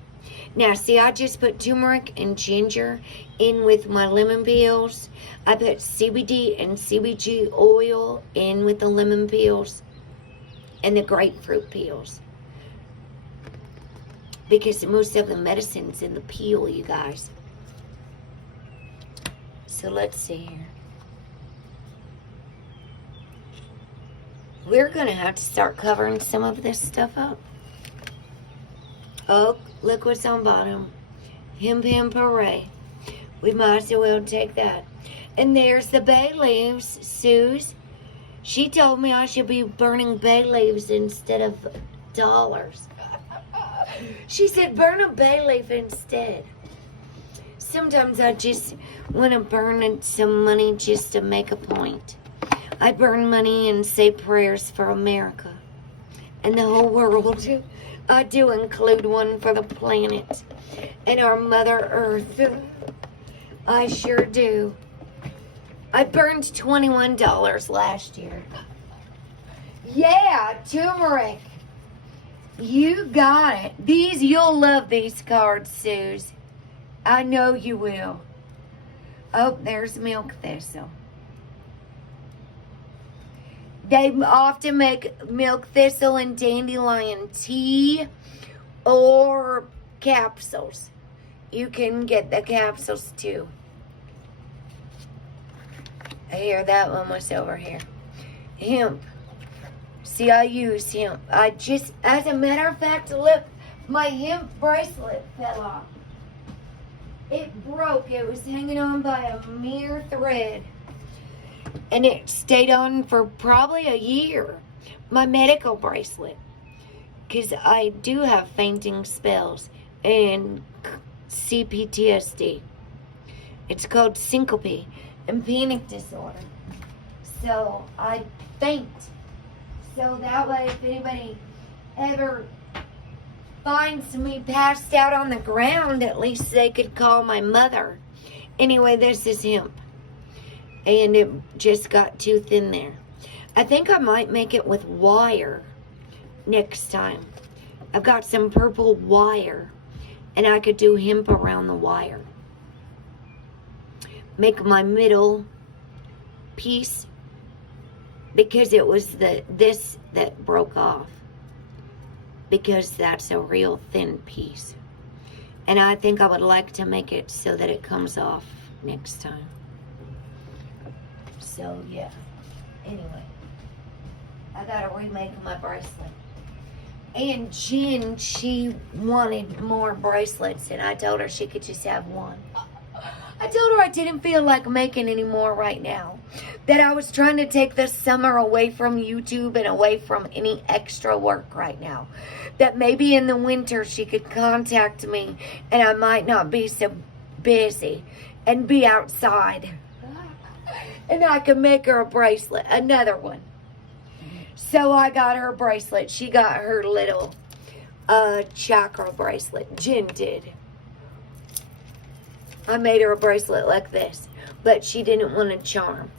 Now, see, I just put turmeric and ginger in with my lemon peels. I put CBD and CBG oil in with the lemon peels and the grapefruit peels. Because most of the medicine's in the peel, you guys. So let's see here. We're going to have to start covering some of this stuff up. Oh, look what's on bottom. Hemp hooray. We might as well take that. And there's the bay leaves, Suze. She told me I should be burning bay leaves instead of dollars. She said burn a bay leaf instead. Sometimes I just want to burn some money just to make a point. I burn money and say prayers for America and the whole world. I do include one for the planet and our Mother Earth. I sure do. I burned $21 last year. Yeah, turmeric. You got it. You'll love these cards, Suze. I know you will. Oh, there's milk thistle. They often make milk thistle and dandelion tea or capsules. You can get the capsules too. Here, that one was over here. Hemp. See, I use hemp. As a matter of fact, look, my hemp bracelet fell off. It broke. It was hanging on by a mere thread. And it stayed on for probably a year. My medical bracelet. Because I do have fainting spells and CPTSD. It's called syncope and panic disorder. So I faint. So that way, if anybody ever finds me passed out on the ground, at least they could call my mother. Anyway, this is hemp. And it just got too thin there. I think I might make it with wire next time. I've got some purple wire. And I could do hemp around the wire. Make my middle piece. Because it was this that broke off. Because that's a real thin piece. And I think I would like to make it so that it comes off next time. So, yeah. Anyway. I gotta remake my bracelet. And Jen, she wanted more bracelets. And I told her she could just have one. I told her I didn't feel like making any more right now. That I was trying to take this summer away from YouTube and away from any extra work right now. That maybe in the winter she could contact me and I might not be so busy and be outside. And I could make her a bracelet, another one. So I got her a bracelet. She got her little chakra bracelet. Jen did. I made her a bracelet like this. But she didn't want a charm.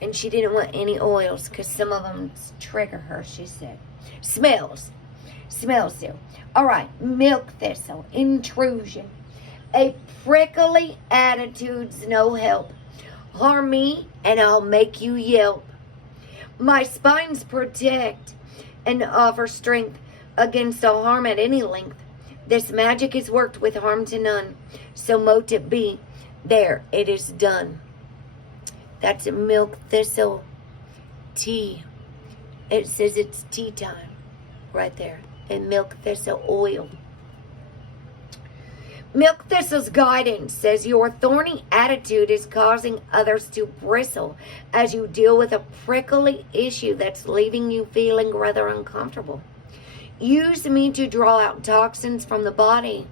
And she didn't want any oils because some of them trigger her, she said. Smells. Smells do. Alright, milk thistle. Intrusion. A prickly attitude's no help. Harm me and I'll make you yelp. My spines protect and offer strength against all harm at any length. This magic is worked with harm to none. So mote it be. There, it is done. That's a milk thistle tea. It says it's tea time. Right there. And milk thistle oil. Milk thistle's guidance says your thorny attitude is causing others to bristle as you deal with a prickly issue that's leaving you feeling rather uncomfortable. Use me to draw out toxins from the body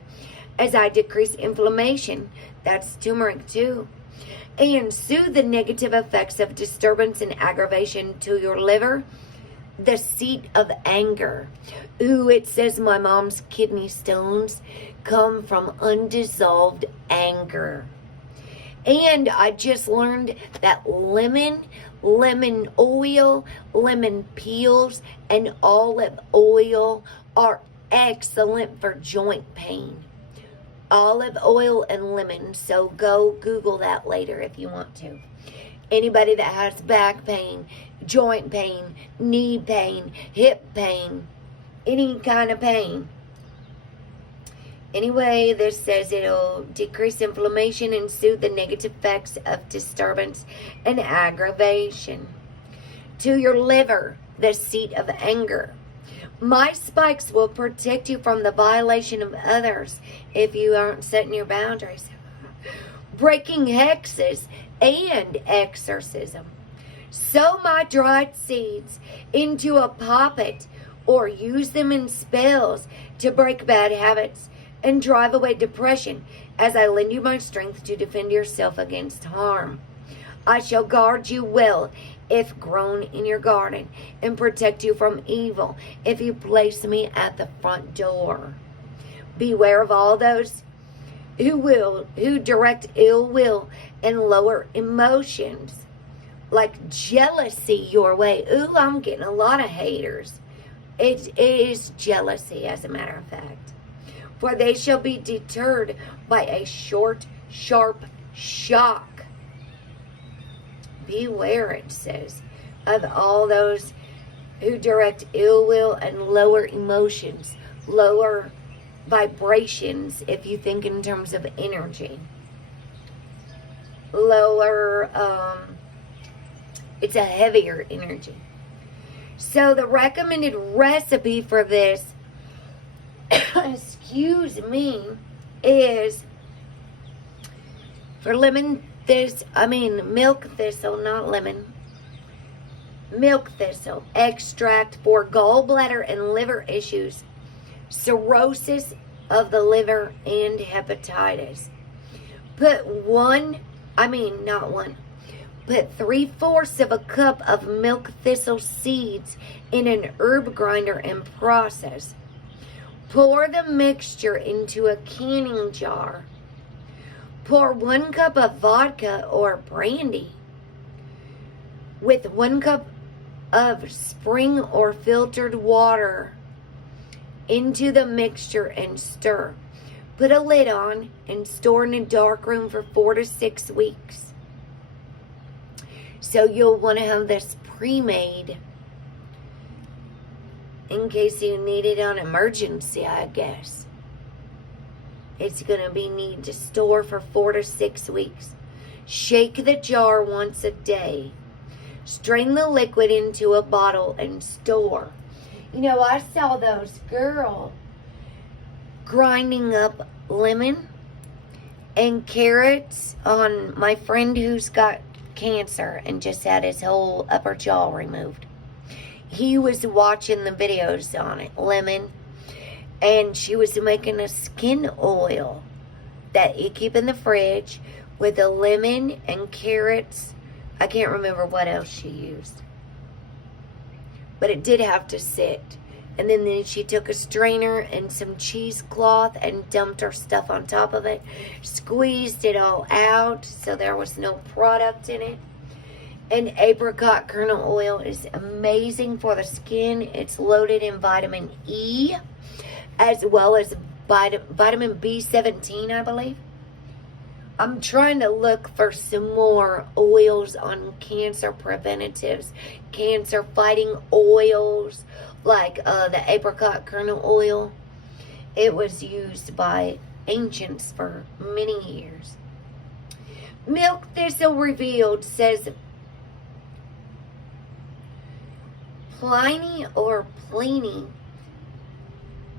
as I decrease inflammation. That's turmeric too. And soothe the negative effects of disturbance and aggravation to your liver, the seat of anger. Ooh, it says my mom's kidney stones come from undissolved anger. And I just learned that lemon oil, lemon peels, and olive oil are excellent for joint pain. Olive oil and lemon. So go Google that later if you want to. Anybody that has back pain, joint pain, knee pain, hip pain, any kind of pain. Anyway, this says it'll decrease inflammation and soothe the negative effects of disturbance and aggravation. To your liver, the seat of anger. My spikes will protect you from the violation of others if you aren't setting your boundaries. Breaking hexes and exorcism. Sow my dried seeds into a poppet or use them in spells to break bad habits and drive away depression as I lend you my strength to defend yourself against harm. I shall guard you well if grown in your garden and protect you from evil if you place me at the front door. Beware of all those who direct ill will and lower emotions like jealousy your way. Ooh, I'm getting a lot of haters. It is jealousy, as a matter of fact. For they shall be deterred by a short, sharp shock. Beware, it says, of all those who direct ill will and lower emotions, lower vibrations, if you think in terms of energy. Lower, it's a heavier energy. So the recommended recipe for this, excuse me, is For milk thistle, not lemon. Milk thistle extract for gallbladder and liver issues, cirrhosis of the liver, and hepatitis. Put 3/4 of a cup of milk thistle seeds in an herb grinder and process. Pour the mixture into a canning jar. Pour 1 cup of vodka or brandy with 1 cup of spring or filtered water into the mixture and stir. Put a lid on and store in a dark room for 4 to 6 weeks. So you'll want to have this pre-made in case you need it on emergency, I guess. It's going to be need to store for 4 to 6 weeks. Shake the jar once a day. Strain the liquid into a bottle and store. You know, I saw those girls grinding up lemon and carrots on my friend who's got cancer and just had his whole upper jaw removed. He was watching the videos on it, lemon, and she was making a skin oil that you keep in the fridge with the lemon and carrots. I can't remember what else she used, but it did have to sit. And then she took a strainer and some cheesecloth and dumped her stuff on top of it, squeezed it all out so there was no product in it. And apricot kernel oil is amazing for the skin. It's loaded in vitamin E as well as vitamin B17, I believe. I'm trying to look for some more oils on cancer preventatives, cancer fighting oils, like the apricot kernel oil. It was used by ancients for many years. Milk Thistle Revealed says Pliny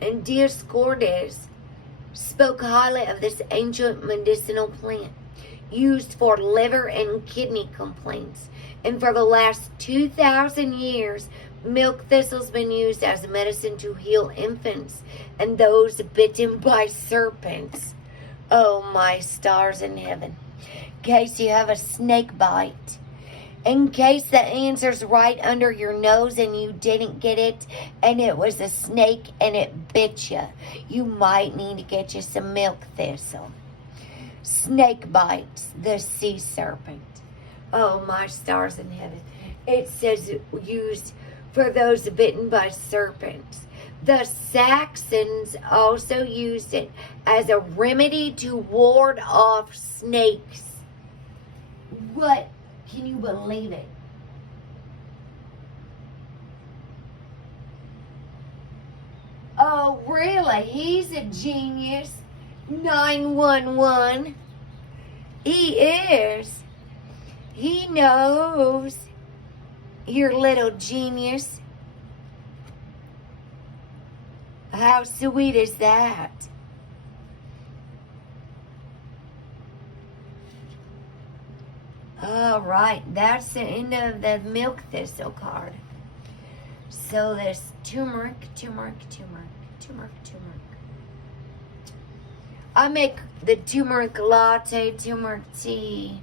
and Dioscorides spoke highly of this ancient medicinal plant used for liver and kidney complaints. And for the last 2,000 years, milk thistle's been used as medicine to heal infants and those bitten by serpents. Oh, my stars in heaven. In case you have a snake bite. In case the answer's right under your nose and you didn't get it, and it was a snake and it bit you, you might need to get you some milk thistle. Snake bites, the sea serpent. Oh, my stars in heaven. It says used for those bitten by serpents. The Saxons also used it as a remedy to ward off snakes. What? Can you believe it? Oh, really? He's a genius. 911. He is. He knows. Your little genius. How sweet is that? All right, that's the end of the milk thistle card. So there's turmeric. I make the turmeric latte, turmeric tea.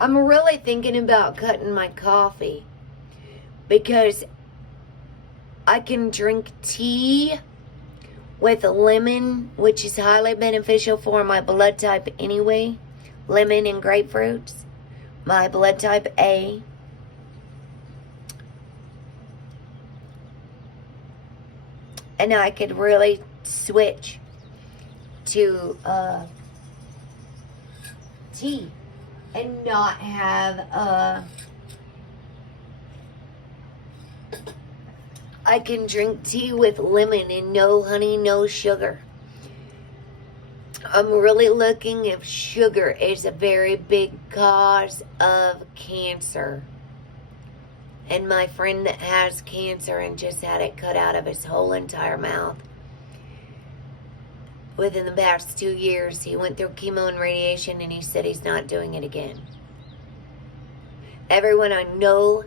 I'm really thinking about cutting my coffee because I can drink tea with lemon, which is highly beneficial for my blood type anyway. Lemon and grapefruits, my blood type A. And I could really switch to tea and not have I can drink tea with lemon and no honey, no sugar. I'm really looking if sugar is a very big cause of cancer. And my friend that has cancer and just had it cut out of his whole entire mouth, within the past 2 years. He went through chemo and radiation, and he said he's not doing it again. Everyone I know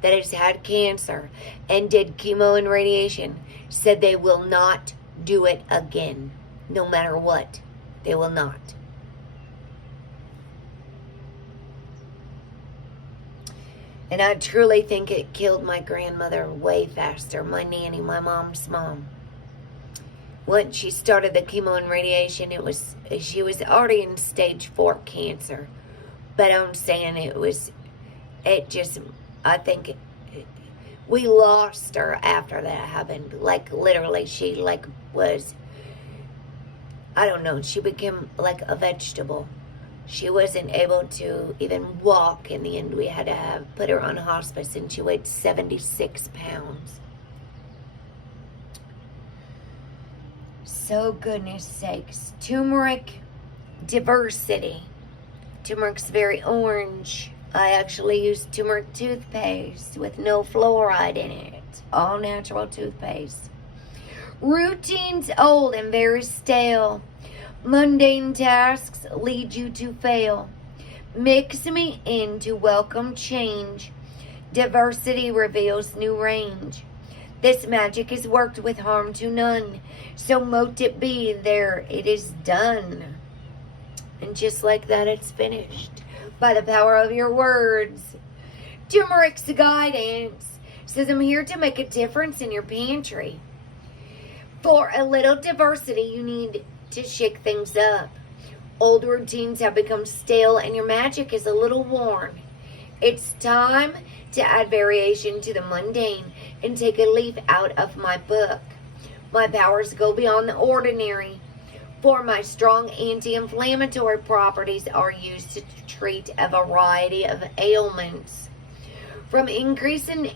that has had cancer and did chemo and radiation said they will not do it again. No matter what, they will not. And I truly think it killed my grandmother way faster, my nanny, my mom's mom. Once she started the chemo and radiation, she was already in stage 4 cancer. But I'm saying I think we lost her after that happened. Like, literally, she, like, was, I don't know, she became like a vegetable. She wasn't able to even walk in the end. We had to put her on hospice, and she weighed 76 pounds. So, goodness sakes. Turmeric diversity. Turmeric's very orange. I actually use turmeric toothpaste with no fluoride in it. All natural toothpaste. Routines old and very stale. Mundane tasks lead you to fail. Mix me in to welcome change. Diversity reveals new range. This magic is worked with harm to none. So mote it be, there it is done. And just like that, it's finished. By the power of your words. Turmeric's guidance says, I'm here to make a difference in your pantry. For a little diversity, you need to shake things up. Old routines have become stale and your magic is a little worn. It's time to add variation to the mundane and take a leaf out of my book. My powers go beyond the ordinary, for my strong anti-inflammatory properties are used to treat a variety of ailments. From increasing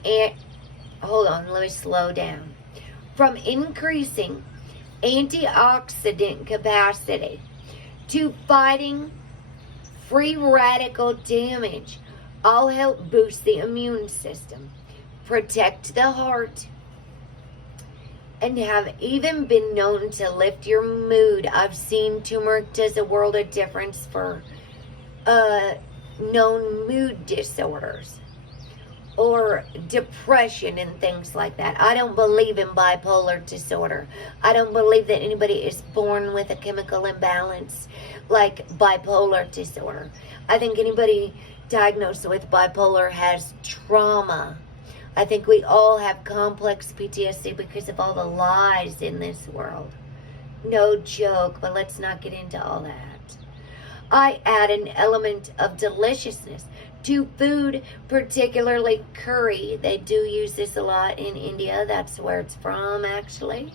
From increasing antioxidant capacity to fighting free radical damage, all help boost the immune system, protect the heart, and have even been known to lift your mood. I've seen turmeric does a world of difference for known mood disorders or depression and things like that. I don't believe in bipolar disorder. I don't believe that anybody is born with a chemical imbalance like bipolar disorder. I think anybody diagnosed with bipolar has trauma. I think we all have complex PTSD because of all the lies in this world. No joke, but let's not get into all that. I add an element of deliciousness to food, particularly curry. They do use this a lot in India. That's where it's from, actually.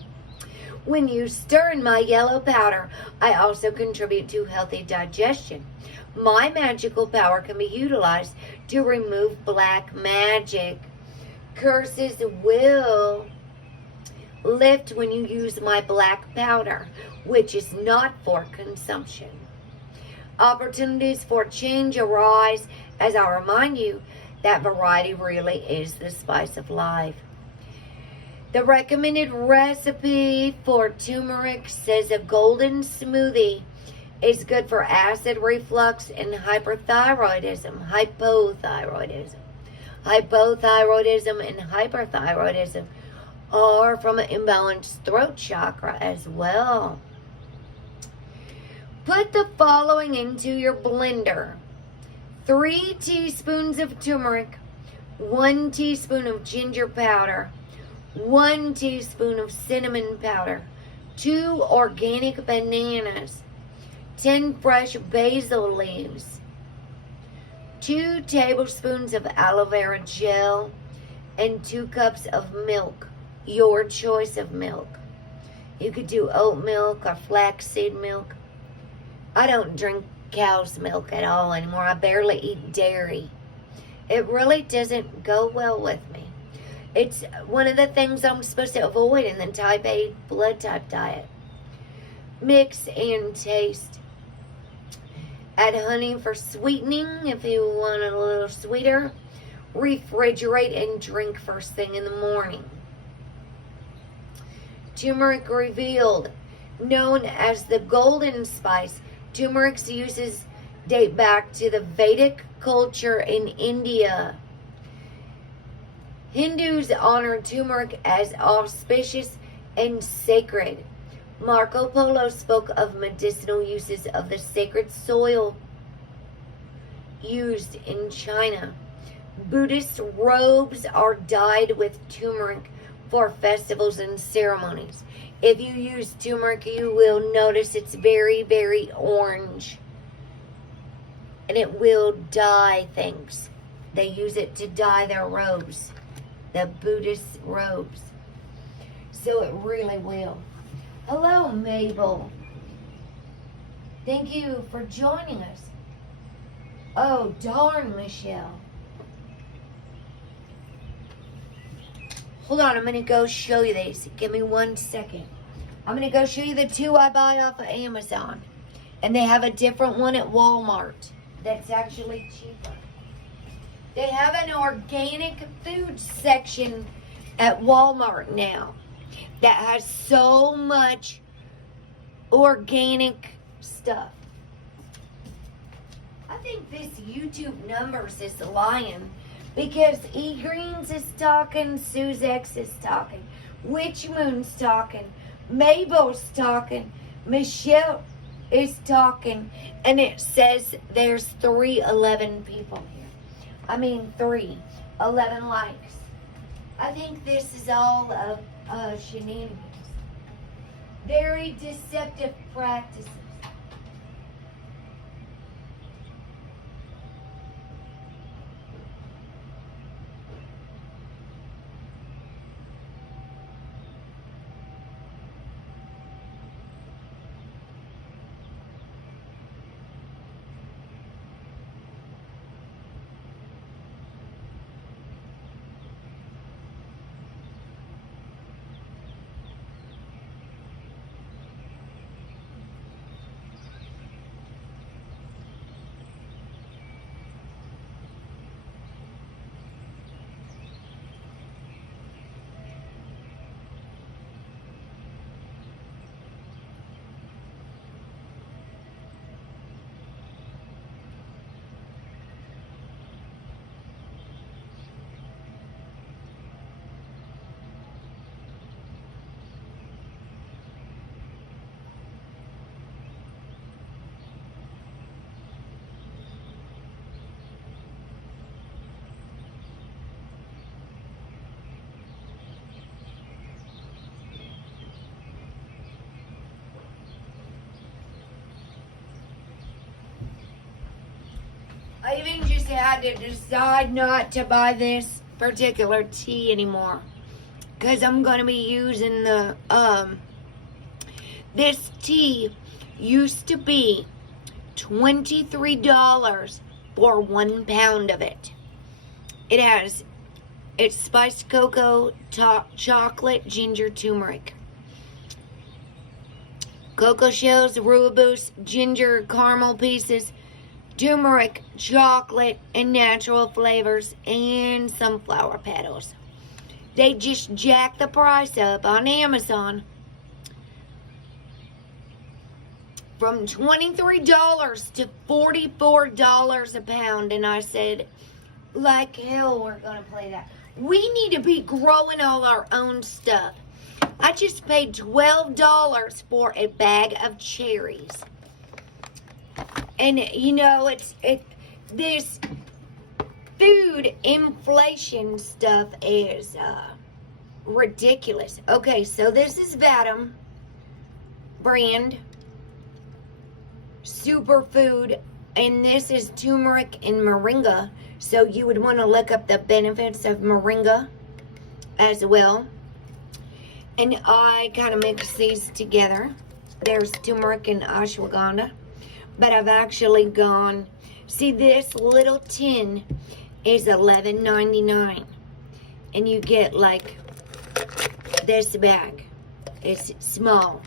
When you stir in my yellow powder, I also contribute to healthy digestion. My magical power can be utilized to remove black magic. Curses will lift when you use my black powder, which is not for consumption. Opportunities for change arise as I remind you that variety really is the spice of life. The recommended recipe for turmeric says a golden smoothie is good for acid reflux and hyperthyroidism. Hypothyroidism and hyperthyroidism are from an imbalanced throat chakra as well. Put the following into your blender. 3 teaspoons of turmeric, 1 teaspoon of ginger powder, 1 teaspoon of cinnamon powder, 2 organic bananas, 10 fresh basil leaves, 2 tablespoons of aloe vera gel, and 2 cups of milk, your choice of milk. You could do oat milk or flaxseed milk. I don't drink cow's milk at all anymore. I barely eat dairy. It really doesn't go well with me. It's one of the things I'm supposed to avoid in the type A blood type diet. Mix and taste. Add honey for sweetening if you want it a little sweeter. Refrigerate and drink first thing in the morning. Turmeric revealed. known as the golden spice. Turmeric's uses date back to the Vedic culture in India. Hindus honor turmeric as auspicious and sacred. Marco Polo spoke of medicinal uses of the sacred soil used in China. Buddhist robes are dyed with turmeric for festivals and ceremonies. If you use turmeric, you will notice it's very, very orange. And it will dye things. They use it to dye their robes, the Buddhist robes. So it really will. Hello, Mabel. Thank you for joining us. Oh, darn, Michelle. Hold on, I'm going to go show you these. Give me 1 second. I'm going to go show you the 2 I buy off of Amazon. And they have a different one at Walmart that's actually cheaper. They have an organic food section at Walmart now that has so much organic stuff. I think this YouTube numbers is lying because E Greens is talking, Suzex is talking, Witch Moon's talking, Mabel's talking, Michelle is talking, and it says there's 311 people here. I mean 311 likes. I think this is all of shenanigans. Very deceptive practices. I even just had to decide not to buy this particular tea anymore. Because I'm going to be using the, this tea used to be $23 for 1 pound of it. It's spiced cocoa, chocolate, ginger, turmeric. Cocoa shells, rooibos, ginger, caramel pieces, turmeric, chocolate, and natural flavors, and sunflower petals. They just jacked the price up on Amazon from $23 to $44 a pound, and I said, like hell, we're gonna play that. We need to be growing all our own stuff. I just paid $12 for a bag of cherries. And you know, this food inflation stuff is ridiculous. Okay, so this is Vadim brand superfood, and this is turmeric and moringa. So you would want to look up the benefits of moringa as well. And I kind of mix these together. There's turmeric and ashwagandha. But I've actually gone, see, this little tin is $11.99. And you get like this bag. It's small.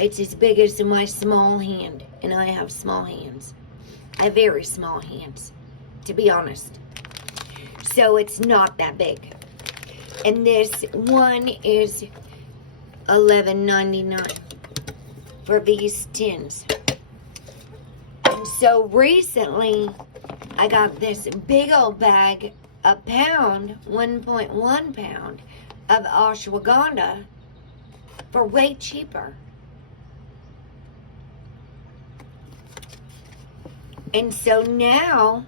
It's as big as my small hand. And I have small hands. I have very small hands, to be honest. So it's not that big. And this one is $11.99 for these tins. And so recently, I got this big old bag, a pound, 1.1 pound of ashwagandha for way cheaper. And so now,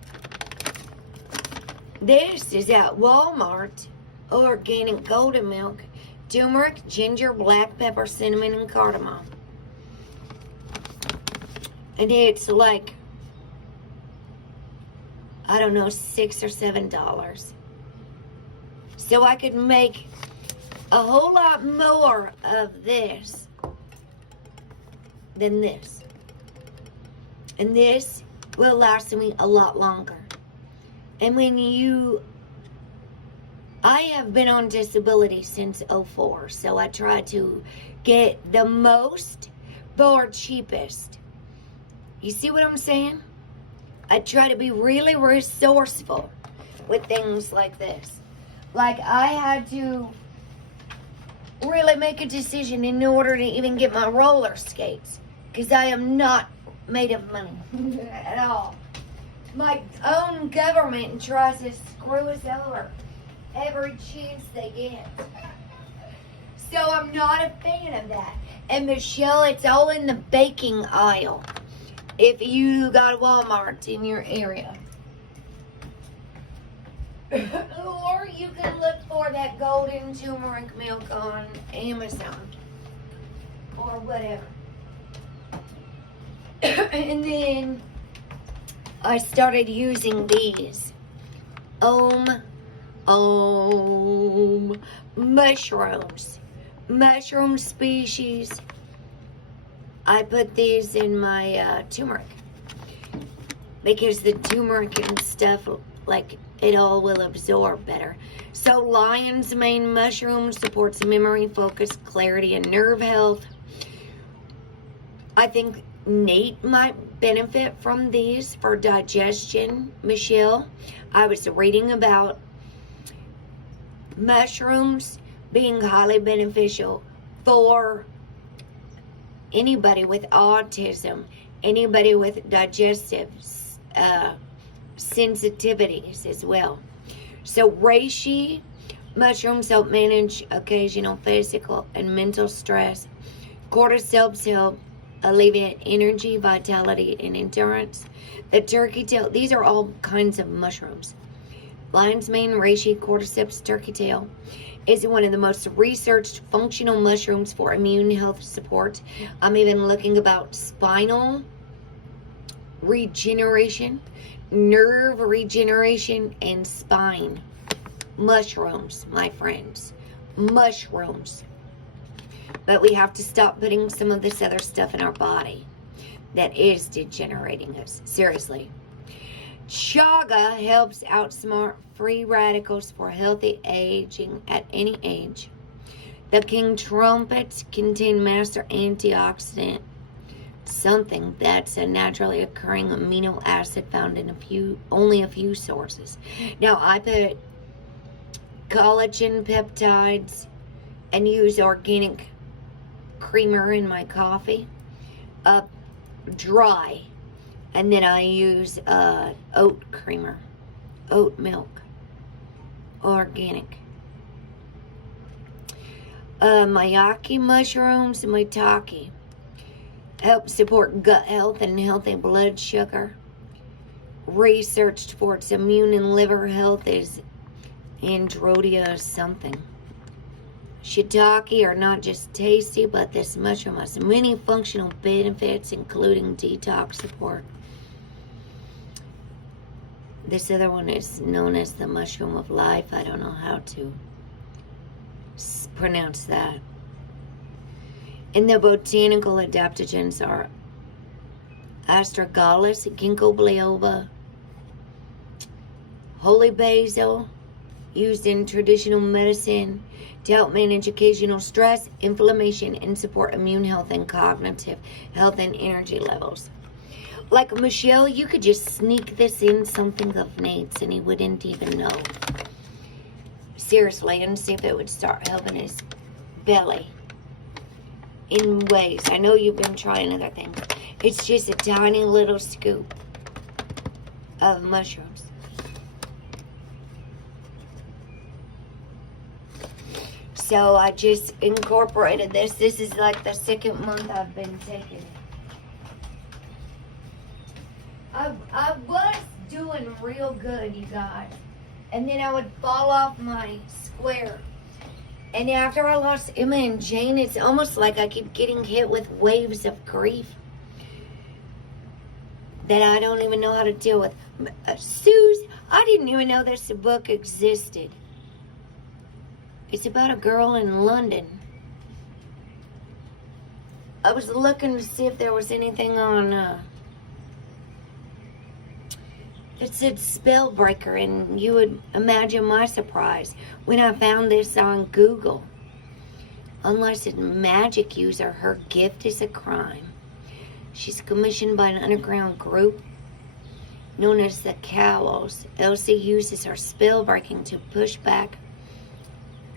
this is at Walmart, organic golden milk, turmeric, ginger, black pepper, cinnamon, and cardamom. And it's like, I don't know, $6 or $7. So I could make a whole lot more of this than this. And this will last me a lot longer. And I have been on disability since '04, so I try to get the most for cheapest. You see what I'm saying? I try to be really resourceful with things like this. Like, I had to really make a decision in order to even get my roller skates, because I am not made of money at all. My own government tries to screw us over every chance they get. So I'm not a fan of that. And Michelle, it's all in the baking aisle if you got a Walmart in your area. Or you can look for that golden turmeric milk on Amazon or whatever. And then I started using these mushrooms. Mushroom species. I put these in my turmeric, because the turmeric and stuff, like, it all will absorb better. So lion's mane mushroom supports memory, focus, clarity, and nerve health. I think Nate might benefit from these for digestion. Michelle, I was reading about mushrooms being highly beneficial for anybody with autism, anybody with digestive sensitivities as well. So reishi mushrooms help manage occasional physical and mental stress. Cordyceps help alleviate energy, vitality, and endurance. The turkey tail, these are all kinds of mushrooms. Lion's mane, reishi, cordyceps, turkey tail is one of the most researched functional mushrooms for immune health support. I'm even looking about spinal regeneration, nerve regeneration, and spine. Mushrooms, my friends. Mushrooms. But we have to stop putting some of this other stuff in our body that is degenerating us. Seriously. Chaga helps outsmart free radicals for healthy aging at any age. The king trumpets contain master antioxidant, something that's a naturally occurring amino acid found in only a few sources. Now, I put collagen peptides and use organic creamer in my coffee, dry, and then I use oat creamer, oat milk, organic. Mayaki mushrooms, maitake, help support gut health and healthy blood sugar. Researched for its immune and liver health is androdia something. Shiitake are not just tasty, but this mushroom has many functional benefits, including detox support. This other one is known as the mushroom of life. I don't know how to pronounce that. And the botanical adaptogens are astragalus, ginkgo biloba, holy basil, used in traditional medicine to help manage occasional stress, inflammation, and support immune health and cognitive health and energy levels. Like, Michelle, you could just sneak this in something of Nate's and he wouldn't even know. Seriously, and see if it would start helping his belly. in ways. I know you've been trying other things. It's just a tiny little scoop of mushrooms. So I just incorporated this. This is like the second month I've been taking it. I was doing real good, you guys. And then I would fall off my square. And after I lost Emma and Jane, it's almost like I keep getting hit with waves of grief that I don't even know how to deal with. Suze, I didn't even know this book existed. It's about a girl in London. I was looking to see if there was anything on it said Spellbreaker, and you would imagine my surprise when I found this on Google. Unlicensed magic user, her gift is a crime. She's commissioned by an underground group known as the Cowls. Elsie uses her spellbreaking to push back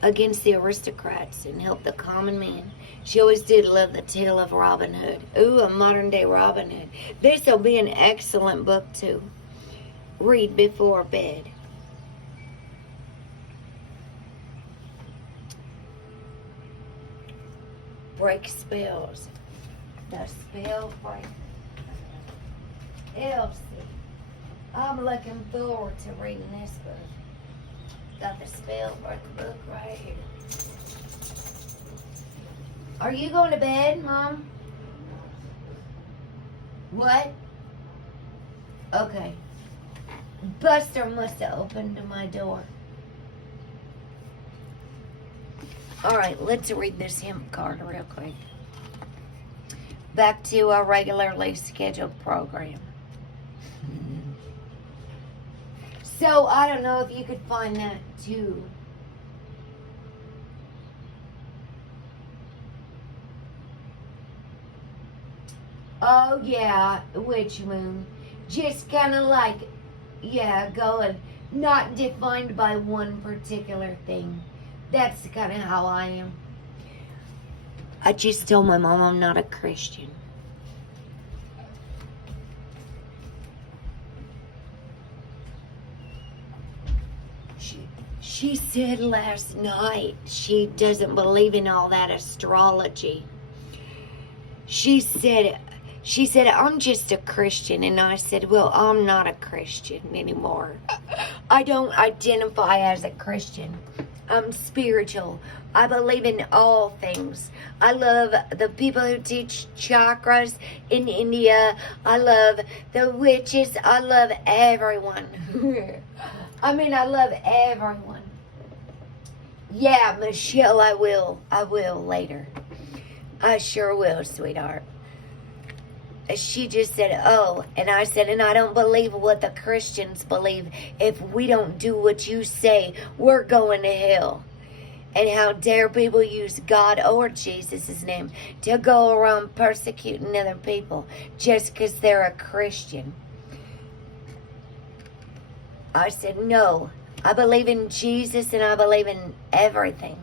against the aristocrats and help the common man. She always did love the tale of Robin Hood. Ooh, a modern day Robin Hood. This will be an excellent book too. Read before bed. Break spells. The spell break. Elsie. I'm looking forward to reading this book. Got the spell break book right here. Are you going to bed, Mom? What? Okay. Buster must have opened my door. Alright, let's read this hemp card real quick. Back to our regularly scheduled program. So, I don't know if you could find that too. Oh, yeah, witch moon. Just kind of like, yeah, going, not defined by one particular thing. That's kind of how I am. I just told my mom I'm not a Christian. She said last night she doesn't believe in all that astrology. She said, I'm just a Christian. And I said, well, I'm not a Christian anymore. I don't identify as a Christian. I'm spiritual. I believe in all things. I love the people who teach chakras in India. I love the witches. I love everyone. I mean, I love everyone. Yeah, Michelle, I will later. I sure will, sweetheart. She just said, oh, and I said, and I don't believe what the Christians believe. If we don't do what you say, we're going to hell. And how dare people use God or Jesus' name to go around persecuting other people just because they're a Christian. I said, no, I believe in Jesus and I believe in everything.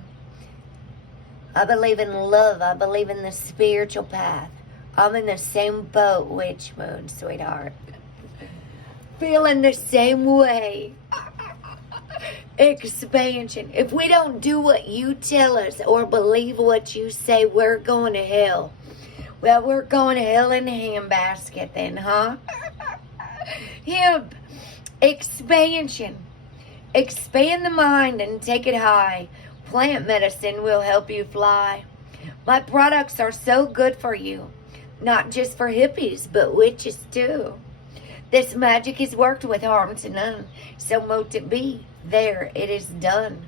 I believe in love. I believe in the spiritual path. I'm in the same boat, witch moon, sweetheart. Feeling the same way. Expansion. If we don't do what you tell us or believe what you say, we're going to hell. Well, we're going to hell in a handbasket then, huh? Hemp. Expansion. Expand the mind and take it high. Plant medicine will help you fly. My products are so good for you. Not just for hippies, but witches too. This magic is worked with harm to none. So mote it be. There, it is done.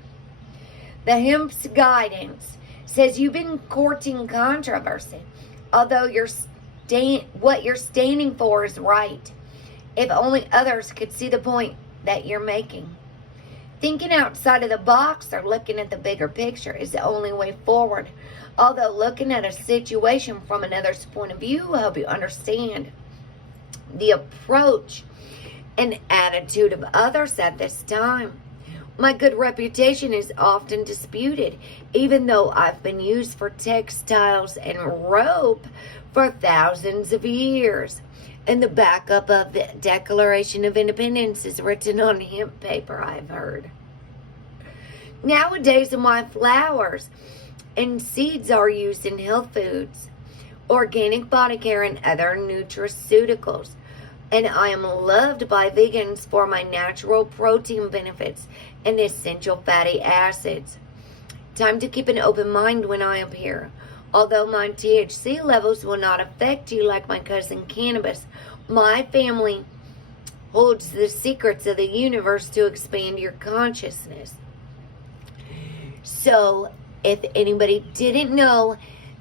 The hemp's guidance says you've been courting controversy. Although what you're standing for is right. If only others could see the point that you're making. Thinking outside of the box or looking at the bigger picture is the only way forward. Although looking at a situation from another's point of view will help you understand the approach and attitude of others at this time. My good reputation is often disputed, even though I've been used for textiles and rope for thousands of years. And the backup of the Declaration of Independence is written on hemp paper, I've heard. Nowadays, my flowers and seeds are used in health foods, organic body care, and other nutraceuticals. And I am loved by vegans for my natural protein benefits and essential fatty acids. Time to keep an open mind when I appear. Although my THC levels will not affect you like my cousin cannabis, my family holds the secrets of the universe to expand your consciousness. So, if anybody didn't know,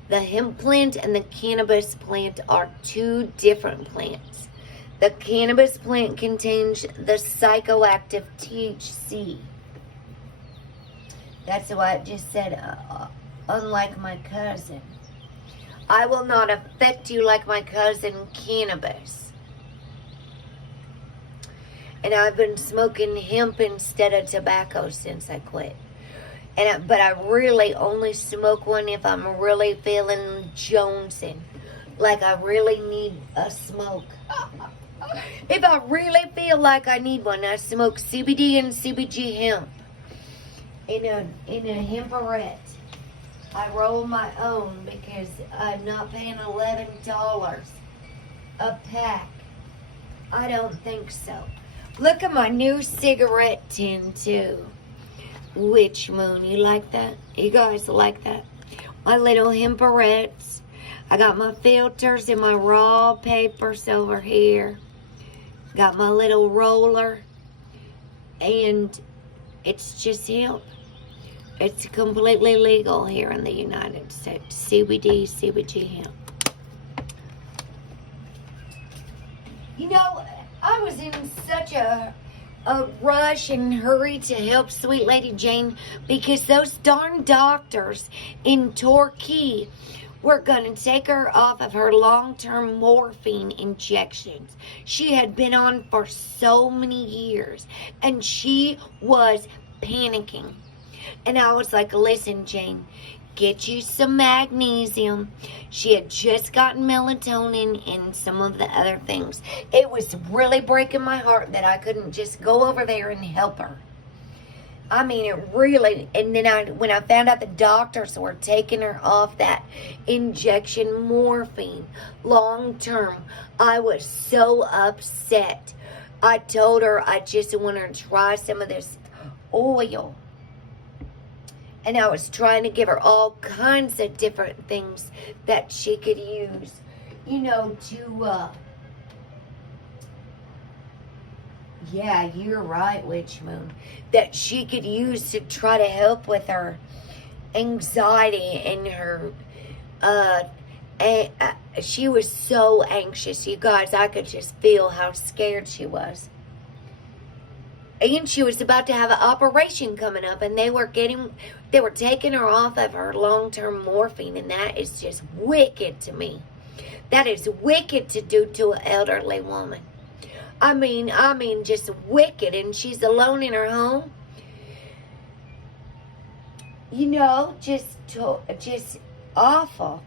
the hemp plant and the cannabis plant are two different plants. The cannabis plant contains the psychoactive THC. That's why it just said, unlike my cousin. I will not affect you like my cousin cannabis. And I've been smoking hemp instead of tobacco since I quit. But I really only smoke one if I'm really feeling jonesing. Like I really need a smoke. If I really feel like I need one, I smoke CBD and CBG hemp. In a hemperette. I roll my own because I'm not paying $11 a pack. I don't think so. Look at my new cigarette tin too. Witch Moon, you like that? You guys like that? My little hemperettes. I got my filters and my raw papers over here. Got my little roller. And it's just hemp. It's completely legal here in the United States. CBD, CBG hemp. You know, I was in such a rush and hurry to help Sweet Lady Jane because those darn doctors in Torquay were going to take her off of her long-term morphine injections she had been on for so many years, and she was panicking. And I was like, listen, Jane, get you some magnesium. She had just gotten melatonin and some of the other things. It was really breaking my heart that I couldn't just go over there and help her. I mean, it really, and then when I found out the doctors were taking her off that injection morphine long term, I was so upset. I told her I just want her to try some of this oil. And I was trying to give her all kinds of different things that she could use, you know, to, yeah, you're right, Witch Moon, that she could use to try to help with her anxiety and her, she was so anxious, you guys. I could just feel how scared she was. And she was about to have an operation coming up, and they were taking her off of her long-term morphine, and that is just wicked to me. That is wicked to do to an elderly woman. I mean, just wicked, and she's alone in her home. You know, just awful.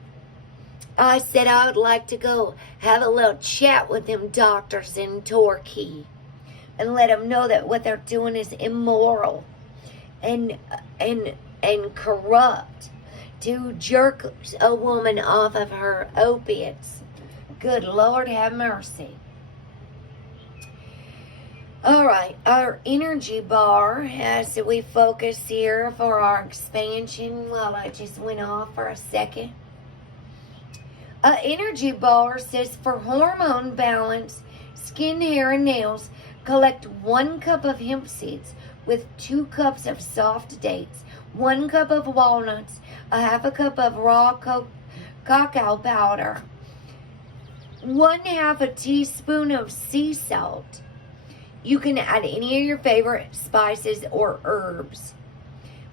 I said I would like to go have a little chat with them doctors in Torquay and let them know that what they're doing is immoral and corrupt, to jerk a woman off of her opiates. Good Lord, have mercy. All right, our energy bar, as we focus here for our expansion while I just went off for a second. Energy bar says for hormone balance, skin, hair, and nails, collect 1 cup of hemp seeds with 2 cups of soft dates, 1 cup of walnuts, a half a cup of raw cacao powder, 1/2 a teaspoon of sea salt. You can add any of your favorite spices or herbs.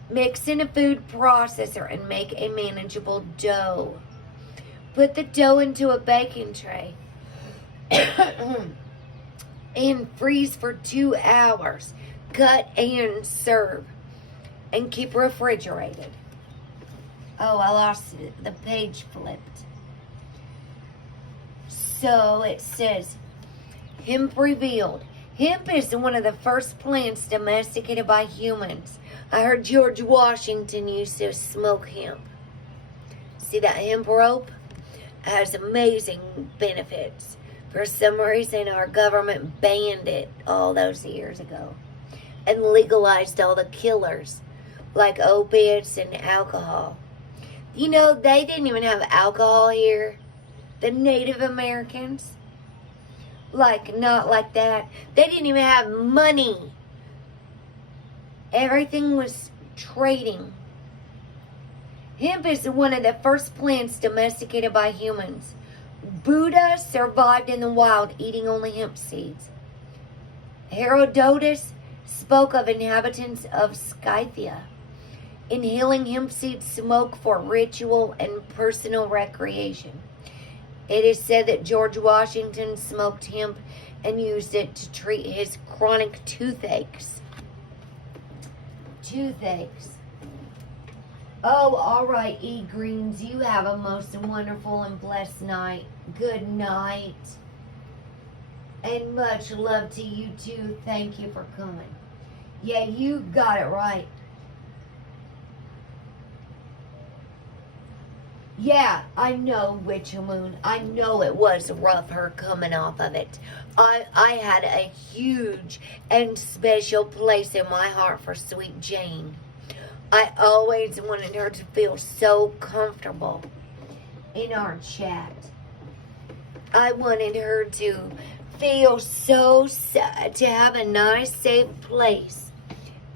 Mix in a food processor and make a manageable dough. Put the dough into a baking tray and freeze for 2 hours. cut and serve, and keep refrigerated. Oh, I lost it. The page flipped. So it says, hemp revealed. Hemp is one of the first plants domesticated by humans. I heard George Washington used to smoke hemp. See that hemp rope? It has amazing benefits. For some reason, our government banned it all those years ago and legalized all the killers, like opiates and alcohol. You know, they didn't even have alcohol here. The Native Americans. Like, not like that. They didn't even have money. Everything was trading. Hemp is one of the first plants domesticated by humans. Buddha survived in the wild eating only hemp seeds. Herodotus spoke of inhabitants of Scythia inhaling hemp seed smoke for ritual and personal recreation. It is said that George Washington smoked hemp and used it to treat his chronic toothaches. Oh, all right, E. Greens. You have a most wonderful and blessed night. Good night. And much love to you, too. Thank you for coming. Yeah, you got it right. Yeah, I know, Witch Moon. I know it was rough, her coming off of it. I had a huge and special place in my heart for Sweet Jane. I always wanted her to feel so comfortable in our chat. I wanted her to feel so sad, to have a nice, safe place.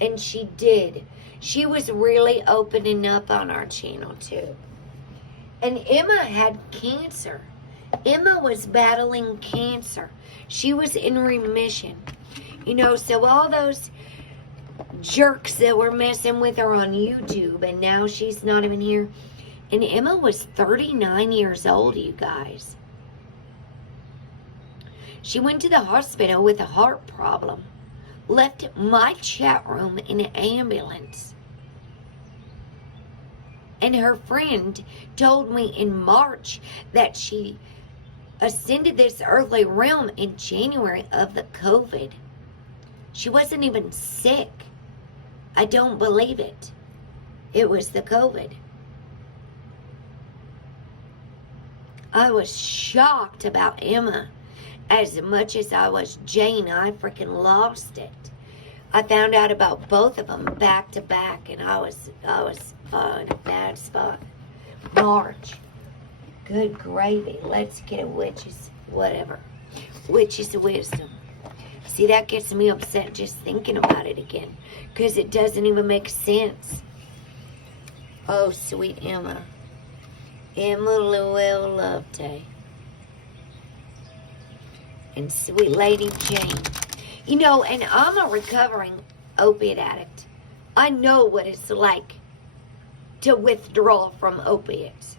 And she did. She was really opening up on our channel, too. And Emma had cancer. Emma was battling cancer. She was in remission. You know, so all those jerks that were messing with her on YouTube, and now she's not even here. And Emma was 39 years old, you guys. She went to the hospital with a heart problem. Left my chat room in an ambulance. And her friend told me in March that she ascended this earthly realm in January of the COVID. She wasn't even sick. I don't believe it. It was the COVID. I was shocked about Emma as much as I was Jane. I freaking lost it. I found out about both of them back to back, and I was in a bad spot. March. Good gravy. Let's get a witch's whatever. Witch's wisdom. See, that gets me upset just thinking about it again, because it doesn't even make sense. Oh, sweet Emma. Emma Llewell Loveday. And sweet Lady Jane. You know, and I'm a recovering opiate addict. I know what it's like to withdraw from opiates.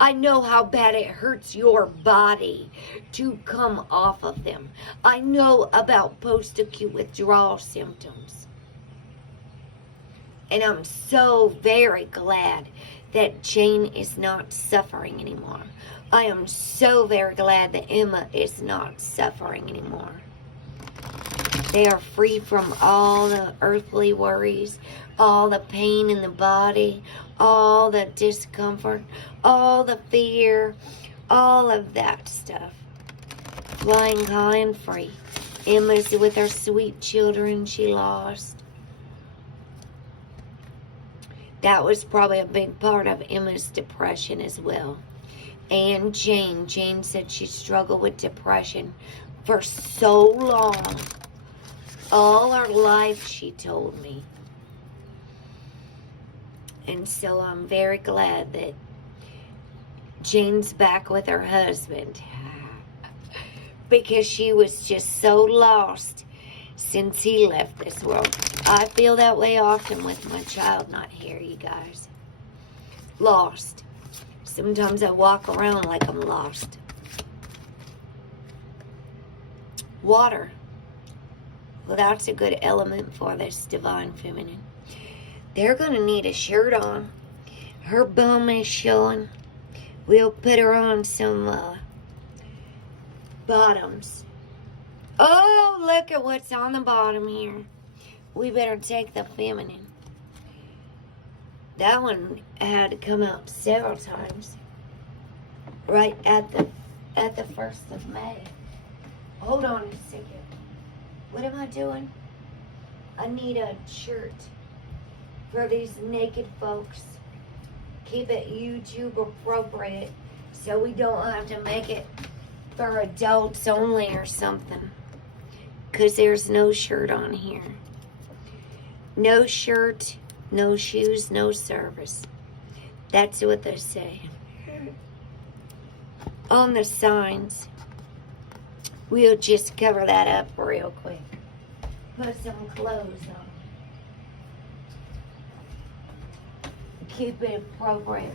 I know how bad it hurts your body to come off of them. I know about post-acute withdrawal symptoms. And I'm so very glad that Jane is not suffering anymore. I am so very glad that Emma is not suffering anymore. They are free from all the earthly worries, all the pain in the body, all the discomfort, all the fear, all of that stuff. Flying high and free. Emma's with her sweet children she lost. That was probably a big part of Emma's depression as well. And Jane said she struggled with depression for so long. All her life, she told me. And so I'm very glad that Jane's back with her husband. Because she was just so lost since he left this world. I feel that way often with my child not here, you guys. Lost. Sometimes I walk around like I'm lost. Water. Well, that's a good element for this divine feminine. They're going to need a shirt on. Her bum is showing. We'll put her on some bottoms. Oh, look at what's on the bottom here. We better take the feminine. That one had to come out several times. Right at the 1st of May. Hold on a second. What am I doing? I need a shirt for these naked folks. Keep it YouTube appropriate so we don't have to make it for adults only or something. Because there's no shirt on here. No shirt, no shoes, no service. That's what they say. On the signs. We'll just cover that up real quick. Put some clothes on. Keep it appropriate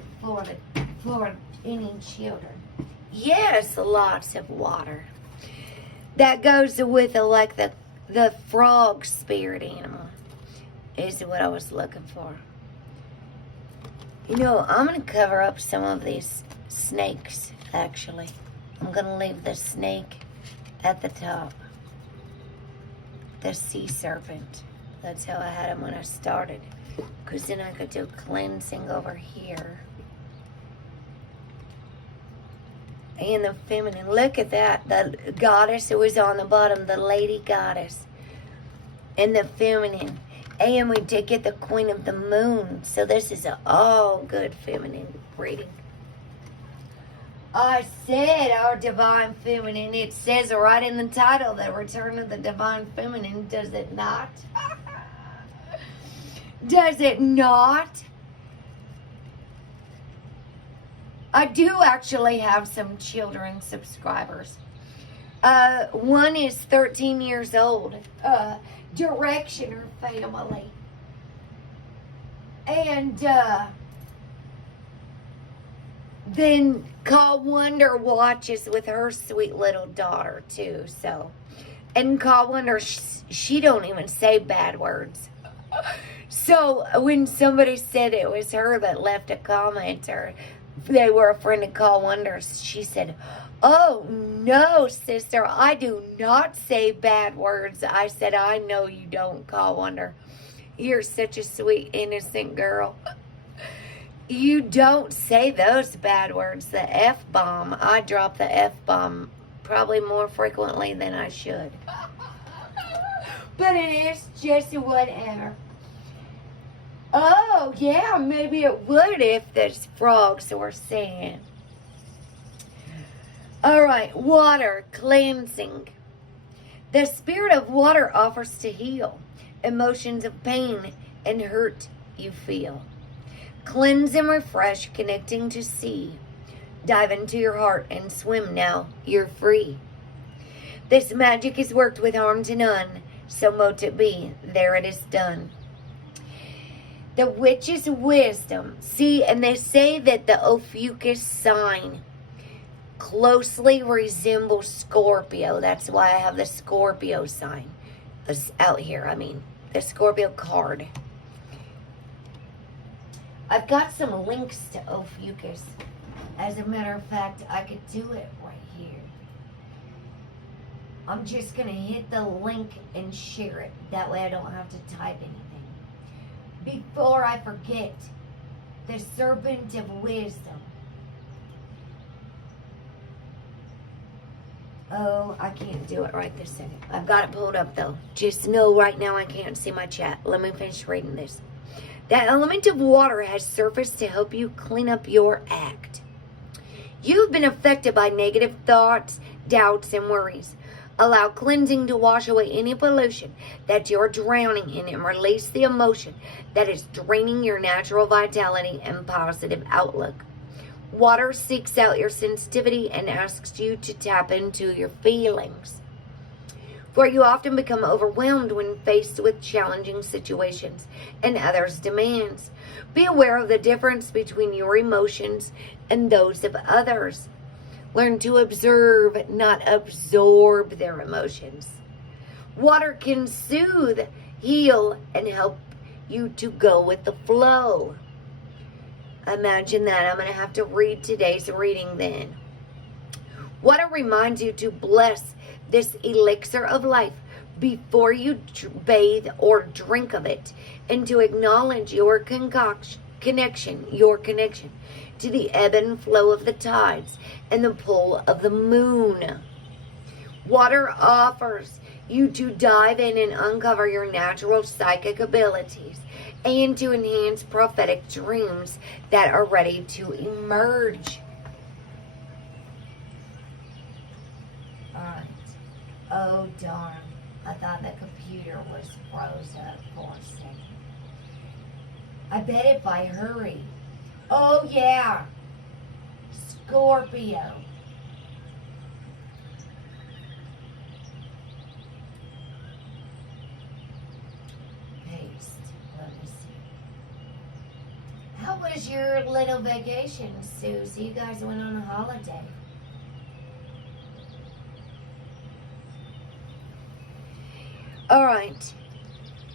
for any children. Yes, lots of water. That goes with the frog spirit animal. Is what I was looking for. You know, I'm going to cover up some of these snakes, actually. I'm going to leave the snake at the top. The sea serpent. That's how I had him when I started. Because then I could do cleansing over here. And the feminine. Look at that. The goddess who was on the bottom. The lady goddess. And the feminine. And we did get the Queen of the Moon. So this is an all good feminine reading. I said our divine feminine. It says right in the title, the return of the divine feminine. Does it not? Does it not? I do actually have some children subscribers. One is 13 years old. Directioner family. And then Call Wonder watches with her sweet little daughter too. So, and Call Wonder, she don't even say bad words. So when somebody said it was her that left a comment, or they were a friend of Call Wonder's, she said, "Oh no, sister, I do not say bad words." I said, "I know you don't, Call Wonder. You're such a sweet, innocent girl. You don't say those bad words, the F-bomb. I drop the F-bomb probably more frequently than I should. But it is just whatever." Oh, yeah, maybe it would if there's frogs were singing. All right, water, cleansing. The spirit of water offers to heal emotions of pain and hurt you feel. Cleanse and refresh, connecting to sea. Dive into your heart and swim now. You're free. This magic is worked with harm to none, so mote it be. There it is done. The witch's wisdom. See, and they say that the Ophiuchus sign closely resembles Scorpio. That's why I have the Scorpio sign out here. I mean, the Scorpio card. I've got some links to Ophiuchus. As a matter of fact, I could do it right here. I'm just going to hit the link and share it. That way I don't have to type anything. Before I forget, the Serpent of Wisdom. Oh, I can't do it right this second. I've got it pulled up though. Just know right now I can't see my chat. Let me finish reading this. The element of water has surfaced to help you clean up your act. You've been affected by negative thoughts, doubts, and worries. Allow cleansing to wash away any pollution that you're drowning in and release the emotion that is draining your natural vitality and positive outlook. Water seeks out your sensitivity and asks you to tap into your feelings. For you often become overwhelmed when faced with challenging situations and others' demands. Be aware of the difference between your emotions and those of others. Learn to observe, not absorb their emotions. Water can soothe, heal, and help you to go with the flow. Imagine that. I'm going to have to read today's reading then. Water reminds you to bless this elixir of life before you bathe or drink of it, and to acknowledge your connection to the ebb and flow of the tides and the pull of the moon. Water offers you to dive in and uncover your natural psychic abilities and to enhance prophetic dreams that are ready to emerge. Alright. Oh darn. I thought the computer was froze up for a second. I bet if I hurry. Oh yeah. Scorpio. Paste. Let me see. How was your little vacation, Susie? You guys went on a holiday. Alright.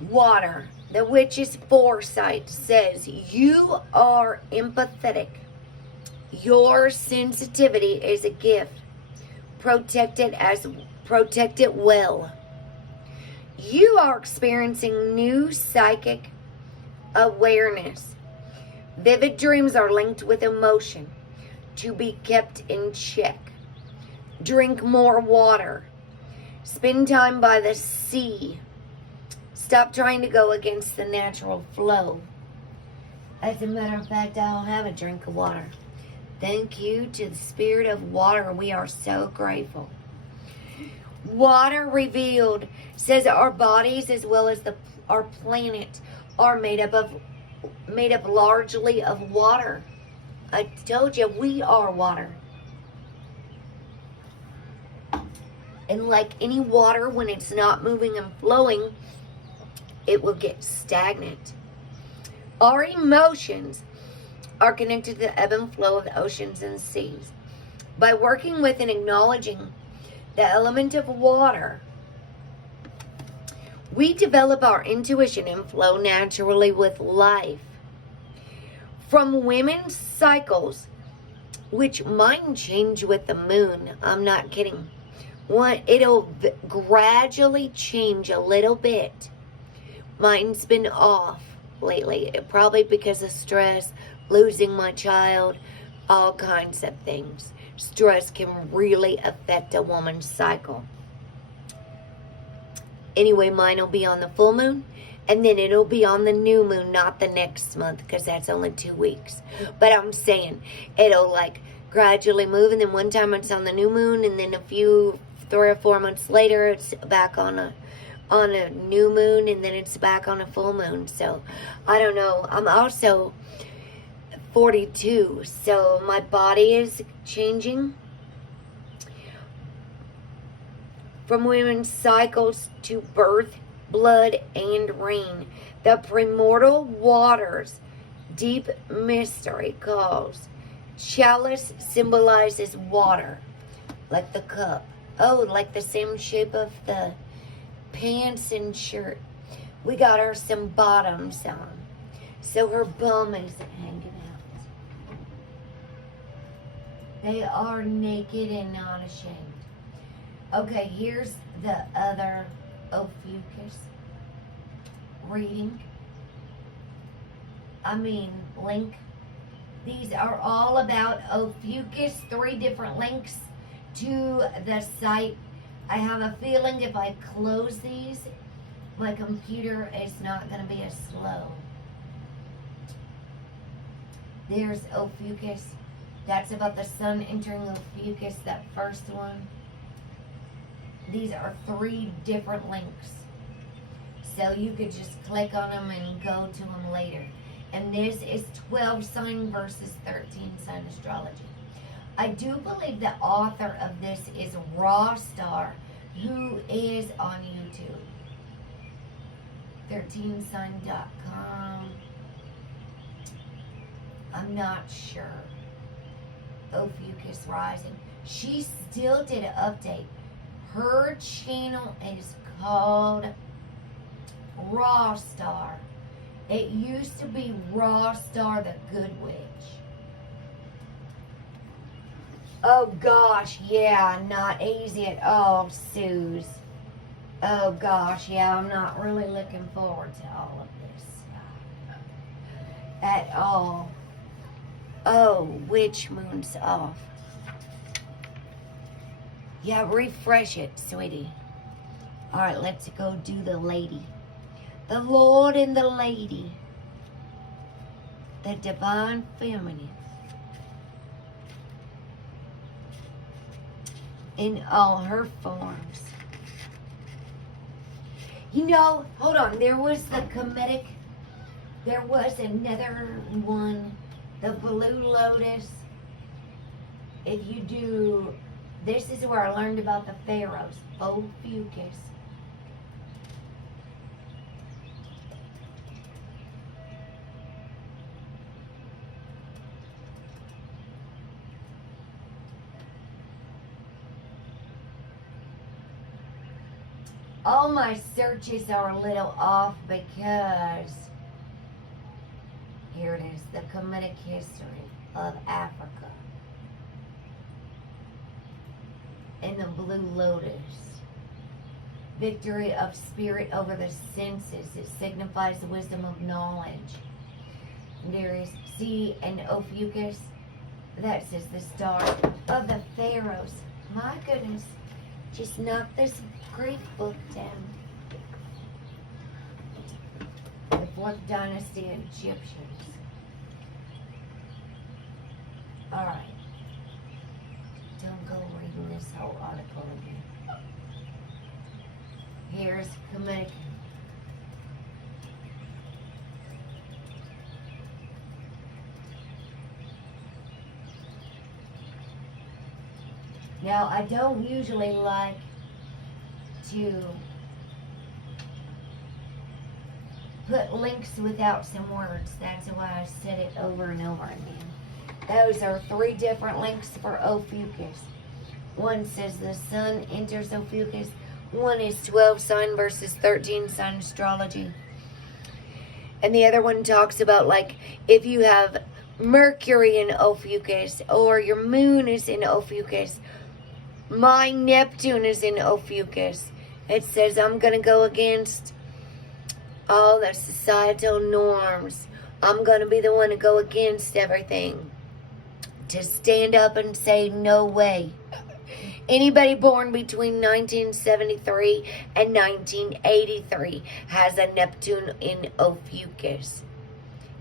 Water. The witch's foresight says you are empathetic. Your sensitivity is a gift. Protect it well. You are experiencing new psychic awareness. Vivid dreams are linked with emotion to be kept in check. Drink more water. Spend time by the sea. Stop trying to go against the natural flow. As a matter of fact, I'll have a drink of water. Thank you to the spirit of water. We are so grateful. Water revealed says our bodies as well as our planet are made up largely of water. I told you we are water. And like any water, when it's not moving and flowing, it will get stagnant. Our emotions are connected to the ebb and flow of the oceans and seas. By working with and acknowledging the element of water, we develop our intuition and flow naturally with life. From women's cycles, which might change with the moon, I'm not kidding. It'll gradually change a little bit. Mine's been off lately, probably because of stress, losing my child, all kinds of things. Stress can really affect a woman's cycle. Anyway, mine will be on the full moon, and then it'll be on the new moon, not the next month, because that's only 2 weeks. But I'm saying it'll like gradually move, and then one time it's on the new moon, and then 3 or 4 months later it's back on a new moon, and then it's back on a full moon. So I don't know. I'm also 42, so my body is changing from women's cycles to birth, blood, and rain. The primordial waters, deep mystery calls. Chalice symbolizes water, like the cup. Oh, like the same shape of the pants and shirt. We got her some bottoms on, so her bum isn't hanging out. They are naked and not ashamed. Okay, here's the other Ophiuchus reading. Link. These are all about Ophiuchus. 3 different links to the site. I have a feeling if I close these, my computer is not going to be as slow. There's Ophiuchus. That's about the sun entering Ophiuchus, that first one. These are 3 different links. So you could just click on them and go to them later. And this is 12 sign versus 13 sign astrology. I do believe the author of this is Raw Star, who is on YouTube. 13sign.com. I'm not sure. Ophiuchus Rising. She still did an update. Her channel is called Raw Star. It used to be Raw Star the Good Witch. Oh gosh, yeah, not easy at all, Suze. Oh gosh, yeah, I'm not really looking forward to all of this at all. Oh, witch moon's off. Yeah, refresh it, sweetie. Alright, let's go do the lady. The Lord and the Lady. The Divine Feminine. In all her forms. You know, hold on, there was the comedic, there was another one, the Blue Lotus. If you do, this is where I learned about the pharaohs, Ophiuchus. All my searches are a little off because, here it is, the comedic history of Africa. And the Blue Lotus. Victory of spirit over the senses. It signifies the wisdom of knowledge. There is C and Ophiuchus. That says the star of the pharaohs. My goodness. Just knock this great book down. The 4th Dynasty Egyptians. Alright. Don't go reading this whole article again. Here's comedic. Now, I don't usually like to put links without some words. That's why I said it over and over again. Those are 3 different links for Ophiuchus. One says the sun enters Ophiuchus. One is 12 sign versus 13 sign astrology. And the other one talks about, like, if you have Mercury in Ophiuchus or your moon is in Ophiuchus. My Neptune is in Ophiuchus. It says I'm going to go against all the societal norms. I'm going to be the one to go against everything. To stand up and say, no way. Anybody born between 1973 and 1983 has a Neptune in Ophiuchus.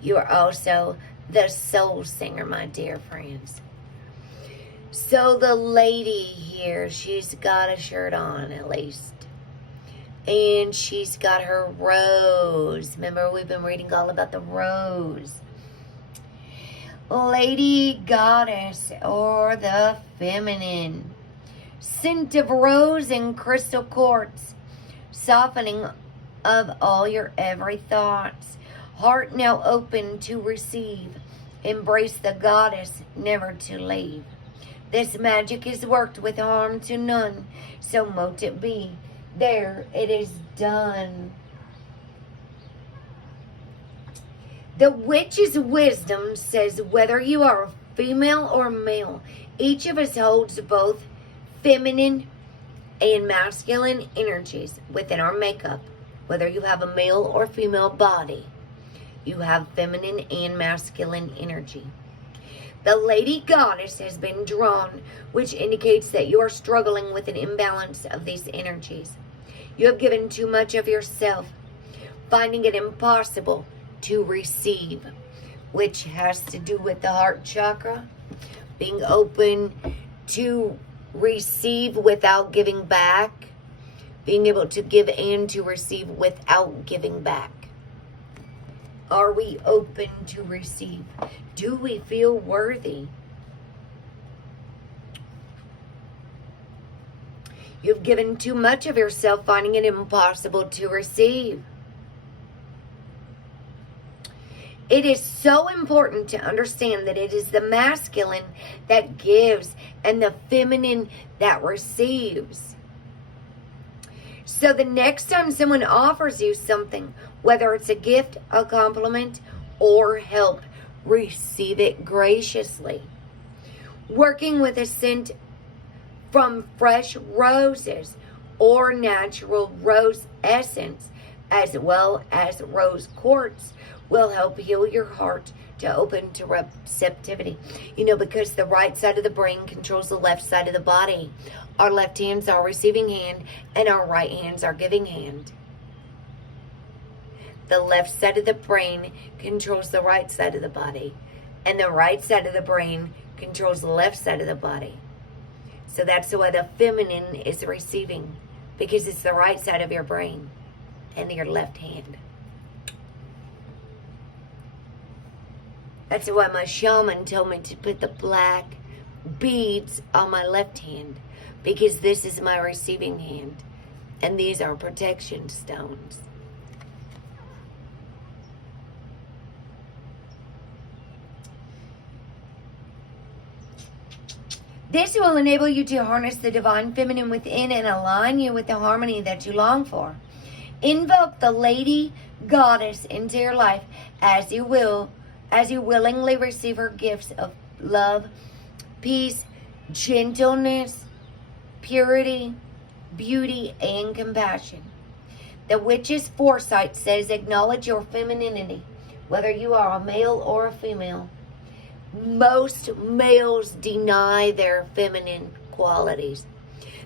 You are also the soul singer, my dear friends. So the lady here, she's got a shirt on at least. And she's got her rose. Remember, we've been reading all about the rose. Lady Goddess, or the feminine. Scent of rose and crystal quartz. Softening of all your every thoughts. Heart now open to receive. Embrace the goddess, never to leave. This magic is worked with harm to none, so mote it be. There it is done. The witch's wisdom says whether you are a female or male, each of us holds both feminine and masculine energies within our makeup. Whether you have a male or female body, you have feminine and masculine energy. The Lady Goddess has been drawn, which indicates that you are struggling with an imbalance of these energies. You have given too much of yourself, finding it impossible to receive, which has to do with the heart chakra, being open to receive without giving back, being able to give and to receive without giving back. Are we open to receive? Do we feel worthy? You've given too much of yourself, finding it impossible to receive. It is so important to understand that it is the masculine that gives and the feminine that receives. So the next time someone offers you something, whether it's a gift, a compliment, or help, receive it graciously. Working with a scent from fresh roses or natural rose essence, as well as rose quartz, will help heal your heart to open to receptivity. You know, because the right side of the brain controls the left side of the body. Our left hand's our receiving hand, and our right hand's our giving hand. The left side of the brain controls the right side of the body, and the right side of the brain controls the left side of the body. So that's why the feminine is receiving, because it's the right side of your brain and your left hand. That's why my shaman told me to put the black beads on my left hand, because this is my receiving hand, and these are protection stones. This will enable you to harness the divine feminine within and align you with the harmony that you long for. Invoke the Lady Goddess into your life as you willingly receive her gifts of love, peace, gentleness, purity, beauty, and compassion. The witch's foresight says acknowledge your femininity, whether you are a male or a female. Most males deny their feminine qualities.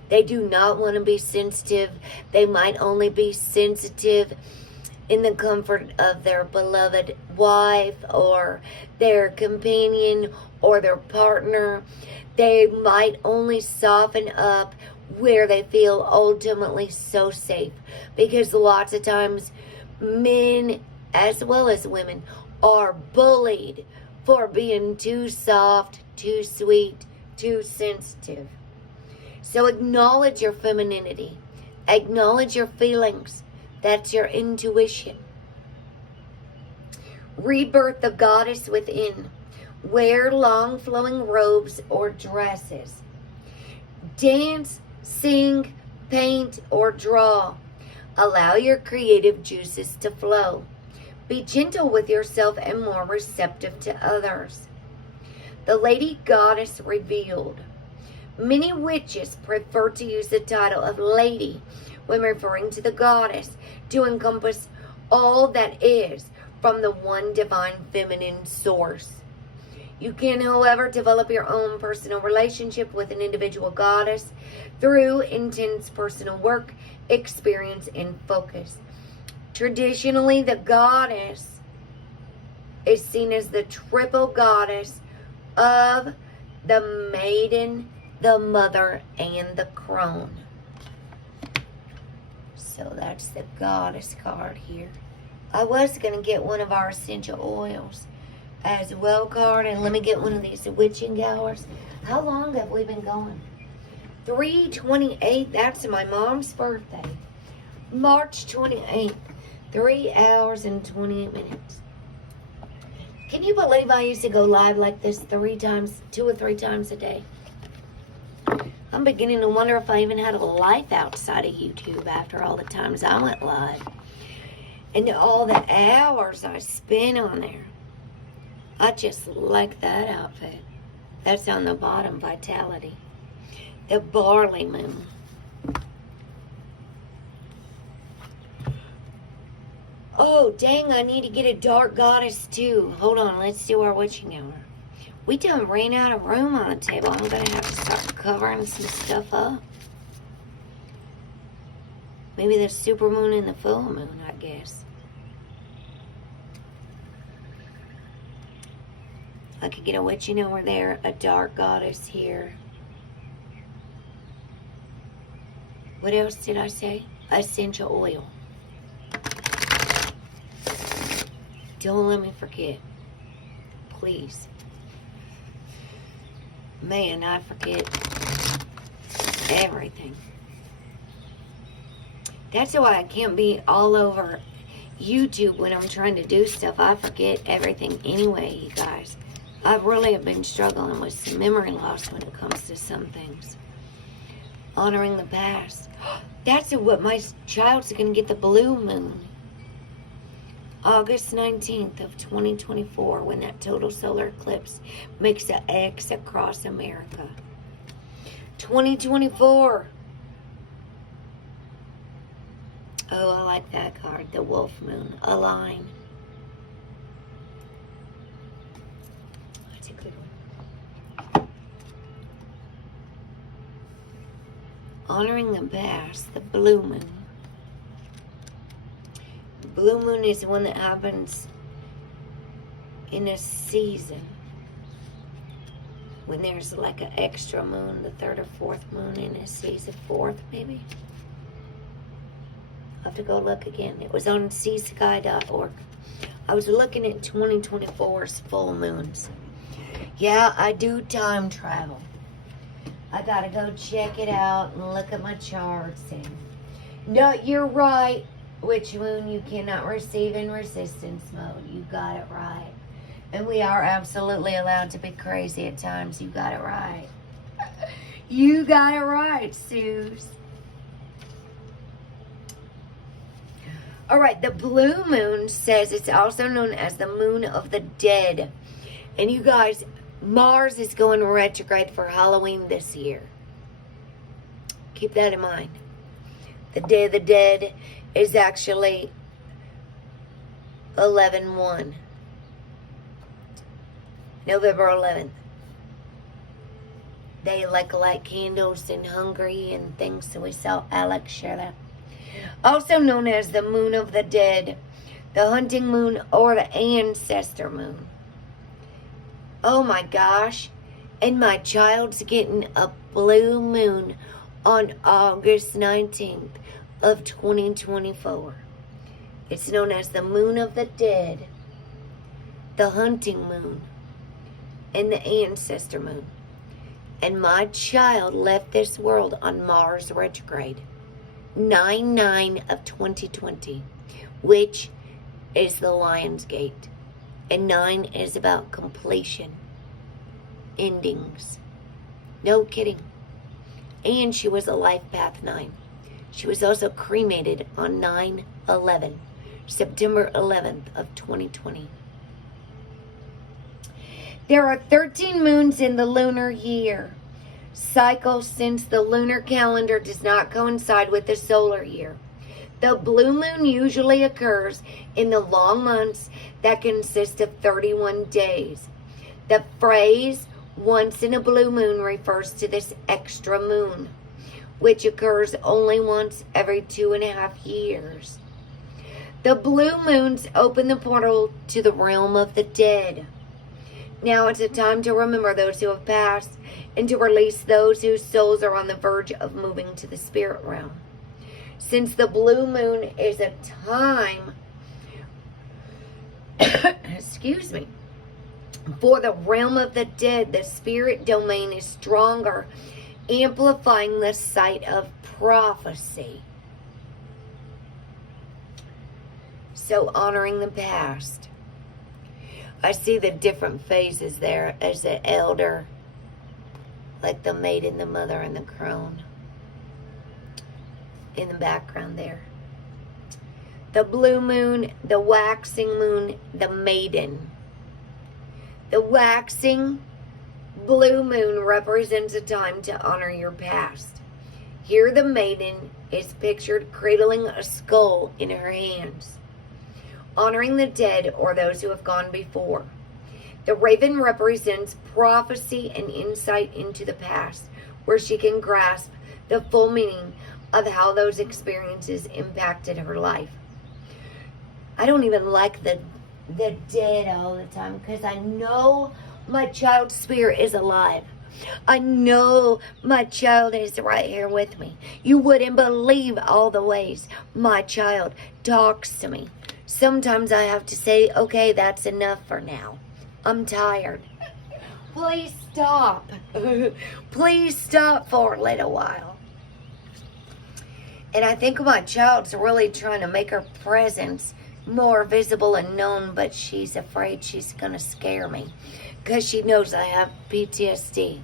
They do not want to be sensitive. They might only be sensitive in the comfort of their beloved wife or their companion or their partner. They might only soften up where they feel ultimately so safe, because lots of times men as well as women are bullied for being too soft, too sweet, too sensitive. So acknowledge your femininity. Acknowledge your feelings. That's your intuition. Rebirth the goddess within. Wear long flowing robes or dresses. Dance, sing, paint, or draw. Allow your creative juices to flow. Be gentle with yourself and more receptive to others. The Lady Goddess revealed. Many witches prefer to use the title of lady when referring to the goddess to encompass all that is from the one divine feminine source. You can, however, develop your own personal relationship with an individual goddess through intense personal work, experience, and focus. Traditionally, the goddess is seen as the triple goddess of the maiden, the mother, and the crone. So that's the goddess card here. I was going to get one of our essential oils as well card, and let me get one of these witching hours. How long have we been going? 3:28. That's my mom's birthday. March 28th. 3 hours and 28 minutes. Can you believe I used to go live like this 2 or 3 times a day? I'm beginning to wonder if I even had a life outside of YouTube after all the times I went live. And all the hours I spent on there. I just like that outfit. That's on the bottom, Vitality. The Barley Moon. Oh, dang, I need to get a dark goddess too. Hold on, let's do our witching hour. We done ran out of room on the table. I'm going to have to start covering some stuff up. Maybe the supermoon and the full moon, I guess. I could get a witching hour there, a dark goddess here. What else did I say? Essential oil. Don't let me forget. Please. Man, I forget everything. That's why I can't be all over YouTube when I'm trying to do stuff. I forget everything anyway, you guys. I really have been struggling with some memory loss when it comes to some things. Honoring the past. That's what my child's going to get, the blue moon. August 19th of 2024, when that total solar eclipse makes an X across America. 2024. Oh, I like that card. The wolf moon. Align. That's a good one. Honoring the past. The blue moon. The blue moon is the one that happens in a season. When there's like an extra moon, the third or fourth moon in a season. Fourth, maybe? I'll have to go look again. It was on seasky.org. I was looking at 2024's full moons. Yeah, I do time travel. I gotta go check it out and look at my charts. And no, you're right. Which moon you cannot receive in resistance mode. You got it right. And we are absolutely allowed to be crazy at times. You got it right. You got it right, Suze. All right, the blue moon says it's also known as the moon of the dead. And you guys, Mars is going retrograde for Halloween this year. Keep that in mind. The Day of the Dead is actually 11/1. November 11th. They light candles and hungry and things, so we saw Alex share that. Also known as the moon of the dead, the hunting moon, or the ancestor moon. Oh my gosh. And my child's getting a blue moon on August 19th of 2024. It's known as the moon of the dead, the hunting moon, and the ancestor moon. And my child left this world on Mars retrograde. 9/9 of 2020, which is the Lion's Gate. And 9 is about completion, endings. No kidding. And she was a life path 9. She was also cremated on 9/11, September 11th of 2020. There are 13 moons in the lunar year cycle, since the lunar calendar does not coincide with the solar year. The blue moon usually occurs in the long months that consist of 31 days. The phrase once in a blue moon refers to this extra moon, which occurs only once every 2.5 years. The blue moons open the portal to the realm of the dead. Now it's a time to remember those who have passed and to release those whose souls are on the verge of moving to the spirit realm. Since the blue moon is a time, excuse me, for the realm of the dead, the spirit domain is stronger, amplifying the sight of prophecy. So honoring the past. I see the different phases there as the elder, like the maiden, the mother, and the crone in the background there. The blue moon, the waxing moon, the maiden. The waxing blue moon represents a time to honor your past. Here the maiden is pictured cradling a skull in her hands, honoring the dead or those who have gone before. The raven represents prophecy and insight into the past, where she can grasp the full meaning of how those experiences impacted her life. I don't even like the dead all the time, because I know my child's spirit is alive. I know my child is right here with me. You wouldn't believe all the ways my child talks to me. Sometimes I have to say, okay, that's enough for now. I'm tired. Please stop. Please stop for a little while. And I think my child's really trying to make her presence more visible and known, but she's afraid she's going to scare me because she knows I have PTSD.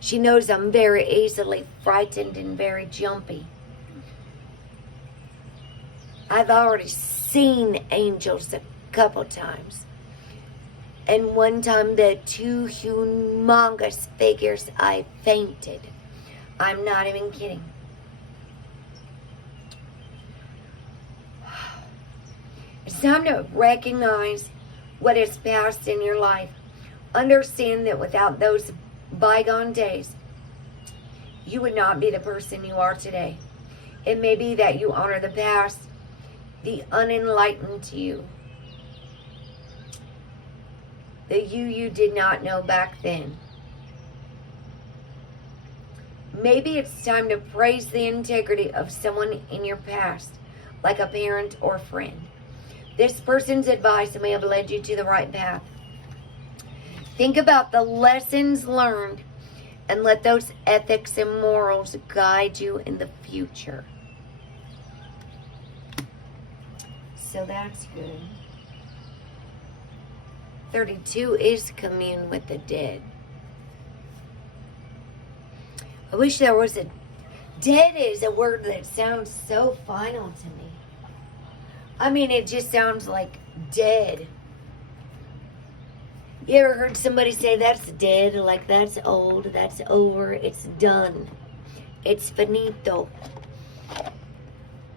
She knows I'm very easily frightened and very jumpy. I've already seen angels a couple times. And one time the two humongous figures, I fainted. I'm not even kidding. It's time to recognize what is past in your life. Understand that without those bygone days, you would not be the person you are today. It may be that you honor the past, the unenlightened you, the you did not know back then. Maybe it's time to praise the integrity of someone in your past, like a parent or friend. This person's advice may have led you to the right path. Think about the lessons learned and let those ethics and morals guide you in the future. So that's good. 32 is commune with the dead. I wish there was a... Dead is a word that sounds so final to me. I mean, it just sounds like dead. You ever heard somebody say that's dead? Like that's old, that's over, it's done. It's finito.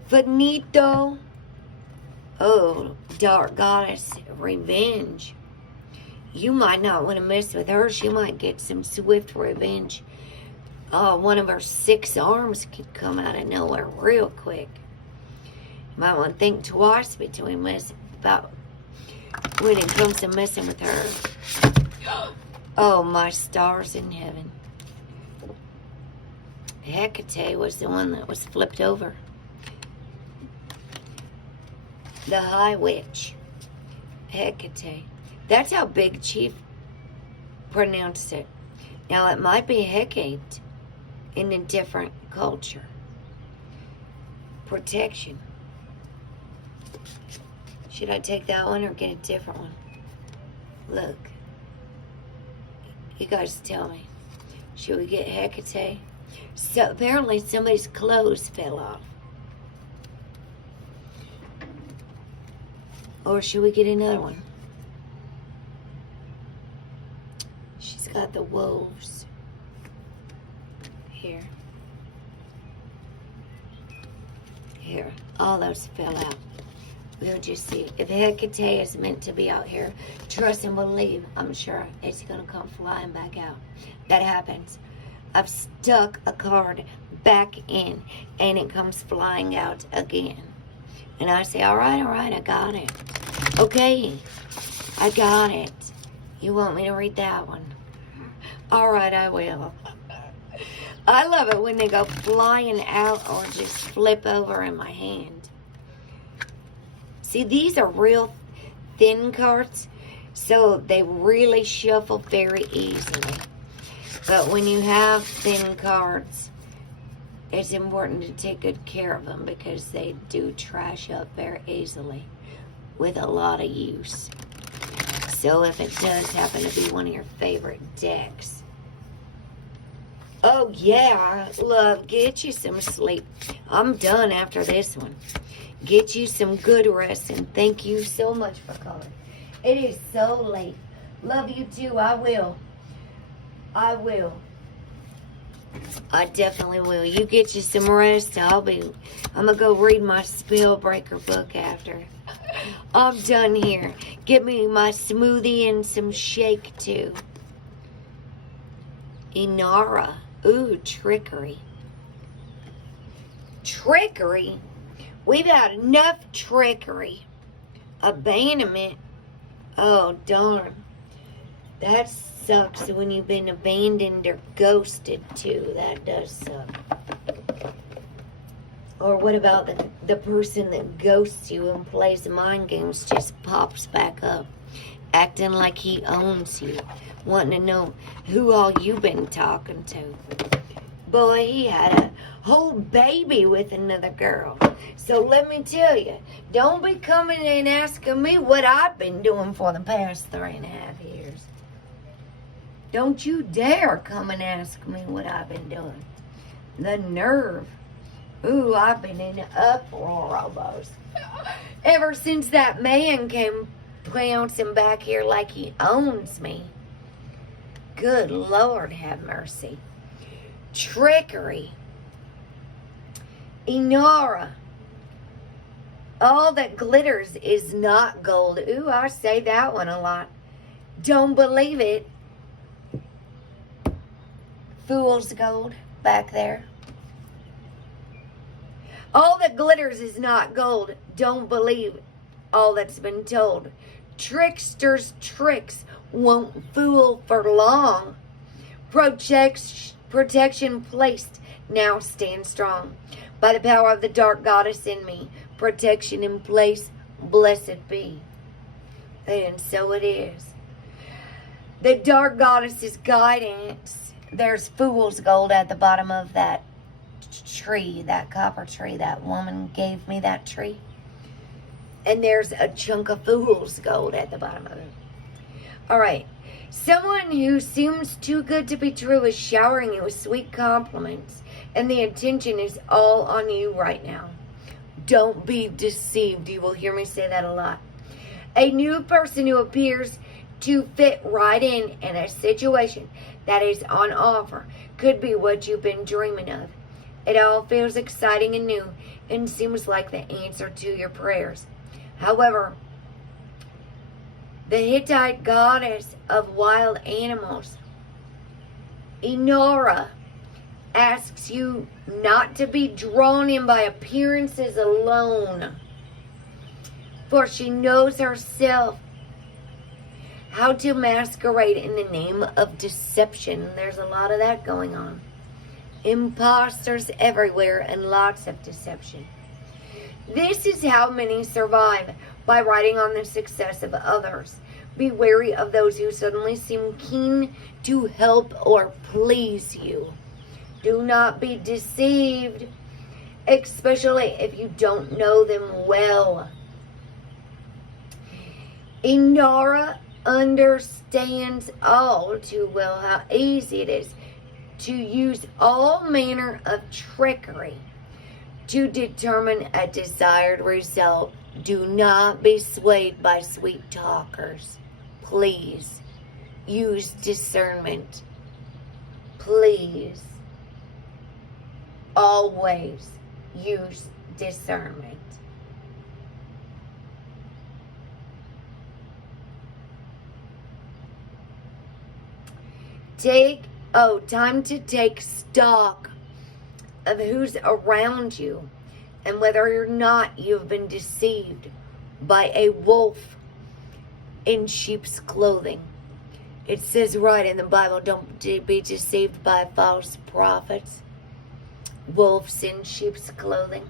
Finito. Oh, dark goddess, revenge. You might not want to mess with her. She might get some swift revenge. Oh, one of her 6 arms could come out of nowhere real quick. You might want to think twice between about when it comes to messing with her. Oh, my stars in heaven. Hecate was the one that was flipped over. The High Witch. Hecate. That's how Big Chief pronounced it. Now, it might be Hecate in a different culture. Protection. Should I take that one or get a different one? Look. You guys tell me. Should we get Hecate? So apparently somebody's clothes fell off. Or should we get another one? She's got the wolves. Here. Here. All those fell out. We'll just see. If Hecate is meant to be out here, trust and believe, I'm sure it's going to come flying back out. That happens. I've stuck a card back in, and it comes flying out again. And I say, all right, I got it. Okay, I got it. You want me to read that one? All right, I will. I love it when they go flying out or just flip over in my hand. See, these are real thin cards, so they really shuffle very easily. But when you have thin cards, it's important to take good care of them because they do trash up very easily with a lot of use. So if it does happen to be one of your favorite decks, oh yeah, love, get you some sleep. I'm done after this one. Get you some good rest, and thank you so much for calling. It is so late. Love you too. I will. I will. I definitely will. You get you some rest. I'm gonna go read my Spellbreaker book after. I'm done here. Get me my smoothie and some shake too. Inara. Ooh, trickery. Trickery? We've had enough trickery. Abandonment. Oh, darn. That sucks when you've been abandoned or ghosted, too. That does suck. Or what about the person that ghosts you and plays mind games just pops back up, acting like he owns you, wanting to know who all you've been talking to. boy, he had a whole baby with another girl. So let me tell you, don't be coming and asking me what I've been doing for the past 3.5 years. Don't you dare come and ask me what I've been doing. The nerve. Ooh, I've been in an uproar almost. Ever since that man came bouncing back here like he owns me. Good Lord, have mercy. Trickery. Inara. All that glitters is not gold. Ooh, I say that one a lot. Don't believe it. Fool's gold back there. All that glitters is not gold. Don't believe all that's been told. Tricksters' tricks won't fool for long. Protection placed, now stand strong. By the power of the dark goddess in me, protection in place, blessed be. And so it is. The dark goddess's guidance. There's fool's gold at the bottom of that tree, that copper tree. That woman gave me that tree. And there's a chunk of fool's gold at the bottom of it. All right. Someone who seems too good to be true is showering you with sweet compliments, and the attention is all on you right now. Don't be deceived. You will hear me say that a lot. A new person who appears to fit right in a situation that is on offer could be what you've been dreaming of. It all feels exciting and new and seems like the answer to your prayers. However, the Hittite goddess of wild animals, Inara, asks you not to be drawn in by appearances alone, for she knows herself how to masquerade in the name of deception. There's a lot of that going on. Imposters everywhere and lots of deception. This is how many survive, by riding on the success of others. Be wary of those who suddenly seem keen to help or please you. Do not be deceived, especially if you don't know them well. Inara understands all too well how easy it is to use all manner of trickery to determine a desired result. Do not be swayed by sweet talkers. Please use discernment. Please always use discernment. Time to take stock of who's around you and whether or not you've been deceived by a wolf in sheep's clothing. It says right in the Bible, don't be deceived by false prophets. Wolves in sheep's clothing.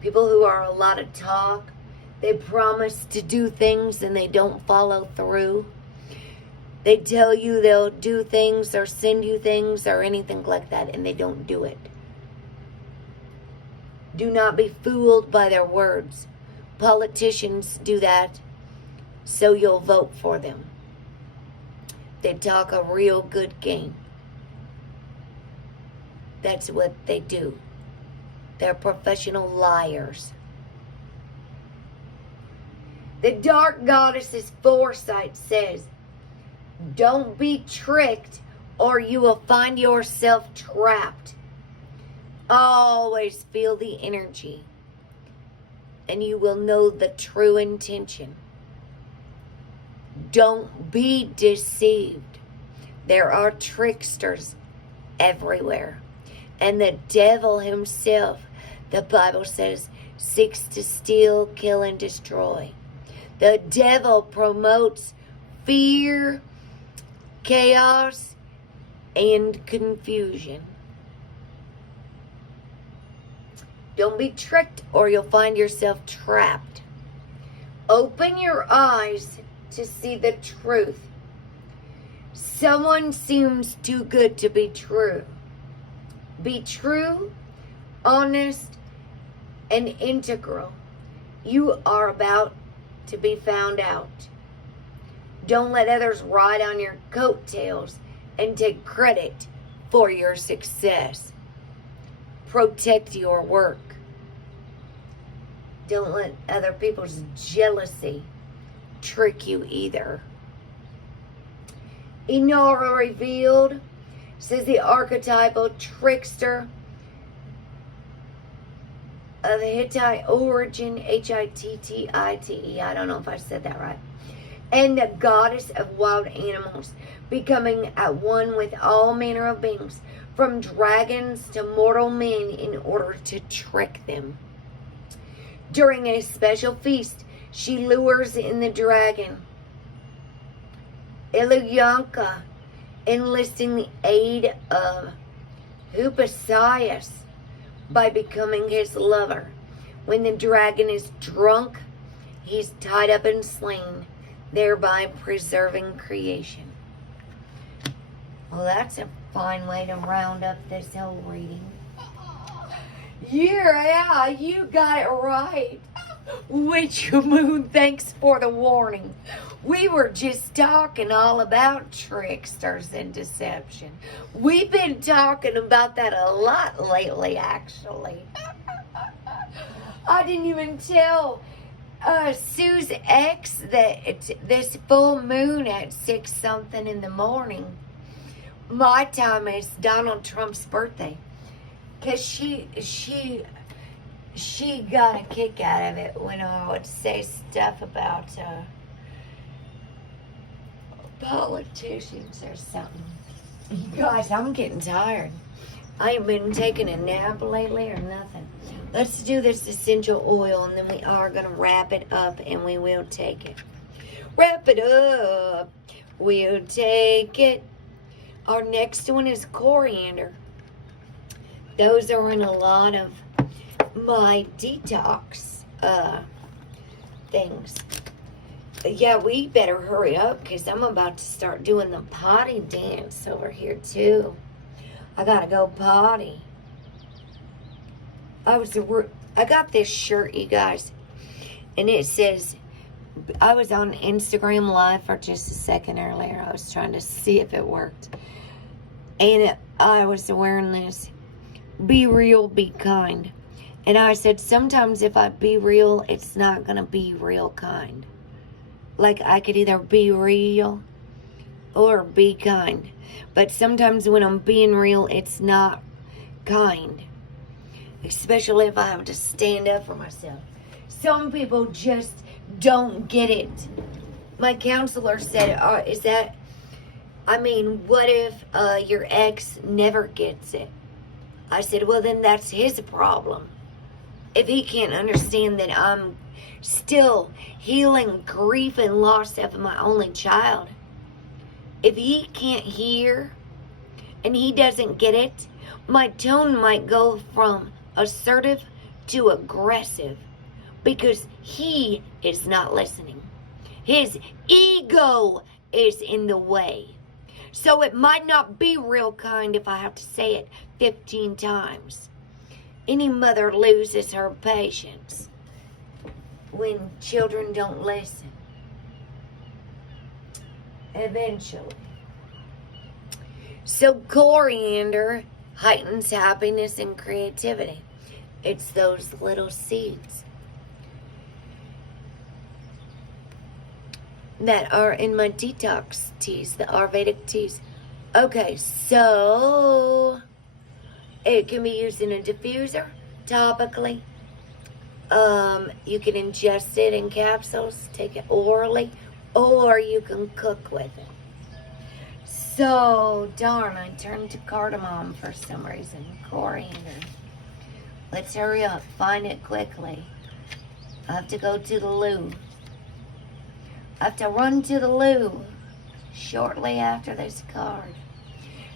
People who are a lot of talk. They promise to do things and they don't follow through. They tell you they'll do things or send you things or anything like that, and they don't do it. Do not be fooled by their words. Politicians do that, so you'll vote for them. They talk a real good game. That's what they do. They're professional liars. The dark goddess's foresight says, don't be tricked or you will find yourself trapped. Always feel the energy and you will know the true intention. Don't be deceived. There are tricksters everywhere. And the devil himself, the Bible says, seeks to steal, kill, and destroy. The devil promotes fear, chaos, and confusion. Don't be tricked or you'll find yourself trapped. Open your eyes to see the truth. Someone seems too good to be true. Be true, honest, and integral. You are about to be found out. Don't let others ride on your coattails and take credit for your success. Protect your work. Don't let other people's jealousy trick you either. Inara revealed, says the archetypal trickster of Hittite origin, Hittite, I don't know if I said that right, and the goddess of wild animals, becoming at one with all manner of beings, from dragons to mortal men, in order to trick them. During a special feast, she lures in the dragon, Ilyanka, enlisting the aid of Ophiuchus by becoming his lover. When the dragon is drunk, he's tied up and slain, thereby preserving creation. Well, that's a fine way to round up this whole reading. Yeah, you got it right. Witch Moon, thanks for the warning. We were just talking all about tricksters and deception. We've been talking about that a lot lately, actually. I didn't even tell Sue's ex that it's this full moon at 6 something in the morning. My time is Donald Trump's birthday. Because she got a kick out of it when I would say stuff about politicians or something. You guys, I'm getting tired. I ain't been taking a nap lately or nothing. Let's do this essential oil, and then we are going to wrap it up, and we will take it. Wrap it up. We'll take it. Our next one is coriander. Those are in a lot of my detox things. Yeah, we better hurry up because I'm about to start doing the potty dance over here too. I gotta go potty. I got this shirt, you guys, and it says, I was on Instagram Live for just a second earlier. I was trying to see if it worked. And I was wearing this, be real, be kind. And I said, sometimes if I be real, it's not going to be real kind. Like, I could either be real or be kind. But sometimes when I'm being real, it's not kind. Especially if I have to stand up for myself. Some people just don't get it. My counselor said, what if your ex never gets it? I said, well, then that's his problem. If he can't understand that I'm still healing grief and loss of my only child. If he can't hear and he doesn't get it, my tone might go from assertive to aggressive because he is not listening. His ego is in the way. So it might not be real kind if I have to say it 15 times. Any mother loses her patience when children don't listen. Eventually. So coriander heightens happiness and creativity. It's those little seeds that are in my detox teas, the Ayurvedic teas. Okay, so it can be used in a diffuser, topically. You can ingest it in capsules, take it orally, or you can cook with it. So, darn, I turned to cardamom for some reason. Coriander. Let's hurry up, find it quickly. I have to go to the loo. I have to run to the loo shortly after this card.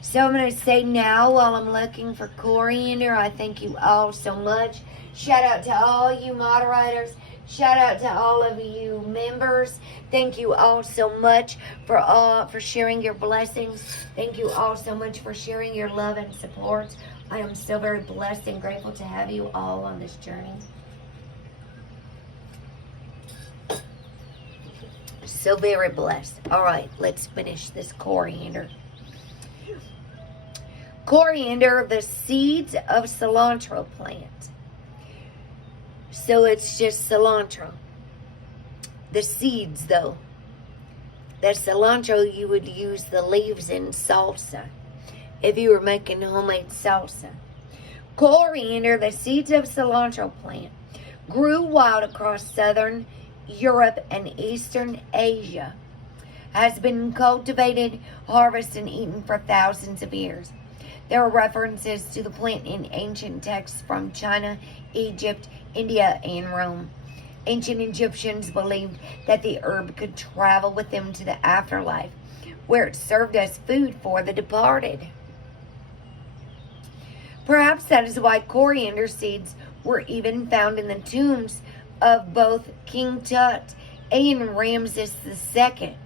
So I'm going to say now, while I'm looking for coriander, I thank you all so much. Shout out to all you moderators. Shout out to all of you members. Thank you all so much for sharing your blessings. Thank you all so much for sharing your love and support. I am so very blessed and grateful to have you all on this journey. So very blessed. All right, let's finish this coriander. Coriander, the seeds of cilantro plant. So it's just cilantro. The seeds, though. That cilantro, you would use the leaves in salsa if you were making homemade salsa. Coriander, the seeds of cilantro plant, grew wild across southern Europe and eastern Asia. Has been cultivated, harvested, and eaten for thousands of years. There are references to the plant in ancient texts from China, Egypt, India, and Rome. Ancient Egyptians believed that the herb could travel with them to the afterlife, where it served as food for the departed. Perhaps that is why coriander seeds were even found in the tombs of both King Tut and Ramses II.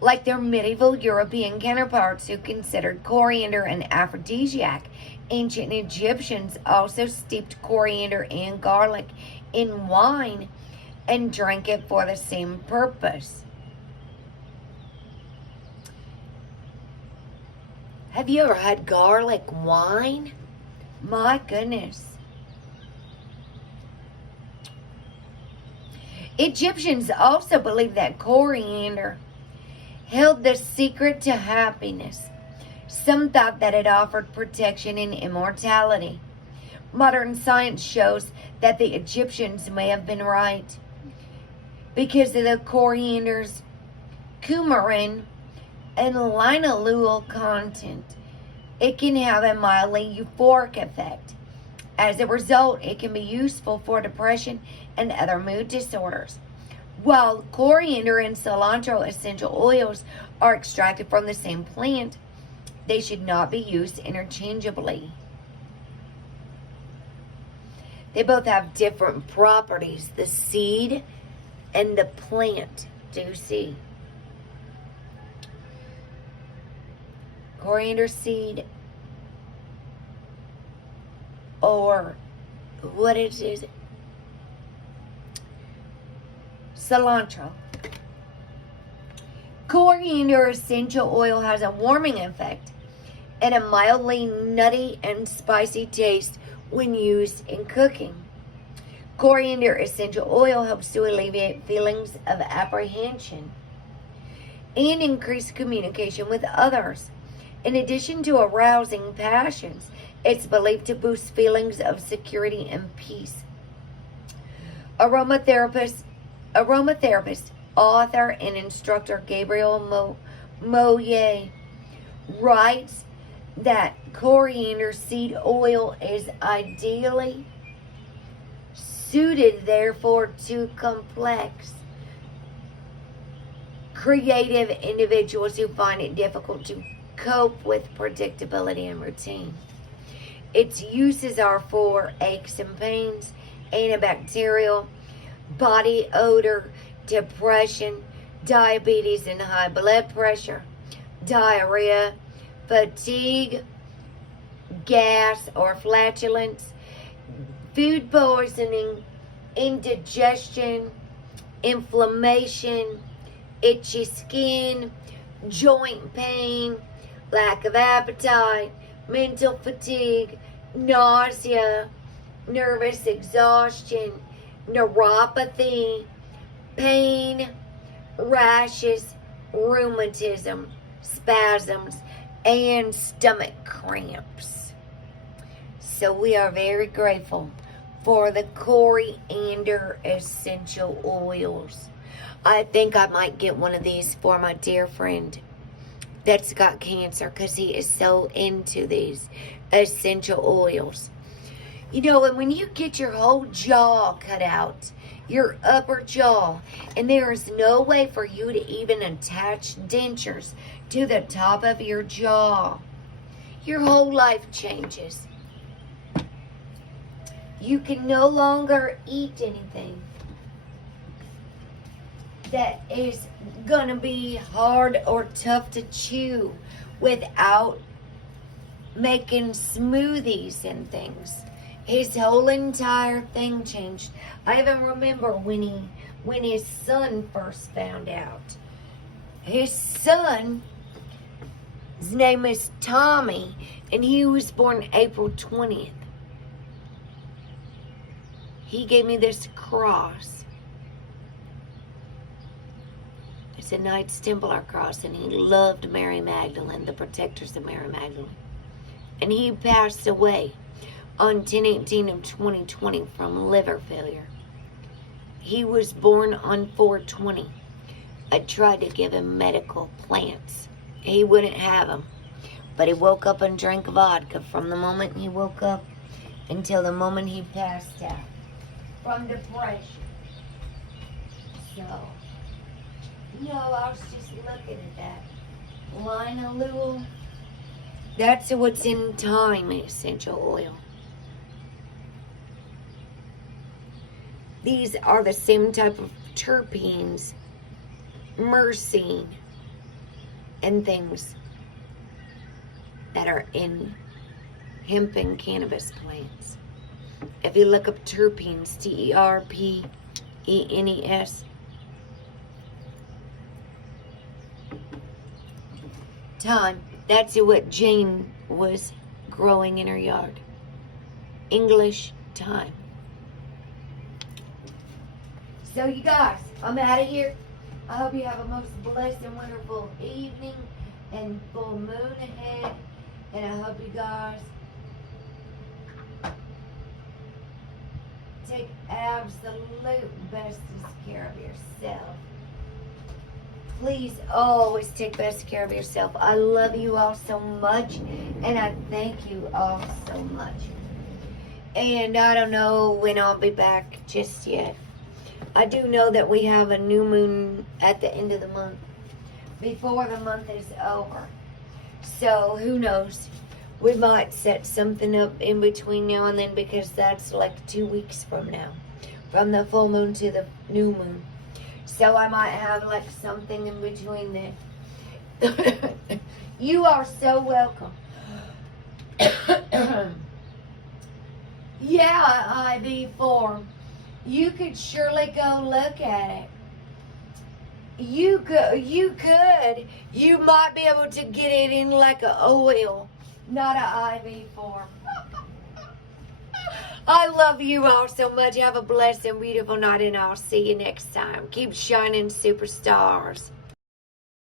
Like their medieval European counterparts who considered coriander an aphrodisiac, ancient Egyptians also steeped coriander and garlic in wine and drank it for the same purpose. Have you ever had garlic wine? My goodness. Egyptians also believed that coriander held the secret to happiness. Some thought that it offered protection and immortality. Modern science shows that the Egyptians may have been right. Because of the coriander's coumarin and linalool content, it can have a mildly euphoric effect. As a result, it can be useful for depression and other mood disorders. While coriander and cilantro essential oils are extracted from the same plant, they should not be used interchangeably. They both have different properties, the seed and the plant. Do you see? Coriander seed, or what is it? Cilantro. Coriander essential oil has a warming effect and a mildly nutty and spicy taste when used in cooking. Coriander essential oil helps to alleviate feelings of apprehension and increase communication with others. In addition to arousing passions, it's believed to boost feelings of security and peace. Aromatherapist, author, and instructor Gabriel Moye writes that coriander seed oil is ideally suited, therefore, to complex, creative individuals who find it difficult to cope with predictability and routine. Its uses are for aches and pains, antibacterial, body odor, depression, diabetes and high blood pressure, diarrhea, fatigue, gas or flatulence, food poisoning, indigestion, inflammation, itchy skin, joint pain, lack of appetite, mental fatigue, nausea, nervous exhaustion, neuropathy, pain, rashes, rheumatism, spasms, and stomach cramps. So we are very grateful for the coriander essential oils. I think I might get one of these for my dear friend that's got cancer, because he is so into these essential oils. You know, and when you get your whole jaw cut out, your upper jaw, and there is no way for you to even attach dentures to the top of your jaw, your whole life changes. You can no longer eat anything that is gonna be hard or tough to chew without making smoothies and things. His whole entire thing changed. I even remember when his son first found out. His son, his name is Tommy, and he was born April 20th. He gave me this cross. It's a Knights Templar cross, and he loved Mary Magdalene, the protectors of Mary Magdalene. And he passed away on 10/18 of 2020 from liver failure. He was born on 4/20. I tried to give him medical plants. He wouldn't have them. But he woke up and drank vodka from the moment he woke up until the moment he passed out from depression. So, I was just looking at that. Linalool. That's what's in thyme essential oil. These are the same type of terpenes, myrcene, and things that are in hemp and cannabis plants. If you look up terpenes, terpenes, thyme, that's what Jane was growing in her yard. English thyme. So you guys, I'm out of here. I hope you have a most blessed and wonderful evening and full moon ahead. And I hope you guys take absolute bestest care of yourself. Please always take best care of yourself. I love you all so much, and I thank you all so much. And I don't know when I'll be back just yet. I do know that we have a new moon at the end of the month, before the month is over. So who knows? We might set something up in between now and then, because that's like 2 weeks from now, from the full moon to the new moon. So I might have like something in between there. You are so welcome. Yeah, IV form. You could surely go look at it. You could. You might be able to get it in like an oil, not an IV form. I love you all so much. Have a blessed and beautiful night, and I'll see you next time. Keep shining, superstars.